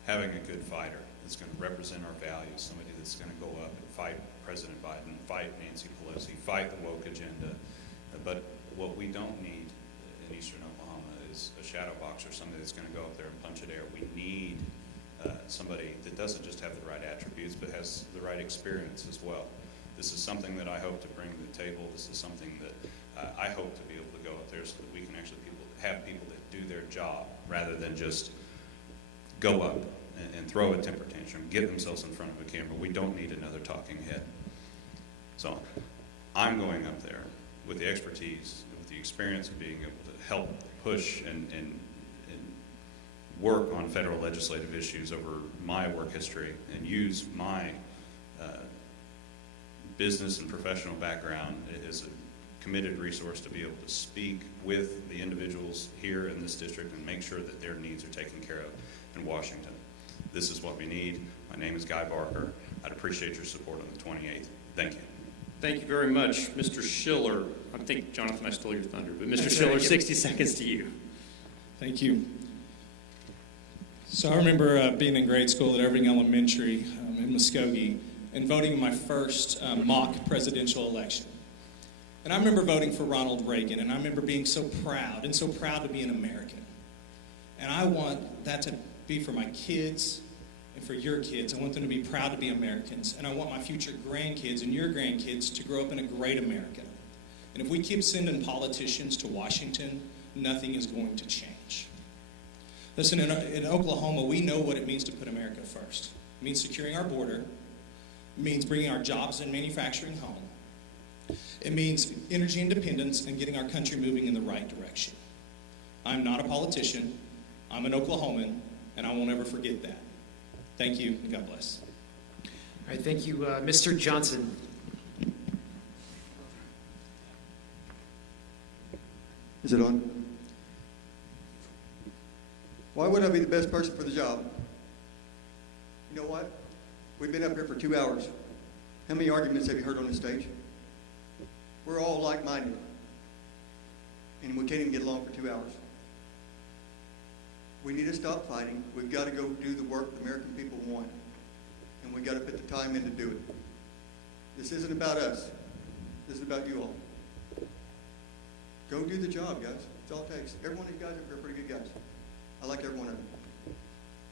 having a good fighter that's going to represent our values, somebody that's going to go up and fight President Biden, fight Nancy Pelosi, fight the woke agenda. But what we don't need in eastern Oklahoma is a shadow boxer, somebody that's going to go up there and punch it air. We need somebody that doesn't just have the right attributes, but has the right experience as well. This is something that I hope to bring to the table. This is something that I hope to be able to go up there so that we can actually have people that do their job rather than just go up and throw a temper tantrum, get themselves in front of a camera. We don't need another talking head. So I'm going up there with the expertise, with the experience of being able to help push and work on federal legislative issues over my work history and use my business and professional background as a committed resource to be able to speak with the individuals here in this district and make sure that their needs are taken care of in Washington. This is what we need. My name is Guy Barker. I'd appreciate your support on the 28th. Thank you. Thank you very much. Mr. Schiller, I think, Jonathan, I stole your thunder, but Mr. That's Schiller, right. 60 seconds to you. Thank you. So I remember being in grade school at Irving Elementary in Muskogee and voting in my first mock presidential election. And I remember voting for Ronald Reagan, and I remember being so proud to be an American. And I want that to be for my kids and for your kids. I want them to be proud to be Americans. And I want my future grandkids and your grandkids to grow up in a great America. And if we keep sending politicians to Washington, nothing is going to change. Listen, in Oklahoma, we know what it means to put America first. It means securing our border. It means bringing our jobs and manufacturing home. It means energy independence and getting our country moving in the right direction. I'm not a politician. I'm an Oklahoman, and I won't ever forget that. Thank you, and God bless. All right, thank you, Mr. Johnson. Is it on? Why would I be the best person for the job? You know what? We've been up here for 2 hours. How many arguments have you heard on this stage? We're all like-minded. And we can't even get along for 2 hours. We need to stop fighting. We've got to go do the work the American people want. And we've got to put the time in to do it. This isn't about us. This is about you all. Go do the job, guys. That's all it takes. Every one of you guys are pretty good guys. I like every one of them.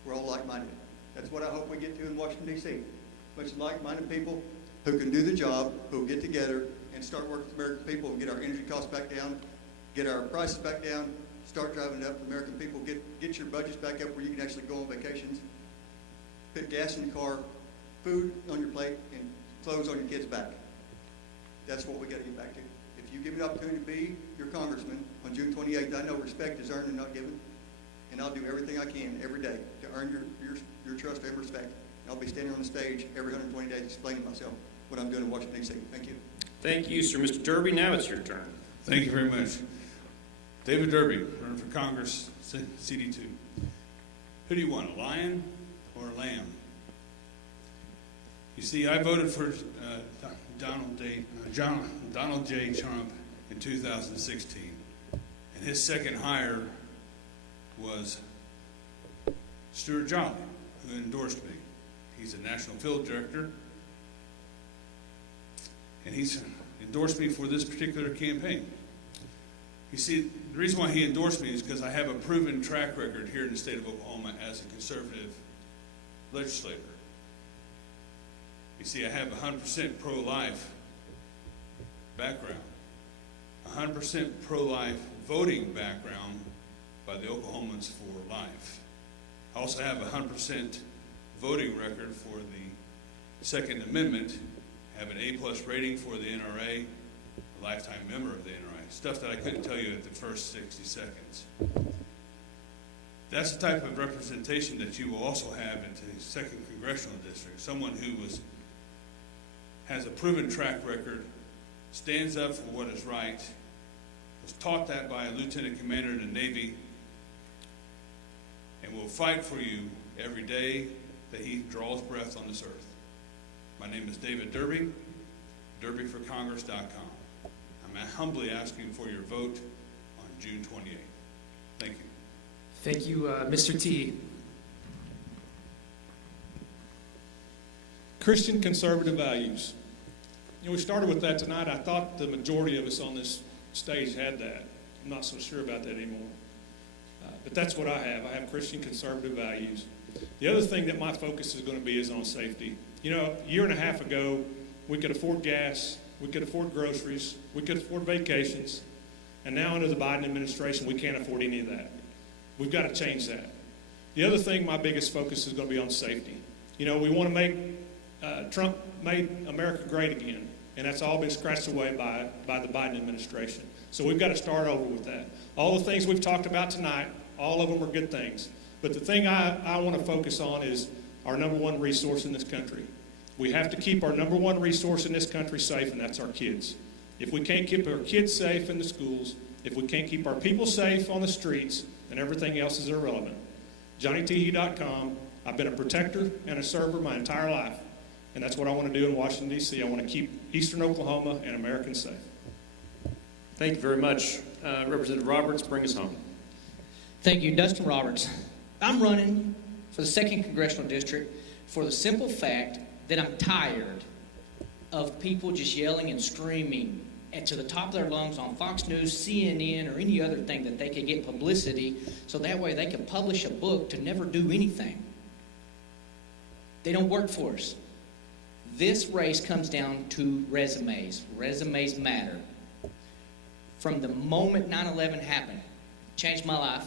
We're all like-minded. That's what I hope we get to in Washington, D.C. A bunch of like-minded people who can do the job, who will get together and start working with the American people and get our energy costs back down, get our prices back down, start driving it up for the American people, get your budgets back up where you can actually go on vacations, put gas in your car, food on your plate, and clothes on your kids' back. That's what we got to get back to. If you give me the opportunity to be your congressman on June 28th, I know respect is earned and not given, and I'll do everything I can every day to earn your trust and respect. And I'll be standing on the stage every 120 days explaining myself what I'm doing in Washington, D.C. Thank you. Thank you, sir. Mr. Derby, now it's your turn. Thank you very much. David Derby, running for Congress, CD2. Who do you want, a lion or a lamb? You see, I voted for Donald J. Trump in 2016, and his second hire was Stuart Jolly, who endorsed me. He's a national field director, and he's endorsed me for this particular campaign. You see, the reason why he endorsed me is because I have a proven track record here in the state of Oklahoma as a conservative legislator. You see, I have 100% pro-life background, 100% pro-life voting background by the Oklahomans for Life. I also have a 100% voting record for the Second Amendment, have an A+ rating for the NRA, a lifetime member of the NRA. Stuff that I couldn't tell you at the first 60 seconds. That's the type of representation that you will also have in the 2nd Congressional District. Someone who has a proven track record, stands up for what is right, was taught that by a lieutenant commander in the Navy, and will fight for you every day that he draws breath on this earth. My name is David Derby, derbyforcongress.com. I'm humbly asking for your vote on June 28th. Thank you. Thank you, Mr. T. Christian conservative values. You know, we started with that tonight. I thought the majority of us on this stage had that. I'm not so sure about that anymore. But that's what I have. I have Christian conservative values. The other thing that my focus is going to be is on safety. You know, a year and a half ago, we could afford gas, we could afford groceries, we could afford vacations, and now under the Biden administration, we can't afford any of that. We've got to change that. The other thing, my biggest focus is going to be on safety. You know, we want to make, Trump made America great again, and that's all been scratched away by the Biden administration. So we've got to start over with that. All the things we've talked about tonight, all of them are good things. But the thing I want to focus on is our number one resource in this country. We have to keep our number one resource in this country safe, and that's our kids. If we can't keep our kids safe in the schools, if we can't keep our people safe on the streets, then everything else is irrelevant. JohnnyTeehee.com. I've been a protector and a server my entire life. And that's what I want to do in Washington, D.C. I want to keep eastern Oklahoma and Americans safe. Thank you very much. Representative Roberts, bring us home. Thank you, Dustin Roberts. I'm running for the 2nd Congressional District for the simple fact that I'm tired of people just yelling and screaming and to the top of their lungs on Fox News, CNN, or any other thing that they could get publicity so that way they can publish a book to never do anything. They don't work for us. This race comes down to resumes. Resumes matter. From the moment 9/11 happened, changed my life.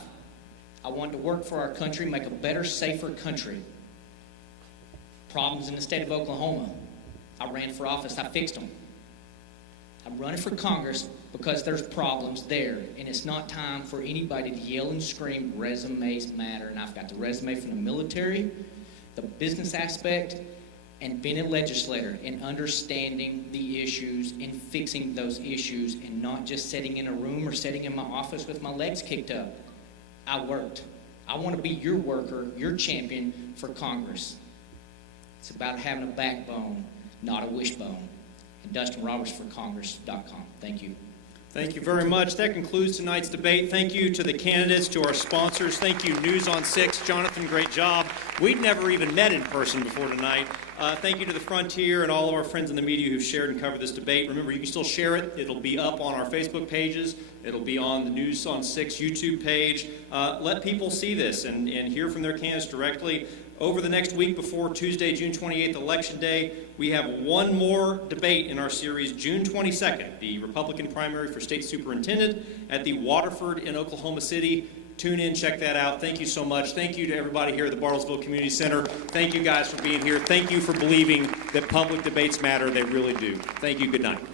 I wanted to work for our country, make a better, safer country. Problems in the state of Oklahoma. I ran for office, I fixed them. I'm running for Congress because there's problems there, and it's not time for anybody to yell and scream, resumes matter. And I've got the resume from the military, the business aspect, and being a legislator and understanding the issues and fixing those issues and not just sitting in a room or sitting in my office with my legs kicked up. I worked. I want to be your worker, your champion for Congress. It's about having a backbone, not a wishbone. And Dustin Roberts for Congress.com. Thank you. Thank you very much. That concludes tonight's debate. Thank you to the candidates, to our sponsors. Thank you, News on 6. Jonathan, great job. We'd never even met in person before tonight. Thank you to the Frontier and all of our friends in the media who've shared and covered this debate. Remember, you can still share it. It'll be up on our Facebook pages. It'll be on the News on 6 YouTube page. Let people see this and hear from their candidates directly. Over the next week before Tuesday, June 28th, Election Day, we have one more debate in our series, June 22nd, the Republican primary for state superintendent at the Waterford in Oklahoma City. Tune in, check that out. Thank you so much. Thank you to everybody here at the Bartlesville Community Center. Thank you guys for being here. Thank you for believing that public debates matter. They really do. Thank you. Good night.